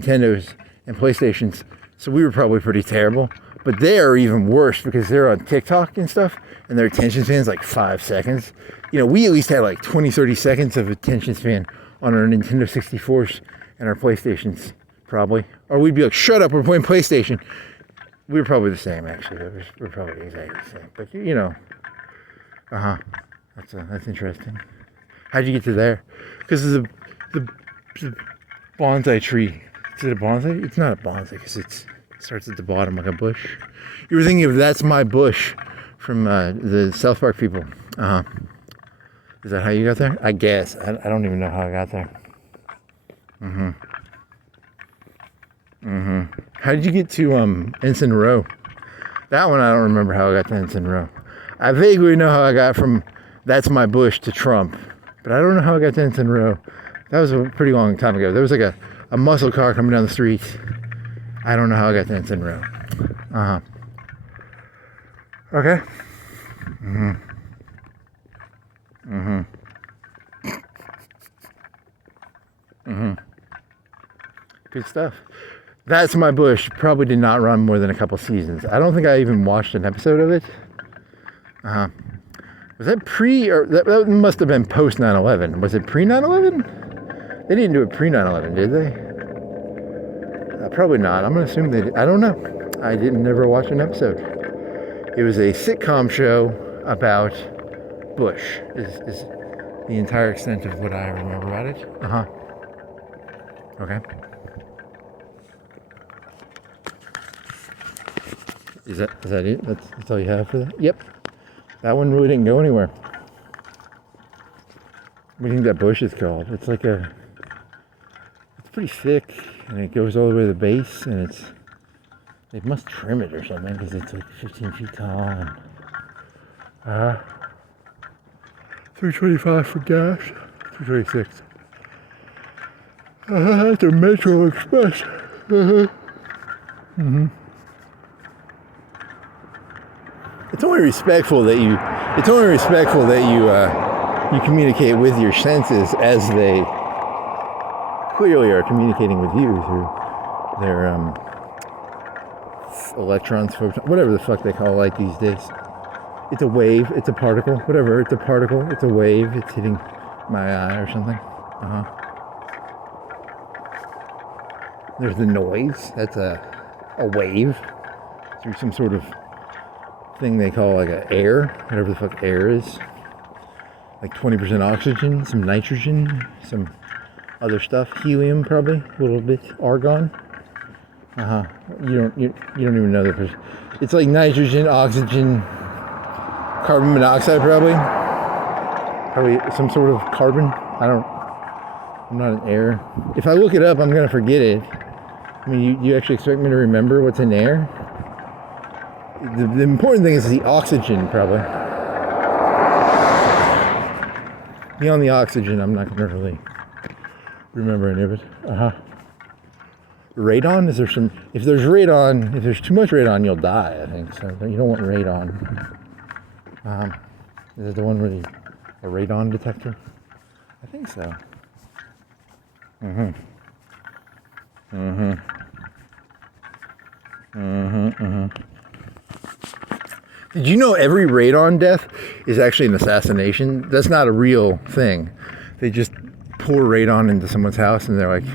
PlayStations, so we were probably pretty terrible. But they are even worse because they're on TikTok and stuff, and their attention span's like 5 seconds. You know, we at least had like 20, 30 seconds of attention span on our Nintendo 64s and our PlayStations, probably. Or we'd be like, shut up, we're playing PlayStation. We were probably the same, actually. We're probably exactly the same. But, you know, that's interesting. How'd you get to there? Because the bonsai tree. Is it a bonsai? It's not a bonsai because it starts at the bottom like a bush. You were thinking of That's My Bush from the South Park people. Is that how you got there? I guess. I don't even know how I got there. How did you get to Ensign Row? That one I don't remember how I got to Ensign Row. I vaguely know how I got from That's My Bush to Trump, but I don't know how I got to Ensign Row. That was a pretty long time ago. There was like a muscle car coming down the street. I don't know how I got to Ensign Row. Okay. Good stuff. That's My Bush probably did not run more than a couple seasons. I don't think I even watched an episode of it. Was that pre or that must have been post 9/11? Was it pre 9/11? They didn't do it pre 9/11, did they? Probably not. I'm gonna assume they did. I don't know. I didn't never watch an episode. It was a sitcom show about Bush. Is the entire extent of what I remember about it. Okay. Is that it? That's all you have for that? Yep. That one really didn't go anywhere. What do you think that bush is called? It's like it's pretty thick, and it goes all the way to the base, and they must trim it or something, because it's like 15 feet tall, and 325 for gas, 326. That's a Metro Express. It's only respectful that you communicate with your senses as they clearly are communicating with you through their electrons, photons, whatever the fuck they call light these days. It's a wave, it's a particle, whatever, it's a particle, it's a wave, it's hitting my eye or something. There's the noise, that's a wave through some sort of thing they call like an air, whatever the fuck air is. Like 20% oxygen, some nitrogen, some other stuff, helium probably, a little bit, argon. You don't even know that. It's like nitrogen, oxygen, carbon monoxide probably some sort of carbon. I'm not an air. If I look it up, I'm gonna forget it. I mean, you actually expect me to remember what's in air? The important thing is the oxygen, probably. Beyond the oxygen, I'm not gonna really remember any of it. Radon? Is there some? If there's radon, if there's too much radon, you'll die. I think so. You don't want radon. Is it the one where a radon detector? I think so. Did you know every radon death is actually an assassination? That's not a real thing. They just pour radon into someone's house and they're like,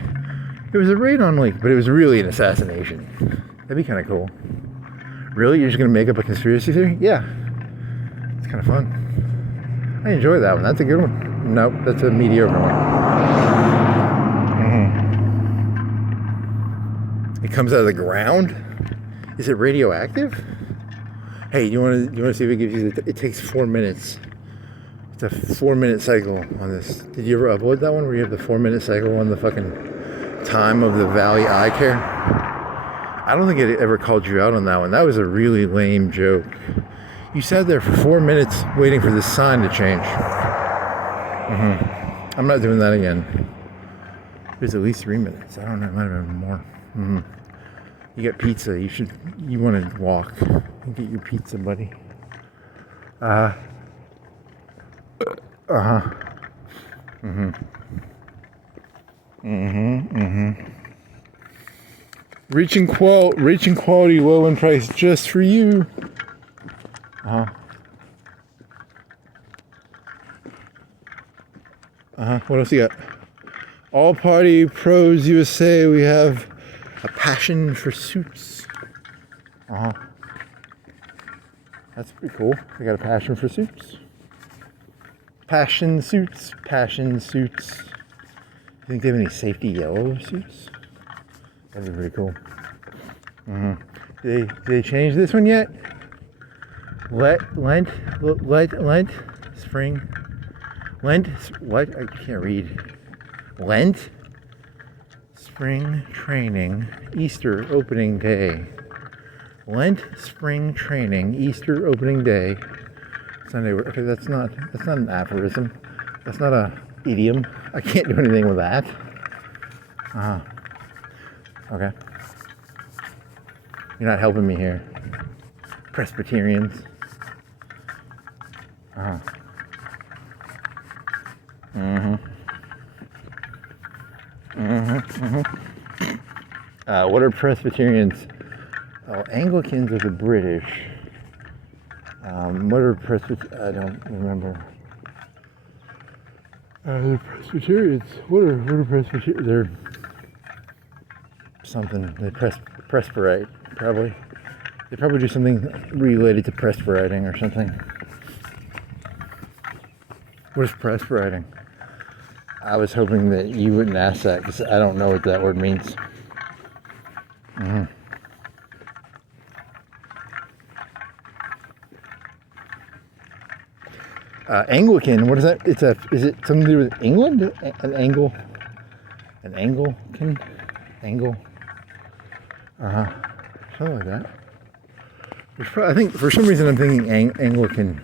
it was a radon leak, but it was really an assassination. That'd be kind of cool. Really? You're just going to make up a conspiracy theory? Yeah. It's kind of fun. I enjoy that one. That's a good one. Nope, that's a mediocre one. It comes out of the ground? Is it radioactive? Hey, you want to see if it gives you it takes 4 minutes. It's a 4-minute cycle on this. Did you ever upload that one where you have the 4-minute cycle on the fucking time of the Valley Eye Care? I don't think it ever called you out on that one. That was a really lame joke. You sat there for 4 minutes waiting for this sign to change. I'm not doing that again. It was at least 3 minutes. I don't know, it might have been more. You get pizza. You want to walk and get your pizza, buddy. Reaching quality, low in price, just for you. What else you got? All Party Pros USA. We have a passion for suits. That's pretty cool. We got a passion for suits. Passion suits. You think they have any safety yellow suits? That'd be pretty cool. Did they change this one yet? Lent, spring, Lent, what? I can't read. Lent, spring training, Easter opening day. Lent, spring training, Easter opening day. Sunday. Okay, that's not an aphorism. That's not a idiom. I can't do anything with that. Okay. You're not helping me here. Presbyterians. What are Presbyterians? Oh, Anglicans are the British. What are Presbyterians? I don't remember. The Presbyterians. What are Presbyterians? They're something. They perspirate, probably. They probably do something related to perspirating or something. What is perspirating? I was hoping that you wouldn't ask that because I don't know what that word means. Anglican, what is that? Is it something to do with England? An angle? An Anglican? Angle? Something like that. I think for some reason I'm thinking Anglican.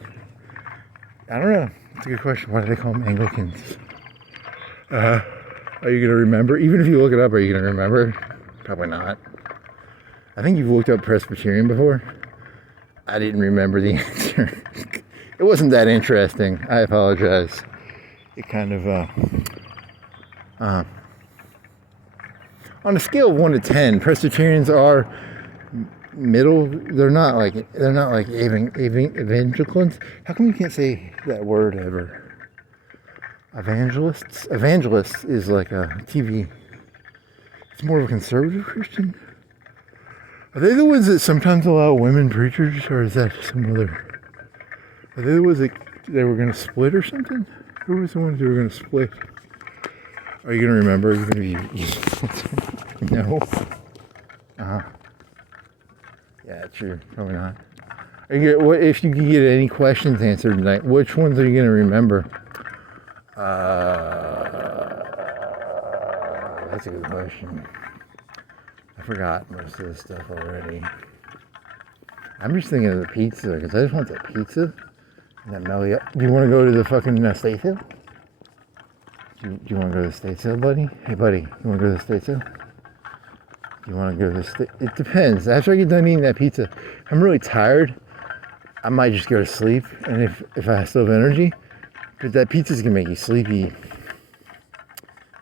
I don't know. It's a good question. Why do they call them Anglicans? Are you going to remember? Even if you look it up, are you going to remember? Probably not. I think you've looked up Presbyterian before. I didn't remember the answer. It wasn't that interesting. I apologize. It kind of, on a scale of 1 to 10, Presbyterians are middle. They're not like evangelicals. How come you can't say that word ever? Evangelists. Evangelists is like a TV. It's more of a conservative Christian. Are they the ones that sometimes allow women preachers, or is that some other? Are they the ones that they were going to split or something? Who was the ones who were going to split? Are you going to remember? Even if you no. Yeah, true. Probably not. What if you could get any questions answered tonight? Which ones are you going to remember? That's a good question. I forgot most of this stuff already. I'm just thinking of the pizza, because I just want that pizza and that melly up. Do you want to go to the fucking state sale? Do you want to go to the state sale, buddy? Hey, buddy, you want to go to the state sale? Do you want to go to the state? It depends. After I get done eating that pizza, I'm really tired. I might just go to sleep, and if I still have energy, but that pizza's going to make you sleepy.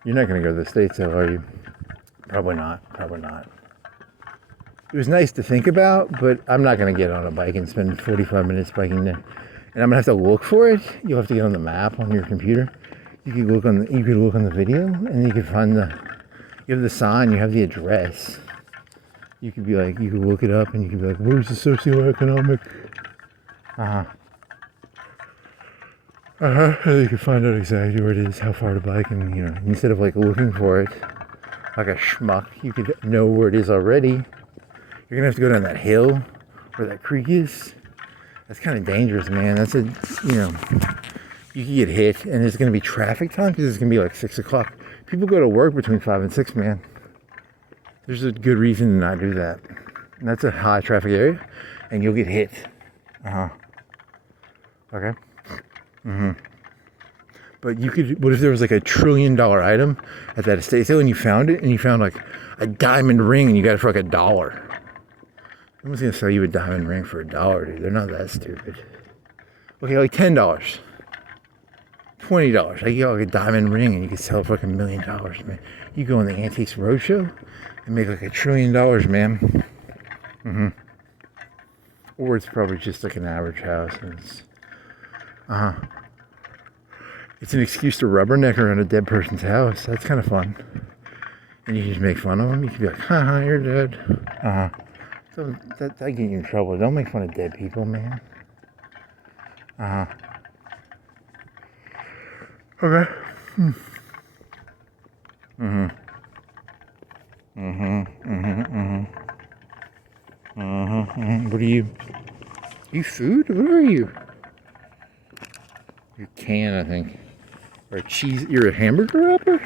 You're not going to go to the state sale, are you? Probably not. Probably not. It was nice to think about, but I'm not going to get on a bike and spend 45 minutes biking there. And I'm going to have to look for it. You'll have to get on the map on your computer. You could look on the video, and you could find you have the sign, you have the address. You could look it up, and you could be like, where's the socioeconomic? And you can find out exactly where it is, how far to bike, and instead of like looking for it like a schmuck, you could know where it is already. You're gonna have to go down that hill where that creek is. That's kind of dangerous, man. That's you could get hit, and there's gonna be traffic time because it's gonna be like 6 o'clock. People go to work between 5 and 6, man. There's a good reason to not do that. And that's a high traffic area, and you'll get hit. Okay. But what if there was like $1 trillion item at that estate sale and you found it, and you found like a diamond ring and you got it for like $1? Someone's gonna sell you a diamond ring for $1, dude. They're not that stupid. Okay, like $10, $20. I get like a diamond ring and you can sell it for like $1 million, man. You go on the Antiques Roadshow and make like $1 trillion, man. Or it's probably just like an average house, and it's an excuse to rubberneck around a dead person's house. That's kind of fun. And you can just make fun of them. You can be like, haha, you're dead. So that get you in trouble. Don't make fun of dead people, man. Okay. What are you? You food? What are you? You're a can, I think. Or a cheese. You're a hamburger wrapper?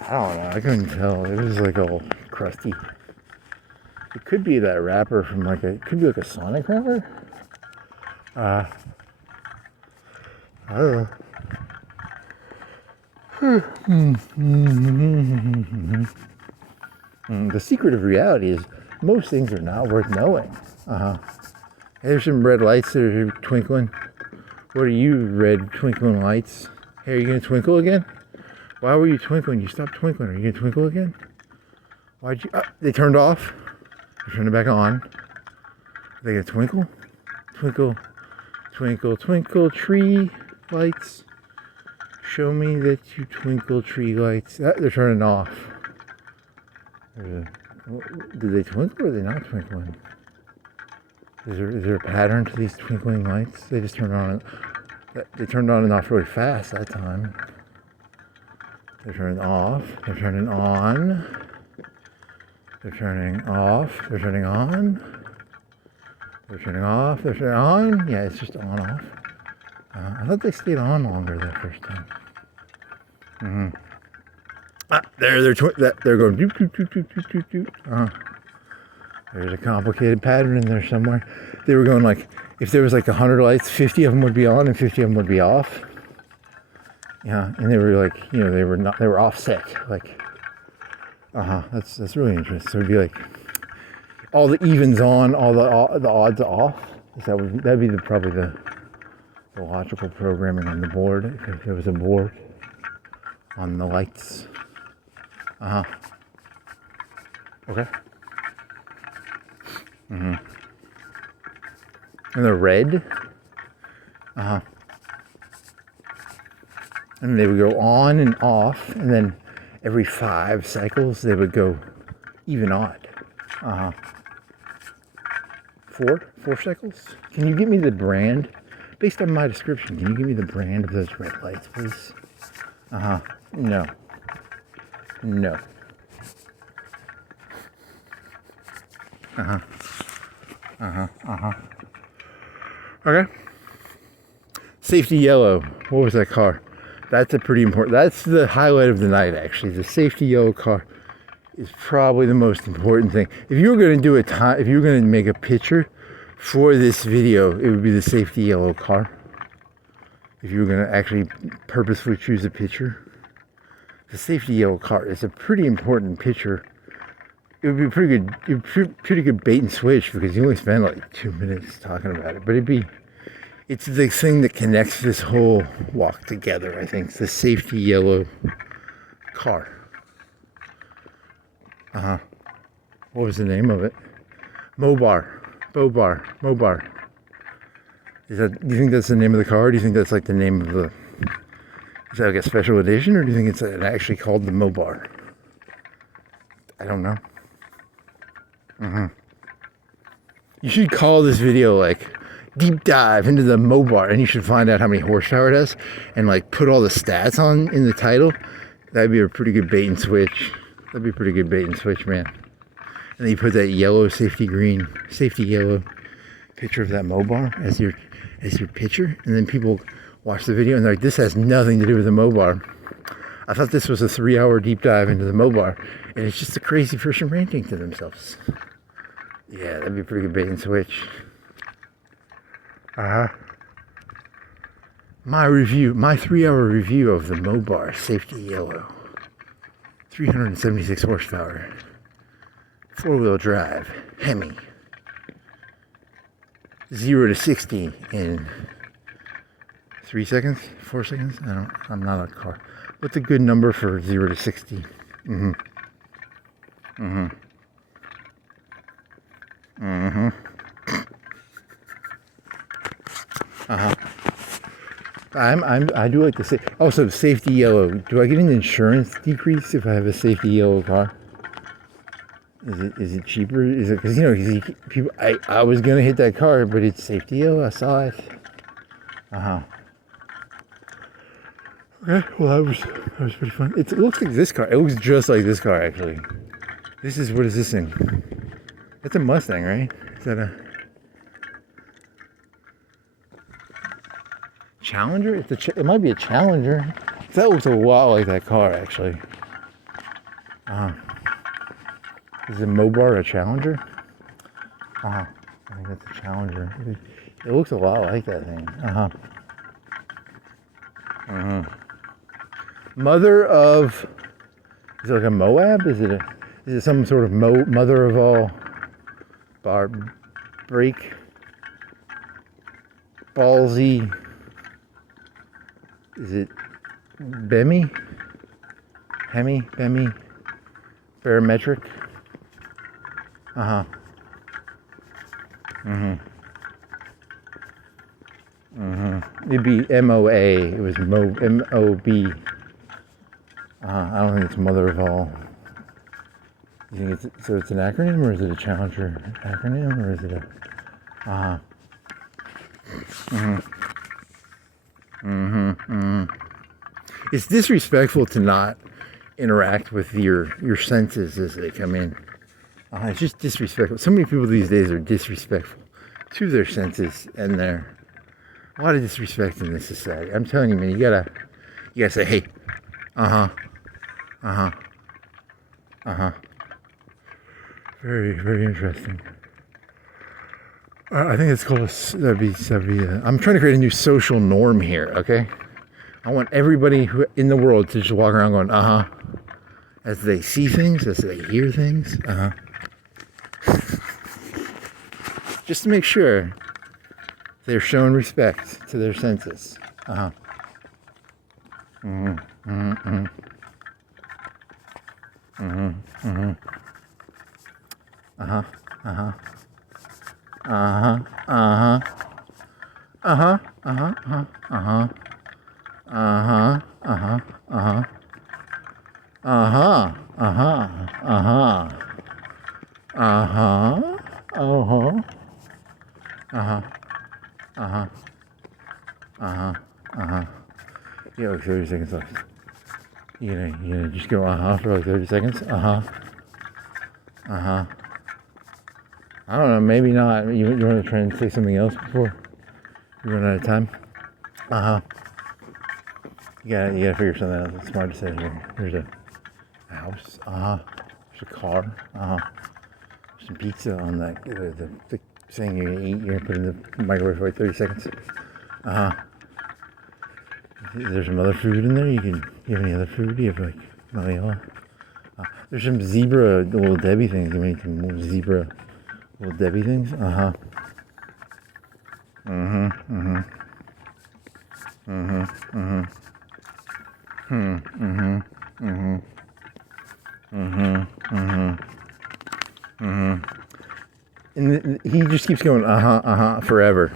I don't know. I couldn't tell. It was like all crusty. It could be that wrapper from it could be like a Sonic wrapper. I don't know. The secret of reality is most things are not worth knowing. There's some red lights that are twinkling. What are you, red twinkling lights? Hey, are you going to twinkle again? Why were you twinkling? You stopped twinkling. Are you going to twinkle again? Why'd you... they turned off. They're turning it back on. Are they going to twinkle? Twinkle, twinkle, twinkle, tree lights. Show me that you twinkle, tree lights. They're turning off. Did they twinkle or are they not twinkling? Is there a pattern to these twinkling lights? They just turned on. They turned on and off really fast that time. They're turning off. They're turning on. They're turning off. They're turning on. They're turning off. They're turning on. Yeah, it's just on off. I thought they stayed on longer that first time. They're going doop, doop, doop, doop, doop, doop, doop. There's a complicated pattern in there somewhere. They were going like, if there was like 100 lights, 50 of them would be on and 50 of them would be off. Yeah, and they were like, you know, they were offset. Like, that's really interesting. So it'd be like all the evens on, all the odds off. That'd be probably the logical programming on the board, if there was a board on the lights. Okay. And they're red. And they would go on and off, and then every 5 cycles they would go even odd. 4 cycles? Can you give me the brand? Based on my description, can you give me the brand of those red lights, please? No. No. Okay. Safety yellow. What was that car? That's a pretty important, that's the highlight of the night, actually. The safety yellow car is probably the most important thing. If you were going to do if you were going to make a picture for this video, it would be the safety yellow car. If you were going to actually purposefully choose a picture, the safety yellow car is a pretty important picture. It would be pretty good bait and switch, because you only spend like 2 minutes talking about it. But it's the thing that connects this whole walk together, I think. It's the safety yellow car. What was the name of it? Mobar. Do you think that's the name of the car? Or do you think that's like the name of the... Is that like a special edition? Or do you think it's actually called the Mobar? I don't know. You should call this video like deep dive into the Mobar, and you should find out how many horsepower it has and like put all the stats on in the title. That'd be a pretty good bait and switch. That'd be a pretty good bait and switch, man. And then you put that yellow safety yellow picture of that Mobar as your picture, and then people watch the video and they're like, this has nothing to do with the Mobar. I thought this was a 3-hour deep dive into the Mobar, and it's just a crazy person ranting to themselves. Yeah, that'd be a pretty good bait and switch. My 3-hour review of the Mobar Safety Yellow. 376 horsepower. 4-wheel drive. Hemi. 0 to 60 in 3 seconds? 4 seconds? I'm not a car. What's a good number for 0 to 60? I do like to say, also safety yellow. Do I get an insurance decrease if I have a safety yellow car? Is it cheaper? Is it because, you know, people, I was gonna hit that car, but it's safety yellow. I saw it. Okay, well that was pretty fun. It looks like this car. It looks just like this car, actually. What is this thing? That's a Mustang, right? Is that a Challenger? It might be a Challenger. That looks a lot like that car, actually. Is a Mobar a Challenger? I think that's a Challenger. It looks a lot like that thing. Mother of... Is it like a Moab? Is it some sort of mother of all... Ballsy... Is it Bemi? Hemi? Bemi? Barometric? It'd be MOA. It was MOB. I don't think it's mother of all. You think so it's an acronym, or is it a Challenger acronym, or is it a... It's disrespectful to not interact with your senses as they come in. It's just disrespectful. So many people these days are disrespectful to their senses and their A lot of disrespect in this society. I'm telling you, man, you gotta say, hey, Very, very interesting. I think it's called I'm trying to create a new social norm here, okay? I want everybody in the world to just walk around going, as they see things, as they hear things, just to make sure they're showing respect to their senses. Yeah, like 30 seconds left. You gonna just go for like 30 seconds? I don't know, maybe not. You want to try and say something else before you run out of time? You gotta figure something else that's smart to say here. There's a house. There's a car. There's some pizza on that. The thing you're gonna eat. You're gonna put in the microwave for like 30 seconds. There's some other food in there. You have any other food? You have like vanilla. There's some zebra little Debbie things. You make some little zebra little Debbie things. And he just keeps going, forever.